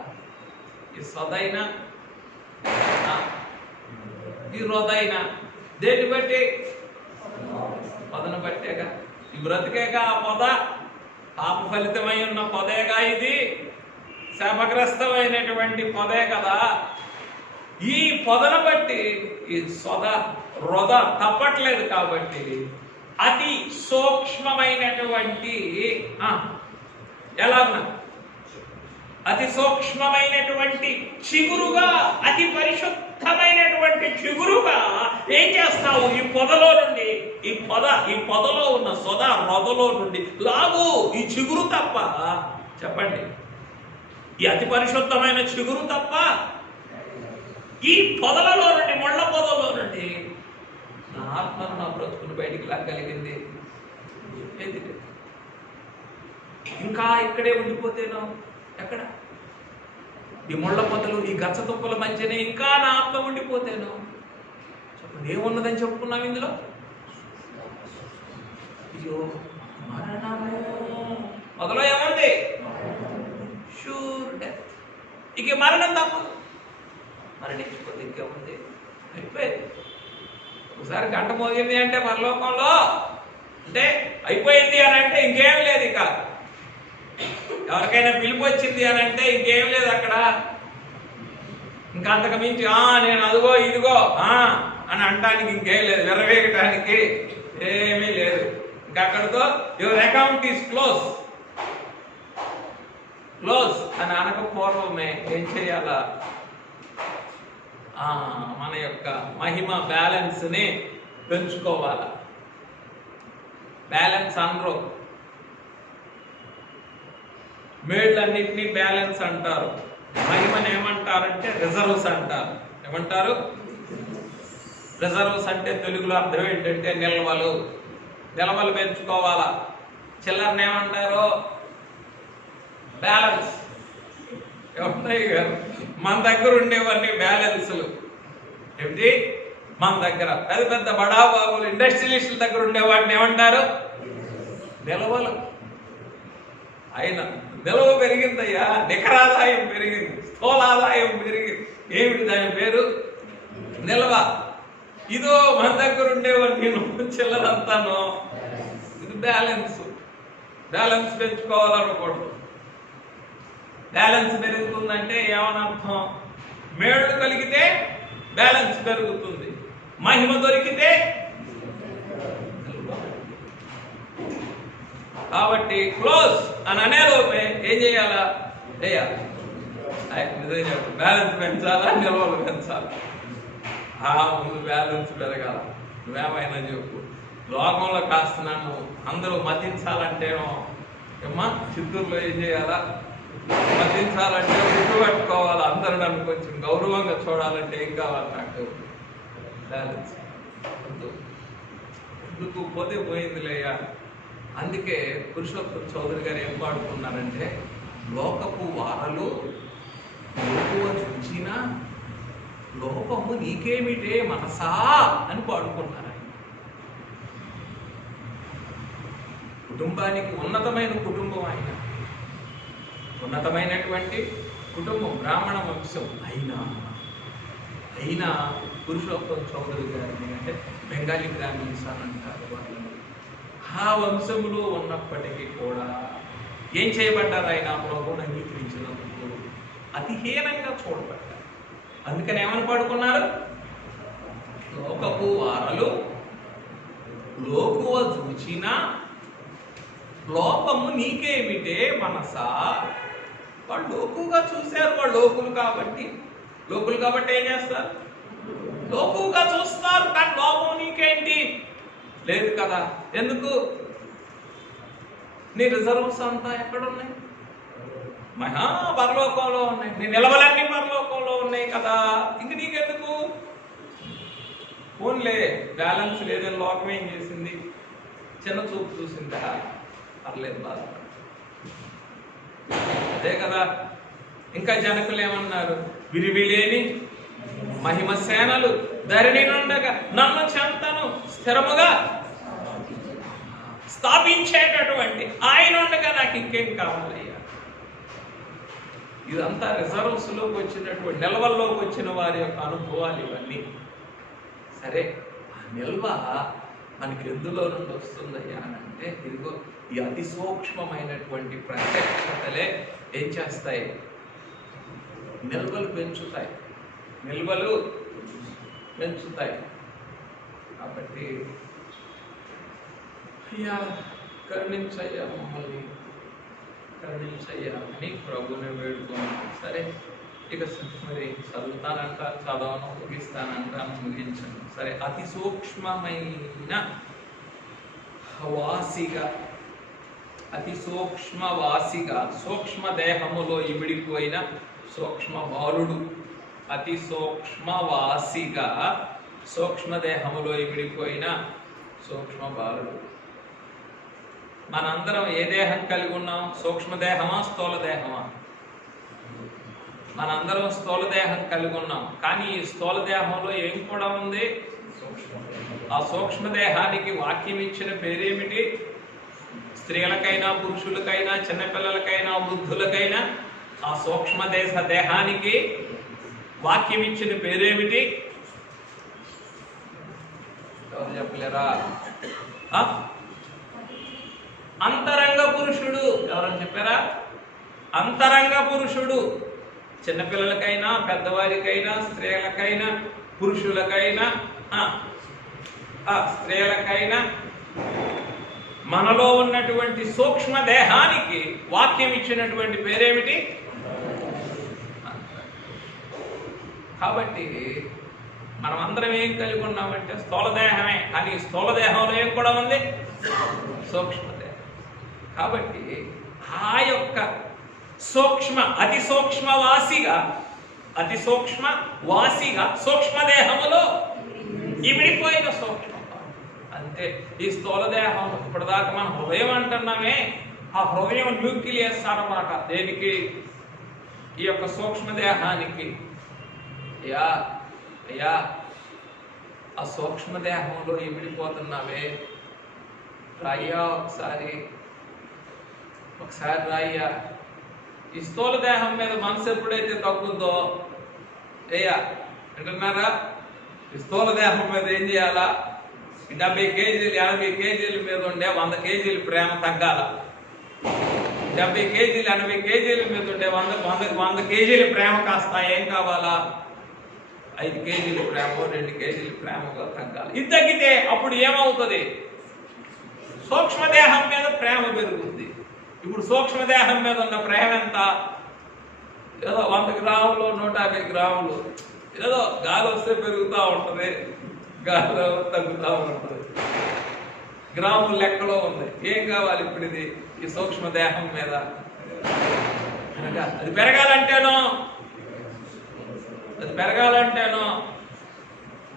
ఈ సొదైనా ఈ రొదైనా దేన్ని బట్టి? పొదను బట్టేగా. ఈ బ్రతికేగా ఆ పొద, పాప ఫలితమై ఉన్న పొదేగా. ఇది శాపగ్రస్తమైనటువంటి పొదే కదా. ఈ పొదను బట్టి ఈ రొద తప్పట్లేదు. కాబట్టి అతి సూక్ష్మమైనటువంటి ఎలా ఉన్నా అతి సూక్ష్మమైనటువంటి చిగురుగా, అతి పరిశుద్ధమైనటువంటి చిగురుగా ఏం చేస్తావు? ఈ పొదలో నుండి ఈ పొదలో ఉన్న రొదలో నుండి లాగు. ఈ చిగురు తప్ప చెప్పండి, ఈ అతి పరిశుద్ధమైన చిగురు తప్ప ఈ పొదలలో నుండి, ముళ్ళ పొదలో నుండి నా ఆత్మను, నా బ్రతుకుని బయటికి లాగలిగింది ఏది? ఇంకా ఇక్కడే ఉండిపోతేనో ఎక్కడ? ఈ ముళ్ళ పొదలు, ఈ గచ్చ తుప్పల మధ్యనే ఇంకా నా ఆత్మ ఉండిపోతేనో చెప్పండి, ఏమున్నదని చెప్పుకున్నాం ఇందులో? అయ్యో, మరణము. మొదలో ఏముంది? Sure death. ఇక మరణం తప్పదు. మరణించుకోదు, ఇంకేముంది? అయిపోయింది. ఒకసారి గంట మోగింది అంటే పరలోకంలో అంటే అయిపోయింది అని అంటే ఇంకేం లేదు. ఇక ఎవరికైనా పిలుపు వచ్చింది అని అంటే ఇంకేం లేదు అక్కడ. ఇంకా అంతకు మించి నేను అదిగో ఇదిగో అని అంటానికి ఇంకేం లేదు, విరవేయటానికి ఏమీ లేదు. ఇంకా అక్కడితో యువర్ అకౌంట్ ఈస్ క్లోజ్ అని అనక పూర్వమే ఏం చేయాలా? మన యొక్క మహిమ బ్యాలెన్స్ని పెంచుకోవాలా. బ్యాలెన్స్ అనరు, మేళ్ళన్నింటినీ బ్యాలెన్స్ అంటారు. మహిమని ఏమంటారంటే రిజర్వ్స్ అంటారు. ఏమంటారు? రిజర్వ్స్ అంటే తెలుగులో అర్థం ఏంటంటే నిల్వలు పెంచుకోవాలా. చిల్లరని ఏమంటారు? బ్యాలెన్స్. ఏమన్నాయి గారు మన దగ్గర ఉండేవన్నీ బ్యాలెన్స్లు. ఏమిటి? మన దగ్గర పెద్ద పెద్ద బడాబాబులు ఇండస్ట్రియలిస్టుల దగ్గర ఉండేవాడిని ఏమంటారు? నిల్వలు. అయినా నిల్వ పెరిగిందయ్యా, నికరాదాయం పెరిగింది, స్థూలాదాయం పెరిగింది. ఏమిటి దాని పేరు? నిల్వ. ఇదో మన దగ్గర ఉండేవాడిని చిల్లరంతాను. ఇది బ్యాలెన్స్ పెంచుకోవాలనుకోండి. బ్యాలెన్స్ పెరుగుతుందంటే ఏమనర్థం? మేళ్ళు కలిగితే బ్యాలెన్స్ పెరుగుతుంది, మహిమ దొరికితే. కాబట్టి క్లోజ్ అని అనేలోపే ఏం చేయాలా? బ్యాలెన్స్ పెంచాలా, నిల్వలు పెంచాలా? ముందు బ్యాలెన్స్ పెరగాల. నువ్వేమైనా చెప్పు. లోకంలో కాస్త నన్ను అందరూ మతించాలంటేనో ఏమ్మా చిత్తూరులో ఏం చేయాలా? మతించాలంటే గుర్తు పట్టుకోవాలి. అందరూ నన్ను కొంచెం గౌరవంగా చూడాలంటే ఏం కావాలి? నాకు బ్యాలెన్స్. ఎందుకు పోతే పోయిందిలేయ్యా. అందుకే పురుషోత్తమ చౌదరి గారు ఏం పాడుతున్నారంటే లోకపు వారలు లోకువ చూచిన లోపము నీకేమిటే మనసా అని పాడుకున్నారు ఆయన. కుటుంబానికి ఉన్నతమైన కుటుంబం ఆయన, ఉన్నతమైనటువంటి కుటుంబం, బ్రాహ్మణ వంశం. అయినా పురుషోత్తం చౌదరి గారిని అంటే బెంగాలీ బ్రాహ్మణ్స్ అని అంటారు వాళ్ళు. ఆ వంశంలో ఉన్నప్పటికీ కూడా ఏం చేయబడ్డారు? ఆయన ప్రభువుని అంగీకరించినందుకు అతిహీనంగా చూడబడ్డారు. అందుకని ఏమని పాడుకున్నారు? లోకపు వారలు లోకువ చూచిన లోపము నీకేమిటే మనసా. వాళ్ళు లోకుగా చూశారు, వాళ్ళు లోకులు కాబట్టి ఏం చేస్తారు? లోకుగా చూస్తారు, కానీ లోపం నీకేంటి లేదు కదా. ఎందుకు? నీ రిజర్వ్స్ అంతా ఎక్కడున్నాయి? పరలోకంలో ఉన్నాయి. నీ నిలవలన్నీ పరలోకంలో ఉన్నాయి కదా. ఇంక నీకెందుకు? ఫోన్లే బ్యాలెన్స్ లేదని లోకం ఏం చేసింది? చిన్న చూపు చూసిందా? పర్లేదు, బాధపడ. అదే కదా. ఇంకా జనకులు ఏమన్నారు? విరివిలేని మహిమ సేనలు ధరణి నుండగా నన్ను చెంతను స్థిరముగా స్థాపించేటటువంటి ఆయన ఉండగా నాకు ఇంకేం కావాలయ్యా. ఇదంతా రిజర్వ్స్ లోకి వచ్చినటువంటి, నిల్వల్లోకి వచ్చిన వారి యొక్క అనుభవాలు ఇవన్నీ. సరే, ఆ నిల్వ మనకి ఎందులో నుండి వస్తుందయ్యా అని అంటే, ఇదిగో ఈ అతి సూక్ష్మమైనటువంటి ప్రత్యక్షతలే ఏం చేస్తాయి? నిల్వలు పెంచుతాయి. కాబట్టి అయ్యా కరుణించయ్యా, మమ్మల్ని కరుణించయ్యా అని ప్రభువుని వేడుకోండి. సరే, ఇక మరి చదవను, ముగించను. సరే, అతి సూక్ష్మమైన వాసిగా సూక్ష్మ దేహములో ఇమిడిపోయిన సూక్ష్మ బాలుడు, అతి సూక్ష్మవాసిగా సూక్ష్మదేహములో ఇమిడిపోయిన సూక్ష్మ బాలుడు. మనందరం ఏ దేహం కలిగి ఉన్నాం? సూక్ష్మదేహమా, స్థూలదేహమా? మనందరం స్థూలదేహం కలిగి ఉన్నాం. కానీ ఈ స్థూలదేహంలో ఏం కూడా ఉంది? ఆ సూక్ష్మదేహానికి వాక్యం ఇచ్చిన పేరేమిటి? స్త్రీలకైనా పురుషులకైనా చిన్నపిల్లలకైనా వృద్ధులకైనా ఆ దేహానికి వాక్యం ఇచ్చిన పేరేమిటి? ఎవరు చెప్పలేరా? అంతరంగ పురుషుడు. ఎవరని చెప్పారా? అంతరంగ పురుషుడు. చిన్నపిల్లలకైనా పెద్దవారికైనా స్త్రీలకైనా పురుషులకైనా స్త్రీలకైనా మనలో ఉన్నటువంటి సూక్ష్మ దేహానికి వాక్యం ఇచ్చినటువంటి పేరేమిటి? కాబట్టి మనం అందరం ఏం కలిగి ఉన్నామంటే స్థూలదేహమే. కానీ స్థూలదేహంలో ఏం కూడా ఉంది? సూక్ష్మదేహం. కాబట్టి ఆ యొక్క అతి సూక్ష్మవాసిగా సూక్ష్మదేహములో ఇమిడిపోయిన సూక్ష్మ. అంతే. ఈ స్థూలదేహం ఇప్పటిదాకా మనం హృదయం అంటున్నామే, ఆ హృదయం న్యూక్లియస్ అన్నమాట. దేనికి? ఈ యొక్క సూక్ష్మదేహానికి. అయ్యా ఆ సూక్ష్మదేహంలో ఇమిడిపోతున్నావే, రాయ్యా ఒకసారి రాయ్యా. ఈ స్థూలదేహం మీద మనసు ఎప్పుడైతే తగ్గుద్దో, వింటున్నారా? ఈ స్థూలదేహం మీద ఏం చేయాలా? 70 కేజీలు 80 కేజీల మీద ఉండే 100 కేజీల ప్రేమ తగ్గాల. 70 కేజీలు 80 కేజీల మీద ఉండే 100 కేజీల ప్రేమ కాస్త ఏం కావాలా? 5 కేజీల ప్రేమ, 2 కేజీల ప్రేమగా తగ్గాలి. ఇది తగ్గితే అప్పుడు ఏమవుతుంది? సూక్ష్మదేహం మీద ప్రేమ పెరుగుతుంది. ఇప్పుడు సూక్ష్మదేహం మీద ఉన్న ప్రేమ ఎంత? ఏదో 100 గ్రాములు 150 గ్రాములు, ఏదో గాలి వస్తే పెరుగుతూ ఉంటుంది, గాలి తగ్గుతూ ఉంటుంది, గ్రాముల లెక్కలో ఉంది. ఏం కావాలి ఇప్పుడు? ఇది ఈ సూక్ష్మదేహం మీద అది పెరగాలంటేనో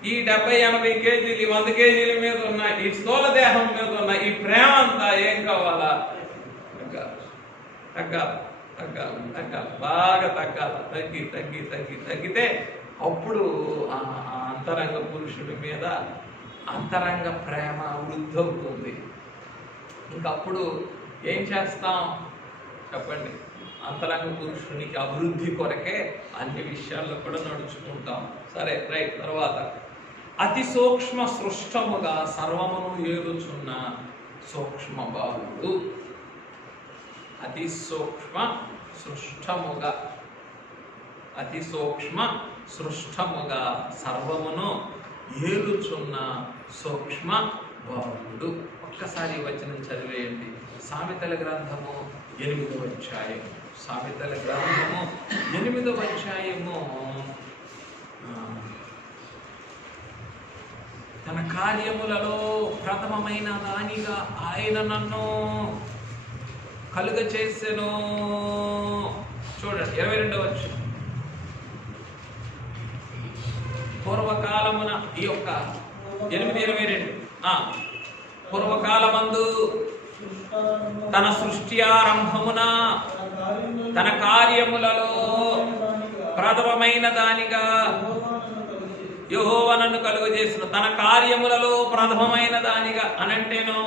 ఈ 70-80 కేజీలు 100 కేజీల మీద ఉన్న ఈ స్థూలదేహం మీద ఉన్న ఈ ప్రేమ అంతా ఏం కావాలా? తగ్గాలి. తగ్గాలి తగ్గాలి, బాగా తగ్గాలి. తగ్గి తగ్గి తగ్గి తగ్గితే అప్పుడు ఆ అంతరంగ పురుషుడి మీద అంతరంగ ప్రేమ వృద్ధి అవుతుంది. ఇంకప్పుడు ఏం చేస్తాం చెప్పండి? అంతరంగ పురుషునికి అభివృద్ధి కొరకే అన్ని విషయాల్లో కూడా నడుచుకుంటాం. సరే, రైట్. తర్వాత అతి సూక్ష్మ సృష్టముగా సర్వమును ఏలుచున్న సూక్ష్మ బాలుడు. అతి సూక్ష్మ సృష్టముగా, అతి సూక్ష్మ సృష్టముగా సర్వమును ఏలుచున్న సూక్ష్మ బాలుడు. ఒక్కసారి వచనం చదివేయండి. సామెతల గ్రంథము 8వ అధ్యాయం. సామెతల గ్రంథము 8వ అధ్యాయము. తన కార్యములలో ప్రథమమైన దానిగా ఆయన నన్ను కలుగ చేసెను. చూడండి 22వ వచనం. పూర్వకాలమున ఈ యొక్క 8:22 పూర్వకాలమందు తన సృష్టి ఆరంభమున తన కార్యములలో ప్రథమమైన దానిగా యెహోవా నన్ను కలుగజేసిన. తన కార్యములలో ప్రథమమైన దానిగా అనంటేనో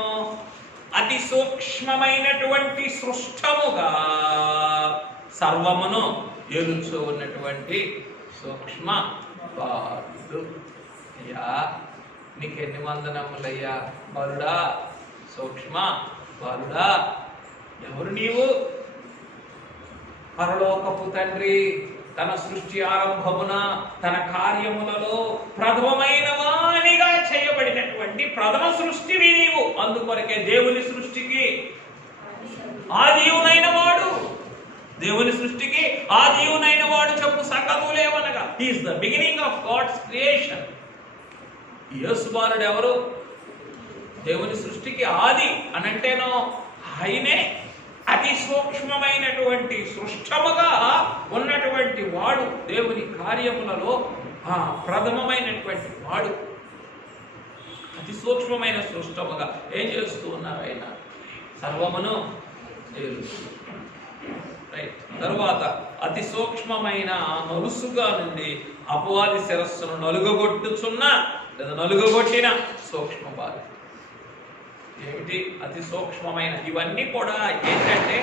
అతి సూక్ష్మమైనటువంటి సృష్టముగా సర్వమును ఏలుచూ ఉన్నటువంటి సూక్ష్మ బాలుడు. అయ్యా నీకెన్ని వందనములయ్యా బాలుడా, సూక్ష్మ బాలుడా. ఎవరు నీవు? పరలోకపు తండ్రి తన సృష్టి ఆరంభమున తన కార్యములలో ప్రథమమైన వానిగా చేయబడినటువంటి ప్రథమ సృష్టివి నీవు. అందుకొరకే దేవుని సృష్టికి ఆదియునైన వాడు, దేవుని సృష్టికి ఆదియునైన వాడు చెప్పు సంగతులేవనగా he is the beginning of God's creation. Yesu బాలుడు ఎవరు? దేవుని సృష్టికి ఆది అనంటేనో ఆయనే అతి సూక్ష్మమైనటువంటి సృష్టముగా ఉన్నటువంటి వాడు, దేవుని కార్యములలో ప్రథమమైనటువంటి వాడు. అతి సూక్ష్మమైన సృష్టముగా ఏం చేస్తూ ఉన్నారు ఆయన? సర్వమును రైట్. తరువాత అతి సూక్ష్మమైన నలుసుగా నుండి అపవాది శిరస్సును నలుగగొట్టుచున్న లేదా నలుగగొట్టిన సూక్ష్మ బాలుడు. ఏమిటి అతి సూక్ష్మమైన? ఇవన్నీ కూడా ఏంటంటే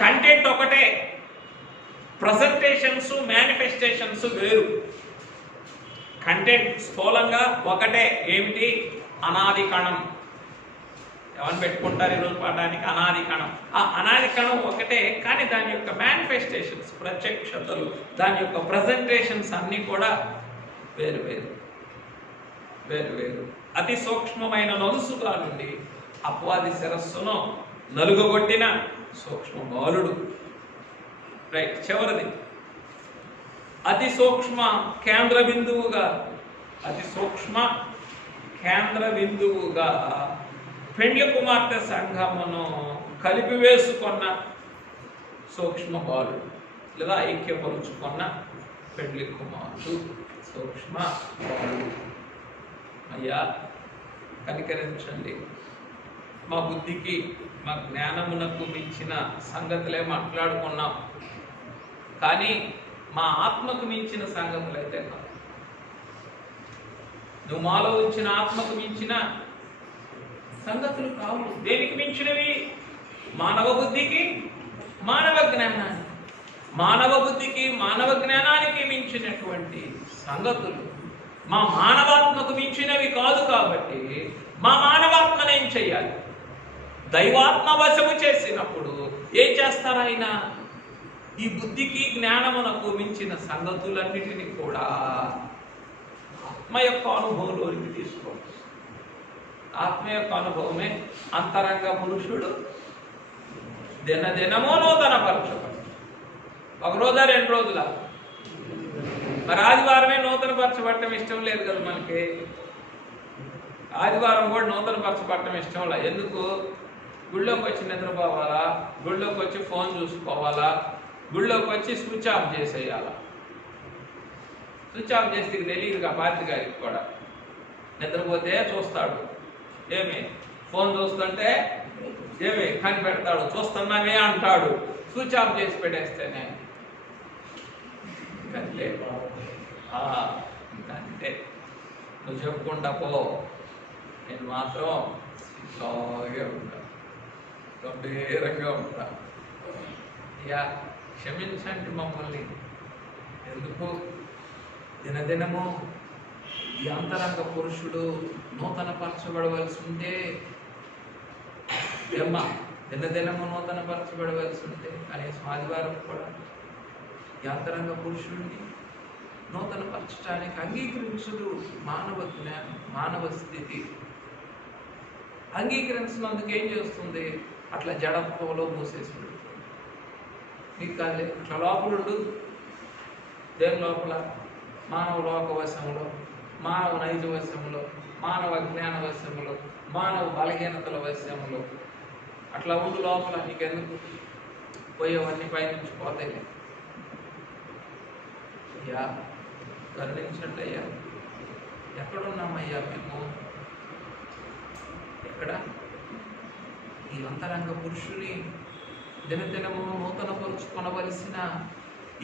కంటెంట్ ఒకటే, ప్రజెంటేషన్స్ మేనిఫెస్టేషన్స్ వేరు. కంటెంట్ స్థూలంగా ఒకటే. ఏమిటి? అనాది కణం. ఎవరు పెట్టుకుంటారు ఈరోజు పాఠానికి? అనాది కణం. ఆ అనాది కణం ఒకటే, కానీ దాని యొక్క మేనిఫెస్టేషన్స్, ప్రత్యక్షతలు, దాని యొక్క ప్రజెంటేషన్స్ అన్నీ కూడా వేరు వేరు వేరు వేరు. అతి సూక్ష్మమైన నలుసుగా నుండి అపవాది శిరస్సును నలుగగొట్టిన సూక్ష్మ బాలుడు. రైట్. చివరిది అతి సూక్ష్మ కేంద్ర బిందువుగా, అతి సూక్ష్మ కేంద్ర బిందువుగా పెండ్లి కుమార్తె సంఘమును కలిపివేసుకున్న సూక్ష్మ బాలుడు లేదా ఐక్యపరుచుకున్న పెండ్లి కుమారుడు సూక్ష్మ బాలుడు. అయ్యా కనికరించండి. మా బుద్ధికి మా జ్ఞానమునకు మించిన సంగతులే మాట్లాడుకున్నాం, కానీ మా ఆత్మకు మించిన సంగతులు అయితే కాదు. నువ్వు మాలో ఉంచిన ఆత్మకు మించిన సంగతులు కావు. దేనికి మించినవి? మానవ బుద్ధికి మానవ జ్ఞానానికి, మానవ బుద్ధికి మానవ జ్ఞానానికి మించినటువంటి సంగతులు మా మానవాత్మకు మించినవి కాదు. కాబట్టి మా మానవాత్మను ఏం చెయ్యాలి? దైవాత్మ వశము చేసినప్పుడు ఏం చేస్తారు ఆయన? ఈ బుద్ధికి జ్ఞానమునకు మించిన సంగతులన్నిటినీ కూడా ఆత్మ యొక్క అనుభవంలోనికి తీసుకోవచ్చు. ఆత్మ యొక్క అనుభవమే అంతరంగ పురుషుడు దినదినమో నూతన పరచబడు. ఒక రోజా 2 రోజుల? మరి ఆదివారమే నూతన పరచబడటం ఇష్టం లేదు కదా మనకి. ఆదివారం కూడా నూతన పరచబడటం ఇష్టం లేదు. ఎందుకు? గుళ్ళోకి వచ్చి నిద్రపోవాలా, గుళ్ళోకి వచ్చి ఫోన్ చూసుకోవాలా, గుళ్ళోకి వచ్చి స్విచ్ ఆఫ్ చేసేయాలా. స్విచ్ ఆఫ్ చేస్తే తెలియదుగా పార్టీ గారికి కూడా. నిద్రపోతే చూస్తాడు, ఏమి ఫోన్ చూస్తుంటే ఏమి కనిపెడతాడు, చూస్తున్నామే అంటాడు, స్విచ్ ఆఫ్ చేసి పెట్టేస్తేనే ఇంకంతే. ఇంకంతే, నువ్వు చెప్పుకుంటా పో, నేను మాత్రం ఇలాగే ఉంటా, గంభీరంగా ఉంటా. అయ్యా క్షమించండి మమ్మల్ని. ఎందుకు దినదినము ఈ అంతరంగ పురుషుడు నూతన పరచబడవలసి ఉంటే, ఏమ్మా దినదినము నూతన పరచబడవలసి ఉంటే కనీసం ఆదివారం కూడా ఈ అంతరంగ పురుషుడిని నూతన పరచడానికి అంగీకరించుడు మానవ జ్ఞానం, మానవ స్థితి. అంగీకరించినందుకు ఏం చేస్తుంది? అట్లా జడత్వంలో మూసేసి నీకు కాదు, అట్లా లోపలుండు. దేని లోపల? మానవ లోక వశంలో, మానవ నైజ వశంలో, మానవ జ్ఞాన వశంలో, మానవ బలహీనతల వశంలో అట్లా ఉండు లోపల. నీకెందుకు? పోయేవన్నీ పైనుంచి పోతాయి. అయ్యా కరుణించండి అయ్యా. ఎక్కడున్నామయ్యా మేము? ఎక్కడ? ఈ అంతరంగ పురుషుని దినదినము నూతన పరుచుకొనవలసిన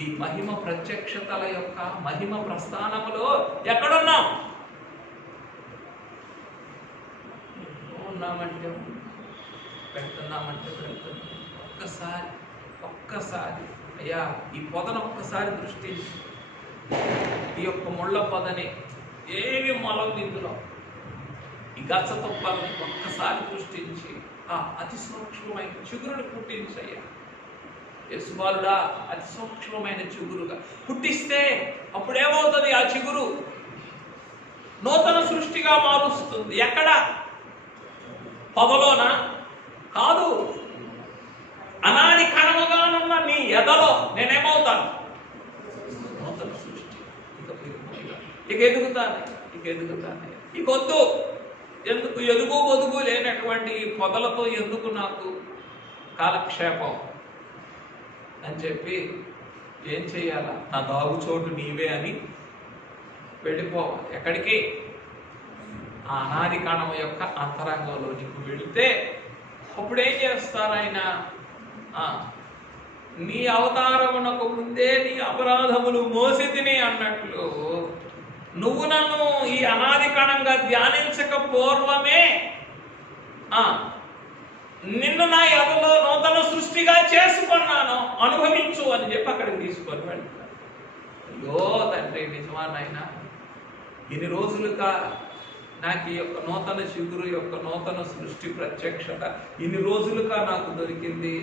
ఈ మహిమ ప్రత్యక్షతల యొక్క మహిమ ప్రస్థానములో ఎక్కడున్నాం? ఉన్నామంటే పెడుతున్నామంటే పెడుతున్నాం. ఒక్కసారి అయ్యా ఈ పొదను ఒక్కసారి దృష్టించి, ఈ యొక్క ముళ్ళ పొదని ఏమి మొలం ఇందులో ఈ గచ్చ తుప్పల్ని ఒక్కసారి దృష్టించి ఆ అతి సూక్ష్మమైన చిగురుని పుట్టించయ్యా. యేసుబాలుడా అతి సూక్ష్మమైన చిగురుగా పుట్టిస్తే అప్పుడేమవుతుంది? ఆ చిగురు నూతన సృష్టిగా మారుస్తుంది. ఎక్కడ? పొదలోనా? కాదు, అనాది కణముగానున్న నీ ఎదలో నేనేమవుతాను? నూతన సృష్టి. ఇక ఎదుగుతాను, ఇక వద్దు. ఎందుకు? ఎదుగు బొదుగు లేనటువంటి పొదలతో ఎందుకు నాకు కాలక్షేపం అని చెప్పి ఏం చెయ్యాలా? నా దాగుచోటు నీవే అని వెళ్ళిపోవాలి. ఎక్కడికి? ఆ అనాది కణం యొక్క అంతరంగంలో నీకు వెళితే అప్పుడు ఏం చేస్తారు ఆయన? నీ అవతారమునకు ముందే నీ అపరాధములు మోసి తిని అన్నట్లు నువ్వు నన్ను ఈ అనాది కణంగా ధ్యానించక పూర్వమే నిన్ను నా ఎదలో నూతన సృష్టిగా చేసుకున్నాను, అనుభవించు అని చెప్పి అక్కడికి తీసుకొని వెళ్తాను. అయ్యో తండ్రి, నిజమా నాయనా? ఇన్ని రోజులుగా నాకు ఈ యొక్క నూతన చిగురు యొక్క నూతన సృష్టి ప్రత్యక్షత ఇన్ని రోజులుగా నాకు దొరికింది.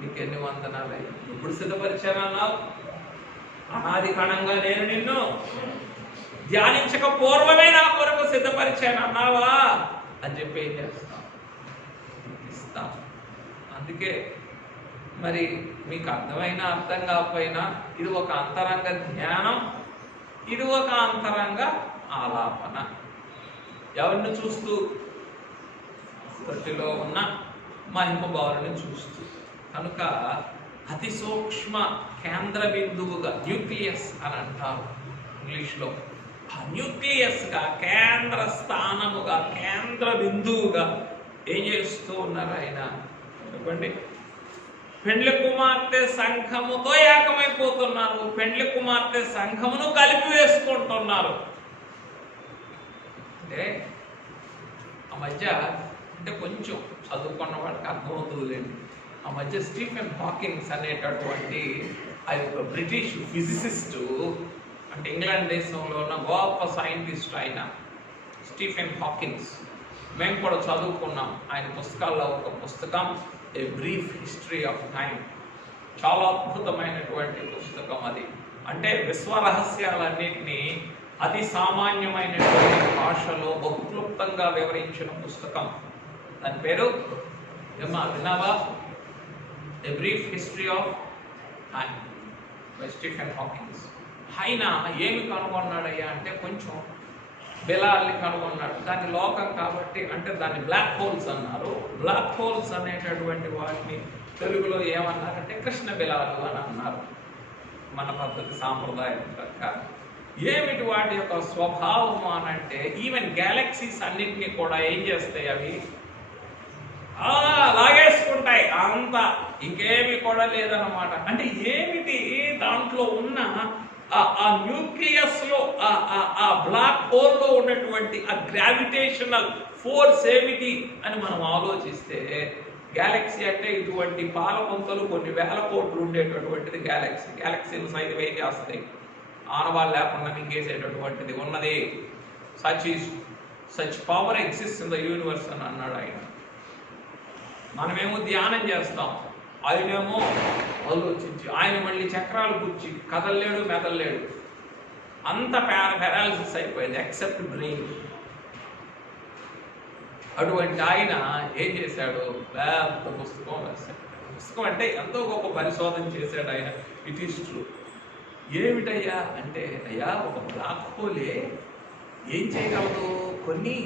నీకు ఎన్ని వందనాలయ్యా. ఇప్పుడు సిద్ధపరిచానన్నావు. అనాది కణంగా నేను నిన్ను ధ్యానించక పూర్వమే నా కొరకు సిద్ధపరిచానన్నావా అని చెప్పి ఏం చేస్తాం? ఇస్తాం. అందుకే మరి మీకు అర్థమైనా అర్థం కాకపోయినా ఇది ఒక అంతరంగ ధ్యానం, ఇది ఒక అంతరంగ ఆలాపన. ఎవరిని చూస్తూ? సృష్టిలో ఉన్న మహిమ బాలుని చూస్తూ. కనుక అతి సూక్ష్మ కేంద్ర బిందువుగా, న్యూక్లియస్ అని అంటారు ఇంగ్లీష్లో, ఆ న్యూక్లియస్గా, కేంద్ర స్థానముగా, కేంద్ర బిందువుగా ఏం చేస్తూ ఉన్నారు ఆయన? చెప్పండి. పెండ్లి కుమార్తె సంఘముతో ఏకమైపోతున్నారు, పెండ్లి కుమార్తె సంఘమును కలిపి వేసుకుంటున్నారు. అంటే ఆ మధ్య, అంటే కొంచెం చదువుకున్న వాడికి అర్థమవుతుందిలేండి, ఆ మధ్య స్టీఫెన్ హాకింగ్స్ అనేటటువంటి ఆ యొక్క బ్రిటిష్ ఫిజిసిస్టు, అంటే ఇంగ్లాండ్ దేశంలో ఉన్న గొప్ప సైంటిస్ట్ ఆయన స్టీఫెన్ హాకింగ్స్. మేము కూడా చదువుకున్నాం ఆయన పుస్తకాల్లో ఒక పుస్తకం, a brief history of time. చాలా అద్భుతమైనటువంటి పుస్తకం అది. అంటే విశ్వరహస్యాలన్నింటినీ అతి సామాన్యమైనటువంటి భాషలో బహుక్లుప్తంగా వివరించిన పుస్తకం. దాని పేరు ఏమా విన్నావా? A brief history of time by Stephen Hawking's. ఆయన ఏమి కనుగొన్నాడయ్యా అంటే కొంచెం బిలాల్ని కనుగొన్నాడు. దాని లోకం కాబట్టి, అంటే దాన్ని బ్లాక్ హోల్స్ అన్నారు. బ్లాక్ హోల్స్ అనేటటువంటి వాటిని తెలుగులో ఏమన్నారంటే కృష్ణ బిలాలు అని అన్నారు, మన పద్ధతి సాంప్రదాయం ప్రకారం. ఏమిటి వాటి యొక్క స్వభావం అనంటే, ఈవెన్ గ్యాలక్సీస్ అన్నింటినీ కూడా ఏం చేస్తాయి? అవి లాగేసుకుంటాయి అంత, ఇంకేమి కూడా లేదన్నమాట. అంటే ఏమిటి దాంట్లో ఉన్న ఆ న్యూక్లియస్ లో ఆ బ్లాక్ హోల్ లో ఉన్నటువంటి ఆ గ్రావిటేషనల్ ఫోర్స్ ఏమిటి అని మనం ఆలోచిస్తే, గ్యాలక్సీ అంటే ఇటువంటి పాలపుంతలు కొన్ని వేల కోట్లు ఉండేటటువంటిది గ్యాలక్సీ. గ్యాలక్సీలు సైతం ఏం చేస్తుంది, ఆనవాళ్ళు లేకుండా మింగేసేటటువంటిది ఉన్నది. Such power exist in the universe అని అన్నాడు ఆయన. మనమేమో ధ్యానం చేస్తాం, ఆయనేమో ఆలోచించి, ఆయన మళ్ళీ చక్రాలు కూర్చి కదలలేడు మెదలలేడు, అంత పారాలిసిస్ అయిపోయింది ఎక్సెప్ట్ బ్రెయిన్. అటువంటి ఆయన ఏం చేశాడు, పెద్ద పుస్తకం రాశాడు. పుస్తకం అంటే ఎంతో గొప్ప పరిశోధన చేశాడు ఆయన. It is true. ఏమిటయ్యా అంటే, అయ్యా ఒక బ్లాక్ హోలే ఏం చేయగలదు, కొన్ని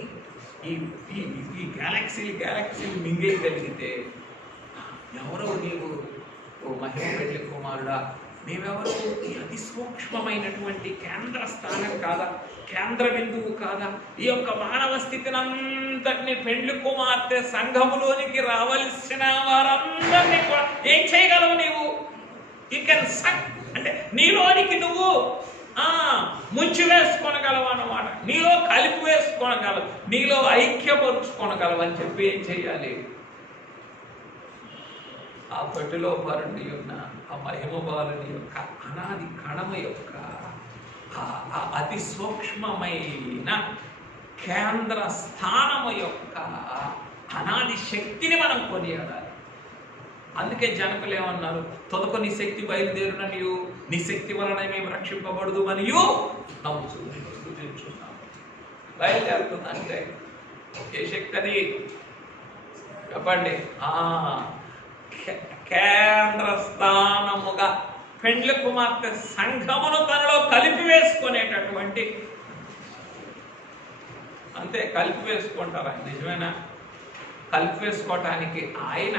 ఈ గ్యాలక్సీలు మింగేయగలిగితే, ఎవరో నీవు ఓ మహిమ పెళ్లి కుమారుడా, మేమెవరు ఈ అతి సూక్ష్మమైనటువంటి కేంద్ర స్థానం కాదా, కేంద్ర బిందువు కాదా, ఈ యొక్క మానవ స్థితిని అంతటిని పెండ్లి కుమార్తె సంఘములోనికి రావలసిన వారందరినీ కూడా ఏం చేయగలవు నీవు, యూ కెన్ సక్, అంటే నీలోనికి నువ్వు ముంచి వేసుకోనగలవు అన్నమాట, నీలో కలిపి వేసుకోనగలవు, నీలో ఐక్యపరుచుకోనగలవు అని చెప్పి ఏం చేయాలి, ఆ పట్టులో బాలుని యొక్క ఆ మహిమ బాలుని యొక్క అనాది కణము యొక్క అతి సూక్ష్మమైన కేంద్ర స్థానము యొక్క అనాది శక్తిని మనం కొనియాడాలి. అందుకే జనకులు ఏమన్నారు, తొదకు నీ శక్తి బయలుదేరున నీవు, నీ శక్తి వలన మేము రక్షింపబడదు మరియు స్తుతించున్నాము. బయలుదేరుతుంది అంటే ఏ శక్తి అది చెప్పండి, కేంద్ర స్థానముగా పెండ్లి కుమార్తె సంఘమును తనలో కలిపి వేసుకునేటటువంటి, అంతే కలిపి వేసుకుంటారు ఆయన. నిజమేనా? కలిపి వేసుకోవటానికి ఆయన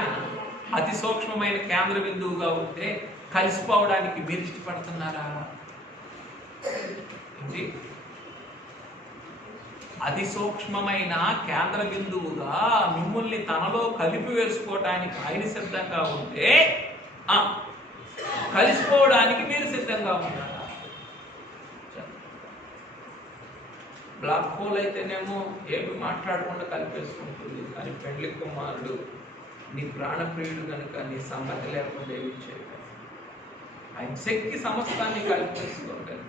అతి సూక్ష్మమైన కేంద్ర బిందువుగా ఉంటే కలిసిపోవడానికి మీరు ఇష్టపడుతున్నారా? అతి సూక్ష్మమైన కేంద్ర బిందువుగా మిమ్మల్ని తనలో కలిపి వేసుకోవటానికి ఆయన సిద్ధంగా ఉంటే కలిసిపోవడానికి మీరు సిద్ధంగా ఉన్నారా? బ్లాక్ హోల్ అయితేనేమో ఏమి మాట్లాడకుండా కలిపేసుకుంటుంది, కానీ పెండ్లి కుమారుడు నీ ప్రాణప్రియుడు కనుక నీ సమ్మతి లేకుండా ఏమి చేయగలరు, ఆయన శక్తి సమస్తాన్ని కలిపేసుకుంటారు.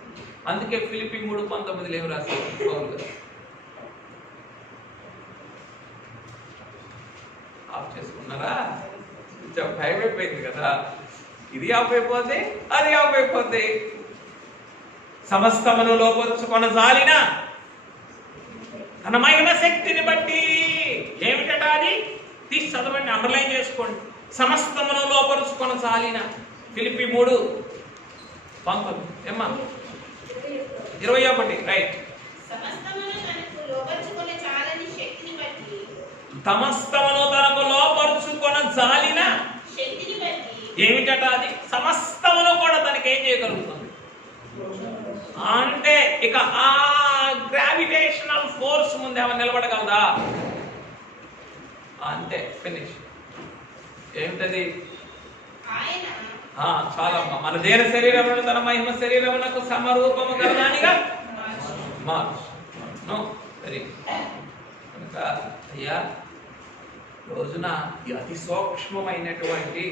అందుకే ఫిలిప్పీ 3:19 ఏమి రాశారు పౌలు గారు, ఆఫ్ చేసుకున్నారా? భయం అయిపోయింది కదా, ఇది ఆఫ్ అయిపోతే అది ఆఫ్ అయిపోతే. సమస్తమును లోపరుచుకొన జాలిన తన మహిమ శక్తిని బట్టి, ఏమిటట అది తీసి చదవండి, అండర్లైన్ చేసుకోండి. సమస్తమును లోపరుచుకొన జాలిన, ఫిలిప్పీ 3:19 ఏమ్మా 21 రైట్. సమస్తమును తనకు లోపరుచుకొన జాలిన ఏమిటట అది, సమస్తమును కూడా తనకి ఏం చేయగలుగుతుంది అంటే, ఇక ఆ గ్రావిటేషనల్ ఫోర్స్ ముందు ఏమైనా నిలబడగలదా? అంతే, ఫినిష్. ఏమిటది? చాలా మన దేన శరీరమును తన మహిమ శరీరమునకు సమరూపము గలదానిగా మార్చు. వెరీ కనుక అయ్యా, రోజున ఈ అతి సూక్ష్మమైనటువంటి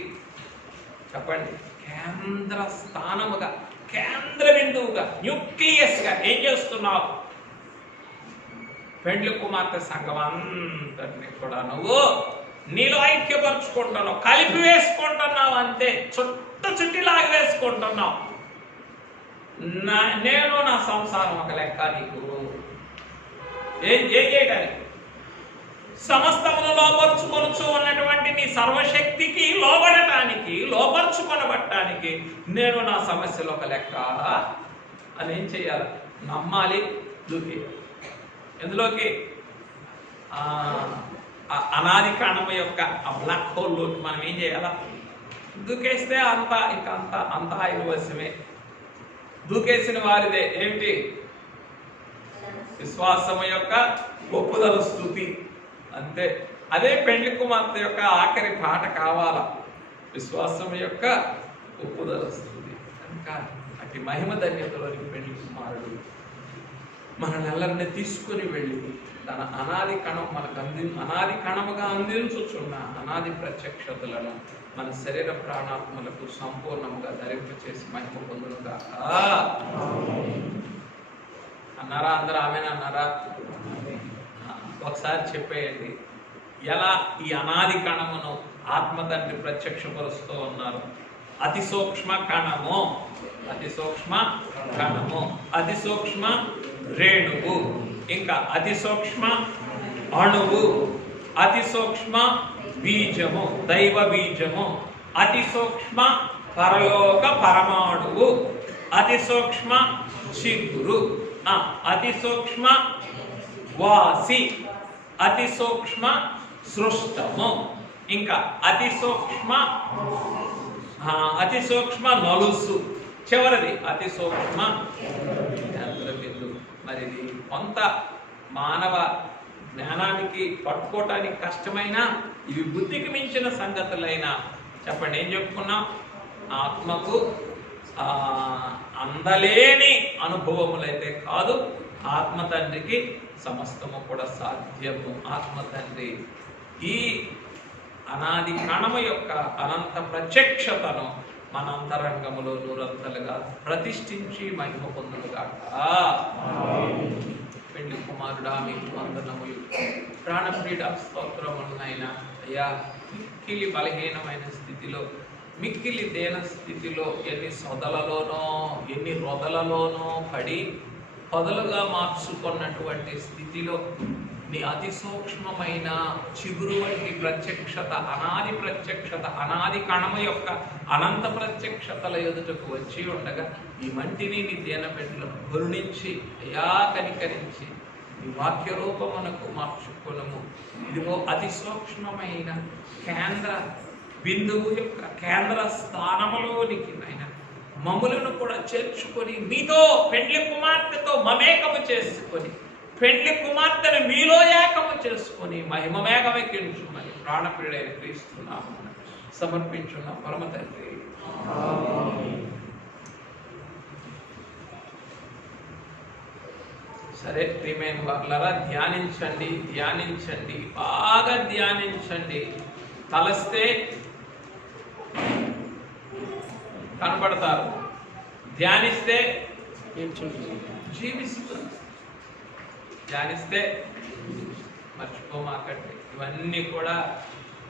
చెప్పండి కేంద్ర స్థానముగా, కేంద్ర బిందువుగా, న్యూక్లియస్ గా ఏం చేస్తున్నావు? పెండ్లి కుమార్తె సంఘం అంతటిని కూడా నువ్వు నీలో ఐక్యపరుచుకుంటున్నావు, కలిపి వేసుకుంటున్నావు, అంతే చుట్టి లాగి వేసుకుంటున్నావు. నేను నా సంసారం ఒక లెక్క, నీకు ఏం చేయడానికి సమస్తమును లోపరుచుకొనుచు ఉన్నటువంటి నీ సర్వశక్తికి లోబడటానికి, లోపరుచుకొనబట్టడానికి నేను నా సమస్యలు ఒక లెక్క అని ఏం చేయాలి? నమ్మాలి, దూకేయాలి. ఎందులోకి? అనాది కాణము యొక్క ఆ బ్లాక్ హోల్లోకి మనం ఏం చేయాలా? దూకేస్తే అంతా ఆయన వశమే. దూకేసిన వారిదే ఏమిటి? విశ్వాసము యొక్క ఒప్పుదల స్థుతి, అంతే. అదే పెళ్లి కుమార్తె యొక్క ఆఖరి పాట కావాలా, విశ్వాసం యొక్క ఒప్పుదల వస్తుంది కనుక అటు మహిమ ధన్యతలోని పెళ్లి కుమారుడు మనల్ని తీసుకుని వెళ్ళి తన అనాది కణం మనకు అనాది కణముగా అందించుచున్న అనాది ప్రత్యక్షతలను మన శరీర ప్రాణాత్మలకు సంపూర్ణంగా ధరింపచేసి మహిమ పొందునుగా అన్నారా? అందరూ ఆమెను అన్నారా? ఒకసారి చెప్పేయండి, ఎలా ఈ అనాది కణమును ఆత్మ తండ్రి ప్రత్యక్షపరుస్తూ ఉన్నారు. అతి సూక్ష్మ కణము, అతి సూక్ష్మ కణము, అతి సూక్ష్మ రేణువు, ఇంకా అతి సూక్ష్మ అణువు, అతి సూక్ష్మ బీజము, దైవ బీజము, అతి సూక్ష్మ పరలోక పరమాణువు, అతి సూక్ష్మ చిగురు, అతి సూక్ష్మ వాసి, అతి సూక్ష్మ సృష్టము, ఇంకా అతి సూక్ష్మ నలుసు, చివరిది అతి సూక్ష్మ కేంద్రబిందు. మరి ఇది కొంత మానవ జ్ఞానానికి పట్టుకోవటానికి కష్టమైన, ఇవి బుద్ధికి మించిన సంగతులైనా చెప్పండి, ఏం చెప్పుకున్నాం? ఆత్మకు అందలేని అనుభవములైతే కాదు, ఆత్మ తండ్రికి సమస్తము కూడా సాధ్యము. ఆత్మ తండ్రి ఈ అనాది కణము యొక్క అనంత ప్రత్యక్షతను మన అంతరంగములో నూరంతలుగా ప్రతిష్ఠించి మహిమ పొందునుగాక. పెళ్లి కుమారుడా మీకు వందనములు, ప్రాణప్రీడ స్తోత్రములనైనా అయ్యా. మిక్కిలి బలహీనమైన స్థితిలో, మిక్కిలి దేన స్థితిలో, ఎన్ని సొదలలోనో ఎన్ని రొదలలోనో పడి పొదలుగా మార్చుకున్నటువంటి స్థితిలో నీ అతి సూక్ష్మమైన చిగురు వంటి ప్రత్యక్షత, అనాది ప్రత్యక్షత, అనాది కణము యొక్క అనంత ప్రత్యక్షతల ఎదుటకు వచ్చి ఉండగా ఈ మంటిని నీ దేన బిడ్డలను కరుణించి అయా కనికరించి నీ వాక్య రూపమునకు మార్చుకునము. ఇదిగో అతి సూక్ష్మమైన కేంద్ర బిందువు యొక్క కేంద్ర స్థానములోనికి నాయన మమ్ములను కూడా చేర్చుకొని మీతో పెండ్లి కుమార్తెతో మమేకము చేసుకొని పెండ్లి కుమార్తెను మీలో ఏకము చేసుకొని మహిమ మేఘమెక్కించుమని ప్రాణప్రియుడైన క్రీస్తునామమున సమర్పించున్న పరమ తండ్రి. సరే ప్రియమైన వారులారా, ధ్యానించండి, ధ్యానించండి, బాగా ధ్యానించండి. తలస్తే కనబడతారు, ధ్యానిస్తే జీవిస్తారు. ధ్యానిస్తే మర్చిపోమాకండి. ఇవన్నీ కూడా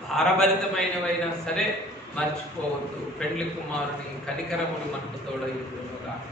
భారభరితమైనవైనా సరే మర్చిపోవద్దు. పెండ్లి కుమారుని కనికరములు మనకు తోడై ఉండును గాక.